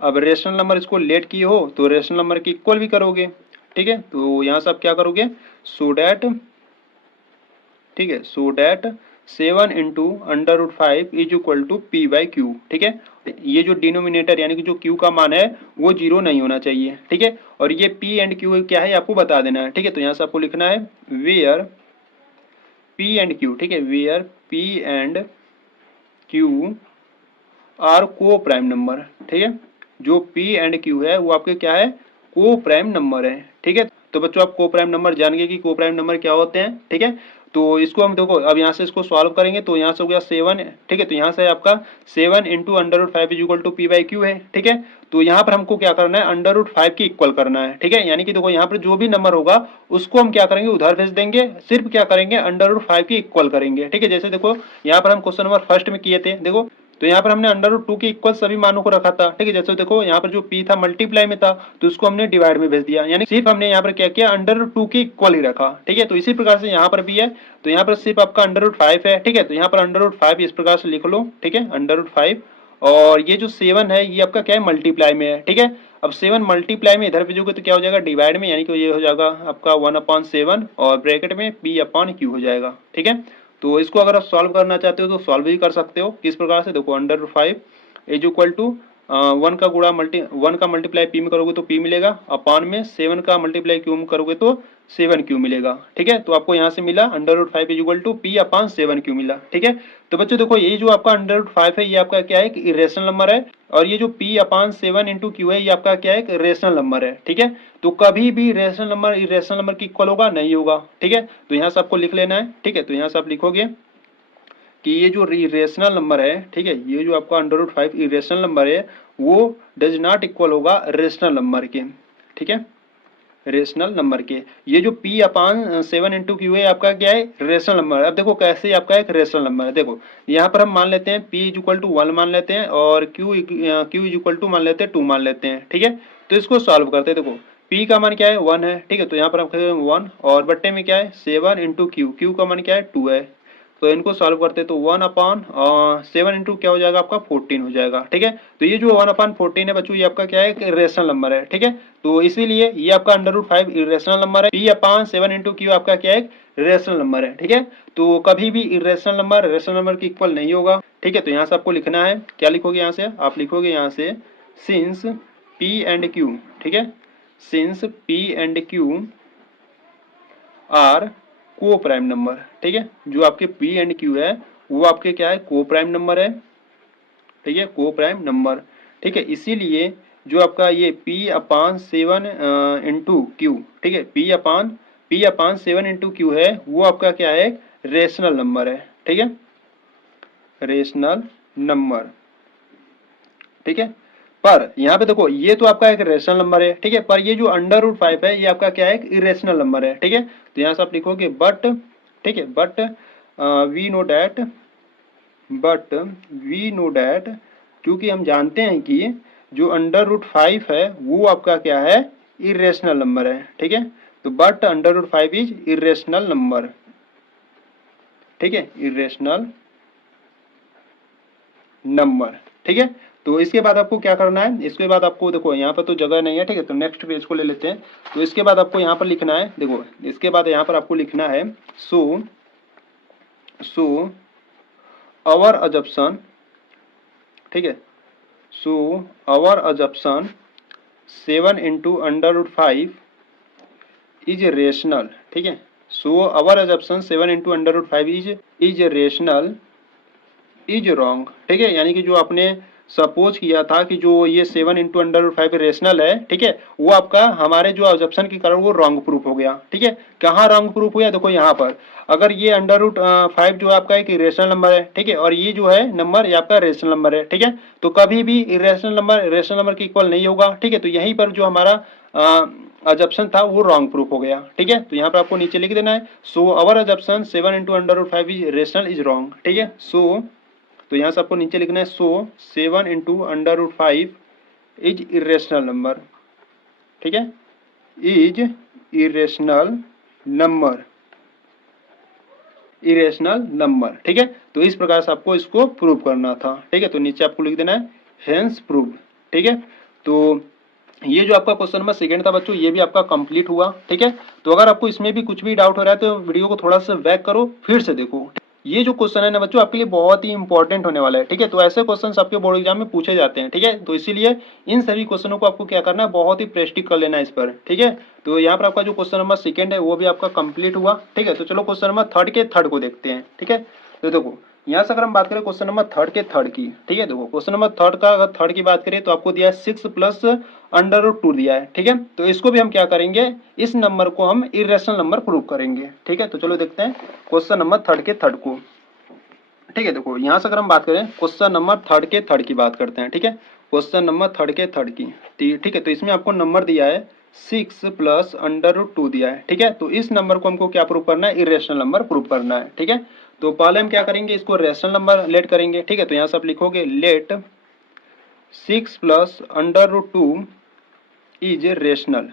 अब रेशनल नंबर इसको लेट किए हो तो रेशनल नंबर की इक्वल भी करोगे, ठीक है। तो यहाँ से आप क्या करोगे, सो डैट, ठीक है, so that 7 × is equal to P/Q, ठीक है। ये जो डिनोमिनेटर यानी कि जो Q का मान है वो 0 नहीं होना चाहिए, ठीक है। और ये P एंड Q क्या है आपको बता देना है, ठीक है। तो यहाँ से आपको लिखना है वेयर P एंड Q, ठीक है, where P and Q are coprime number, ठीक है। जो P एंड Q है वो आपके क्या है, को प्राइम नंबर है, ठीक है। तो बच्चों आप को प्राइम नंबर जान गए कि को प्राइम नंबर क्या होते हैं, ठीक है। तो इसको हम देखो अब यहाँ से इसको सॉल्व करेंगे, तो यहाँ से हो गया 7, ठीक है। तो यहाँ से आपका 7 × इज इक्वल टू P/Q है, ठीक है। तो यहाँ पर हमको क्या करना है, √5 की इक्वल करना है, ठीक है। यानी कि देखो यहाँ पर जो भी नंबर होगा उसको हम क्या करेंगे, उधर भेज देंगे, सिर्फ क्या करेंगे, √5 की इक्वल करेंगे, ठीक है। जैसे देखो यहाँ पर हम क्वेश्चन नंबर फर्स्ट में किए थे, देखो तो यहाँ पर हमने √2 के इक्वल सभी मानों को रखा था, ठीक है। जैसे देखो यहाँ पर जो P था मल्टीप्लाई में था तो उसको हमने डिवाइड में भेज दिया, यानी सिर्फ हमने यहाँ पर क्या किया, √2 के इक्वल ही रखा, ठीक है। तो इसी प्रकार से यहाँ पर भी है, तो यहाँ पर सिर्फ आपका √5 है, ठीक है। तो यहाँ पर √5 इस प्रकार से लिख लो, ठीक है, √5। और ये जो 7 है ये आपका क्या है, मल्टीप्लाई में है, ठीक है। अब 7 मल्टीप्लाई में इधर भेजोगे तो क्या हो जाएगा, डिवाइड में, यानी कि ये हो जाएगा आपका 1/7 और ब्रैकेट में P/Q हो जाएगा, ठीक है। तो इसको अगर आप सॉल्व करना चाहते हो तो सॉल्व भी कर सकते हो, किस प्रकार से, देखो √5 इज इक्वल टू 1 का गुणा 1 का मल्टीप्लाई P में करोगे तो P मिलेगा, अपान में 7 का मल्टीप्लाई Q में करोगे तो 7Q मिलेगा, ठीक है। तो आपको यहाँ से मिला √5 इज इक्वल टू P/7Q मिला, ठीक है। तो बच्चों देखो ये जो आपका √5 है ये आपका क्या है, एक इरेशनल नंबर है, और ये जो P/7 × है ये आपका क्या है, एक रेशनल नंबर है, ठीक है। तो कभी भी रेशनल नंबर इरेशनल नंबर की इक्वल होगा नहीं होगा, ठीक है। तो यहाँ से आपको लिख लेना है, ठीक है। तो यहाँ से आप लिखोगे कि ये जो इरेशनल नंबर है, ठीक है, ये जो आपका √5 इरेशनल नंबर है वो डज नॉट इक्वल होगा रेशनल नंबर के, ठीक है, रेशनल नंबर के। ये जो P/7 × Q है आपका क्या है, रेशनल नंबर। अब देखो कैसे आपका एक रेशनल नंबर है, देखो यहाँ पर हम मान लेते हैं P इज इक्वल टू 1 मान लेते हैं और Q इज इक्वल टू मान लेते हैं 2 मान लेते हैं, ठीक है। तो इसको सॉल्व करते हैं, देखो P का मान क्या है, 1 है, ठीक है। तो यहाँ पर हम 1 और बट्टे में क्या है 7 × Q का मान क्या है 2 है। तो इनको सॉल्व करते हैं तो 1/7 × क्या हो जाएगा आपका 14 हो जाएगा, ठीक है। तो ये जो 1/14 है बच्चों ये आपका क्या है, एक रेशनल नंबर है, ठीक है। तो इसीलिए ये आपका √5 इरेशनल नंबर है, P/7 × Q आपका क्या है, रेशनल नंबर है, ठीक है। तो कभी भी इरेशनल नंबर रेशनल नंबर की इक्वल नहीं होगा, ठीक है। तो यहाँ से आपको लिखना है, क्या लिखोगे यहाँ से, आप लिखोगे यहाँ से सिंस P एंड Q, ठीक है, since P and Q are coprime number, ठीक है। जो आपके P एंड Q है वो आपके क्या है, को प्राइम नंबर है, ठीक है, को प्राइम नंबर, ठीक है। इसीलिए जो आपका ये P/7 × Q, ठीक है, P/7 × Q है वो आपका क्या है, रेशनल नंबर है, ठीक है, रेशनल नंबर, ठीक है। पर यहाँ पे देखो ये तो आपका एक रेशनल नंबर है, ठीक है, पर ये जो अंडर रूट 5 है ये आपका क्या है, एक इरेशनल नंबर है, ठीक है। तो यहाँ से आप लिखोगे बट, ठीक है, but we know that, but we know that, क्योंकि हम जानते हैं कि जो अंडर रूट 5 है वो आपका क्या है, इरेशनल नंबर है, ठीक है। तो but under root 5 is irrational number, ठीक है, इरेशनल नंबर, ठीक है। तो इसके बाद आपको क्या करना है, इसके बाद आपको देखो यहाँ पर तो जगह नहीं है, ठीक है, तो नेक्स्ट पेज को ले लेते हैं। तो इसके बाद आपको यहाँ पर लिखना है, देखो इसके बाद यहाँ पर आपको लिखना है सो आवर अजप्शन, ठीक है, so our assumption 7 into under root 5 is rational, ठीक है। So our assumption 7 into under root 5 is rational is wrong, ठीक है, यानी कि जो आपने सपोज किया था कि जो ये 7 इंटू अंडर रूट 5 रेशनल है, ठीक है, वो आपका हमारे जो अजप्शन के कारण वो रॉन्ग प्रूफ हो गया, ठीक है। कहाँ रॉन्ग प्रूफ हुआ, देखो यहाँ पर अगर ये अंडर रूट 5 जो आपका एक इरेशनल नंबर है, ठीक है, और ये जो है नंबर ये आपका रेशनल नंबर है, ठीक है, तो कभी भी इरेशनल नंबर रेशनल नंबर के इक्वल नहीं होगा, ठीक है। तो यहीं पर जो हमारा अजप्शन था वो रॉन्ग प्रूफ हो गया, ठीक है। तो यहाँ पर आपको नीचे लिख देना है so our assumption 7 into under root 5 is rational is wrong, ठीक है। सो तो यहाँ से आपको नीचे लिखना है so 7 into under root 5 is irrational number, ठीक है, is irrational number, irrational number, ठीक है। तो इस प्रकार से आपको इसको प्रूव करना था, ठीक है। तो नीचे आपको लिख देना है हेंस प्रूव, ठीक है। तो ये जो आपका क्वेश्चन नंबर सेकंड था बच्चों, ये भी आपका कंप्लीट हुआ, ठीक है। तो अगर आपको इसमें भी कुछ भी डाउट हो रहा है तो वीडियो को थोड़ा सा बैक करो, फिर से देखो। ये जो क्वेश्चन है ना बच्चों आपके लिए बहुत ही इंपॉर्टेंट होने वाला है, ठीक है। तो ऐसे क्वेश्चंस आपके बोर्ड एग्जाम में पूछे जाते हैं, ठीक है। तो इसीलिए इन सभी क्वेश्चनों को आपको क्या करना है, बहुत ही प्रैक्टिस कर लेना है इस पर, ठीक है। तो यहाँ पर आपका जो क्वेश्चन नंबर सेकंड है वो भी आपका कंप्लीट हुआ, ठीक है। तो चलो क्वेश्चन नंबर थर्ड के थर्ड को देखते हैं, ठीक है। तो देखो यहाँ से अगर हम बात करें क्वेश्चन नंबर थर्ड के थर्ड की, ठीक है, देखो क्वेश्चन नंबर थर्ड का अगर थर्ड की बात करें तो आपको दिया है 6 प्लस अंडर रूट 2 दिया है, ठीक है। तो इसको भी हम क्या करेंगे, इस नंबर को हम इरेशनल नंबर प्रूव करेंगे, ठीक है। तो चलो देखते हैं क्वेश्चन नंबर थर्ड के थर्ड को, ठीक है। देखो यहाँ से अगर हम बात करें क्वेश्चन नंबर थर्ड के थर्ड की बात करते हैं, ठीक है। क्वेश्चन नंबर थर्ड के थर्ड की, ठीक है। तो इसमें आपको नंबर दिया है 6 प्लस अंडर रूट 2 दिया है, ठीक है। तो इस नंबर को हमको क्या प्रूव करना है, इरेशनल नंबर प्रूव करना है, ठीक है। तो पहले हम क्या करेंगे, इसको रेशनल नंबर लेट करेंगे, ठीक है। तो यहाँ से आप लिखोगे let 6 plus under root 2 is rational,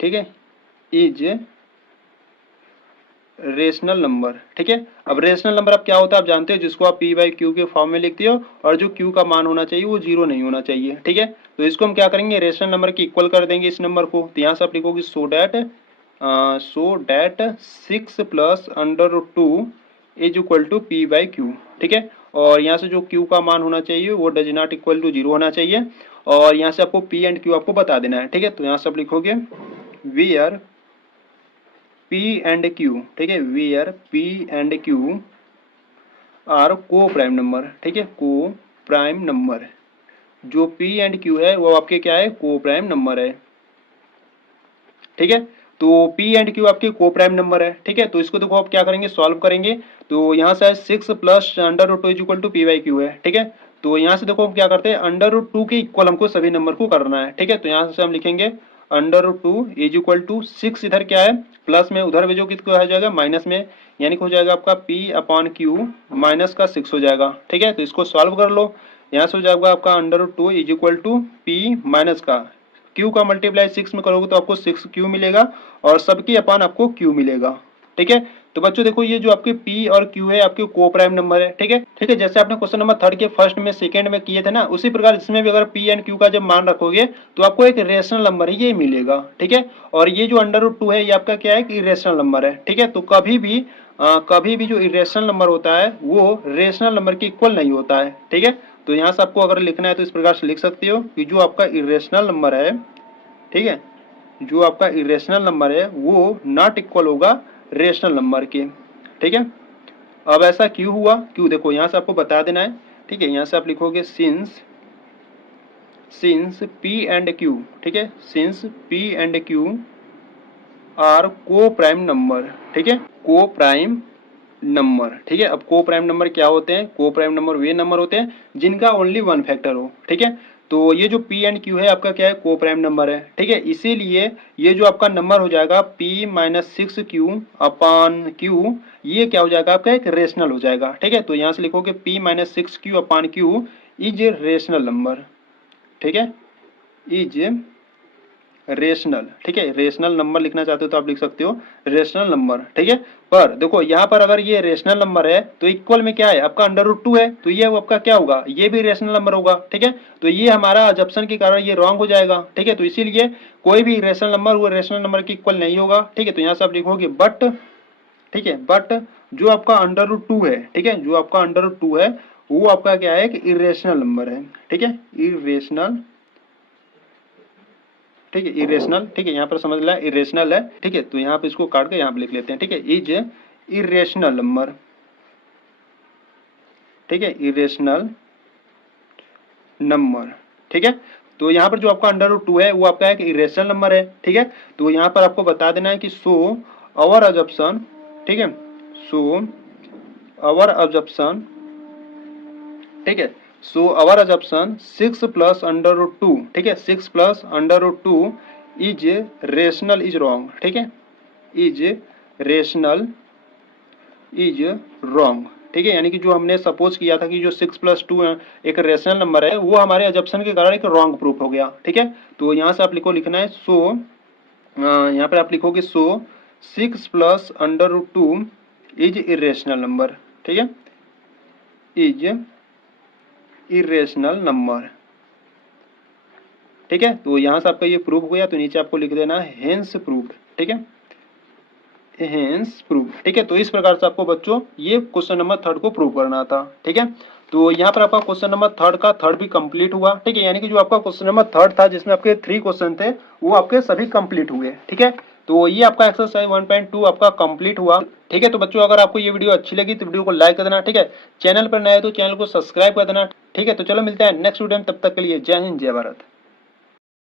ठीक है, इज रेशनल नंबर, ठीक है। अब रेशनल नंबर अब क्या होता है आप जानते हो, जिसको आप पी बाई क्यू के फॉर्म में लिखते हो और जो क्यू का मान होना चाहिए वो 0 नहीं होना चाहिए, ठीक है। तो इसको हम क्या करेंगे, रेशनल नंबर के इक्वल कर देंगे इस नंबर को। तो यहाँ से आप लिखोगे so that 6 plus under root 2 is equal to p by q, ठीक है। और यहाँ से जो क्यू का मान होना चाहिए वो डज नॉट इक्वल टू 0 होना चाहिए, और यहाँ से आपको पी एंड क्यू आपको बता देना है, ठीक है। तो यहाँ से आप लिखोगे वेयर P एंड Q, ठीक है, where P and Q are coprime number, ठीक है, को प्राइम नंबर। जो P एंड Q है वो आपके क्या है, को प्राइम नंबर है, ठीक है। तो P एंड Q आपके को प्राइम नंबर है, ठीक है। तो इसको देखो आप क्या करेंगे, सॉल्व करेंगे। तो यहाँ से 6 plus under root 2 is equal to p by q है, ठीक है। तो यहाँ से देखो हम क्या करते हैं, अंडर रूट 2 के इक्वल हमको सभी नंबर को करना है, ठीक है। तो यहाँ से हम लिखेंगे under root 2 is equal to 6, इधर क्या है प्लस में, उधर भेजो कितना हो जाएगा माइनस में, यानी कि हो जाएगा आपका P अपॉन क्यू माइनस का 6 हो जाएगा, ठीक है। तो इसको सॉल्व कर लो, यहाँ से हो जाएगा आपका under root 2 is equal to p minus का क्यू का मल्टीप्लाई 6 में करोगे तो आपको 6 क्यू मिलेगा, और सबकी अपान आपको क्यू मिलेगा, ठीक है। तो बच्चों देखो ये जो आपके P और Q है आपके को प्राइम नंबर है, ठीक है, ठीक है। जैसे आपने क्वेश्चन नंबर थर्ड के फर्स्ट में सेकंड में किए थे ना, उसी प्रकार इसमें भी अगर P एंड Q का जब मान रखोगे तो आपको एक रेशनल नंबर ये मिलेगा, ठीक है। और ये जो अंडर रूट 2 है ये आपका क्या है, कि इरेशनल नंबर है, ठीक है। तो कभी भी जो इरेशनल नंबर होता है वो रेशनल नंबर के इक्वल नहीं होता है, ठीक है। तो यहाँ से आपको अगर लिखना है तो इस प्रकार से लिख सकते हो कि जो आपका इरेशनल नंबर है, ठीक है, जो आपका इरेशनल नंबर है वो नॉट इक्वल होगा रेशनल नंबर के, ठीक है। अब ऐसा क्यों हुआ, क्यों देखो यहाँ से आपको बता देना है, ठीक है। यहाँ से आप लिखोगे सिंस P एंड Q, ठीक है, since P and Q are coprime number, ठीक है, को प्राइम नंबर, ठीक है। अब को प्राइम नंबर क्या होते हैं, को प्राइम नंबर वे नंबर होते हैं जिनका ओनली वन फैक्टर हो, ठीक है। तो ये जो P एंड Q है आपका क्या है, को प्राइम नंबर है, ठीक है। इसीलिए ये जो आपका नंबर हो जाएगा P माइनस 6Q अपान Q, ये क्या हो जाएगा आपका, एक रेशनल हो जाएगा, ठीक है। तो यहाँ से लिखोगे P minus 6Q upon Q is rational number, ठीक है, इज रेशनल, ठीक है। रेशनल नंबर लिखना चाहते हो तो आप लिख सकते हो रेशनल नंबर, ठीक है। पर देखो यहाँ पर अगर ये रेशनल नंबर है तो इक्वल में क्या है आपका √2 है, तो ये आपका क्या होगा, ये भी रेशनल नंबर होगा, ठीक है। तो ये हमारा अजप्शन के कारण ये रॉन्ग हो जाएगा, ठीक है। तो इसीलिए कोई भी रेशनल नंबर वो रेशनल नंबर के इक्वल नहीं होगा, ठीक है। तो यहाँ से आप लिखोगे बट, ठीक है, बट जो आपका √2 है, ठीक है, जो आपका √2 है वो आपका क्या है कि इरेशनल नंबर है, ठीक है, इरेशनल, ठीक है, इरेशनल, ठीक है। यहाँ पर समझ लिया इरेशनल है, ठीक है। तो यहाँ पे इसको काट के यहाँ पे लिख लेते हैं, ठीक है, इज इरेशनल नंबर, ठीक है, इरेशनल नंबर, ठीक है। तो यहाँ पर जो आपका √2 है वो आपका एक इरेशनल नंबर है, ठीक है। तो यहाँ पर आपको बता देना है कि सो अवर अजप्शन, ठीक है, सो अवर अजप्शन, ठीक है, सो अवर अजप्शन 6 प्लस √2, ठीक है, 6 plus √2 is rational is wrong, ठीक है, इज रेशनल इज रॉन्ग, ठीक है। यानी कि जो हमने सपोज किया था कि जो 6 प्लस 2 एक रेशनल नंबर है वो हमारे अजप्शन के कारण एक रॉन्ग प्रूफ हो गया, ठीक है। तो यहाँ से आप लिखना है सो, यहाँ पर आप लिखोगे सो 6 प्लस √2 इज इरेशनल नंबर, ठीक है, इज इरेशनल नंबर, ठीक है। तो यहाँ से आपका ये प्रूफ हो गया, तो नीचे आपको लिख देना है हेंस प्रूफ, ठीक है, हेंस प्रूफ, ठीक है। तो इस प्रकार से आपको बच्चों ये क्वेश्चन नंबर 3 को प्रूव करना था, ठीक है। तो यहाँ पर आपका क्वेश्चन नंबर 3 का 3 भी कंप्लीट हुआ, ठीक है। यानी कि जो आपका क्वेश्चन नंबर 3 था जिसमें आपके 3 क्वेश्चन थे वो आपके सभी कंप्लीट हुए, ठीक है। तो ये आपका एक्सरसाइज 1.2 आपका कंप्लीट हुआ, ठीक है। तो बच्चों अगर आपको ये वीडियो अच्छी लगी तो वीडियो को लाइक कर देना, ठीक है। चैनल पर नए हो तो चैनल को सब्सक्राइब कर देना, ठीक है। तो चलो मिलते हैं नेक्स्ट वीडियो में, तब तक के लिए जय हिंद जय भारत।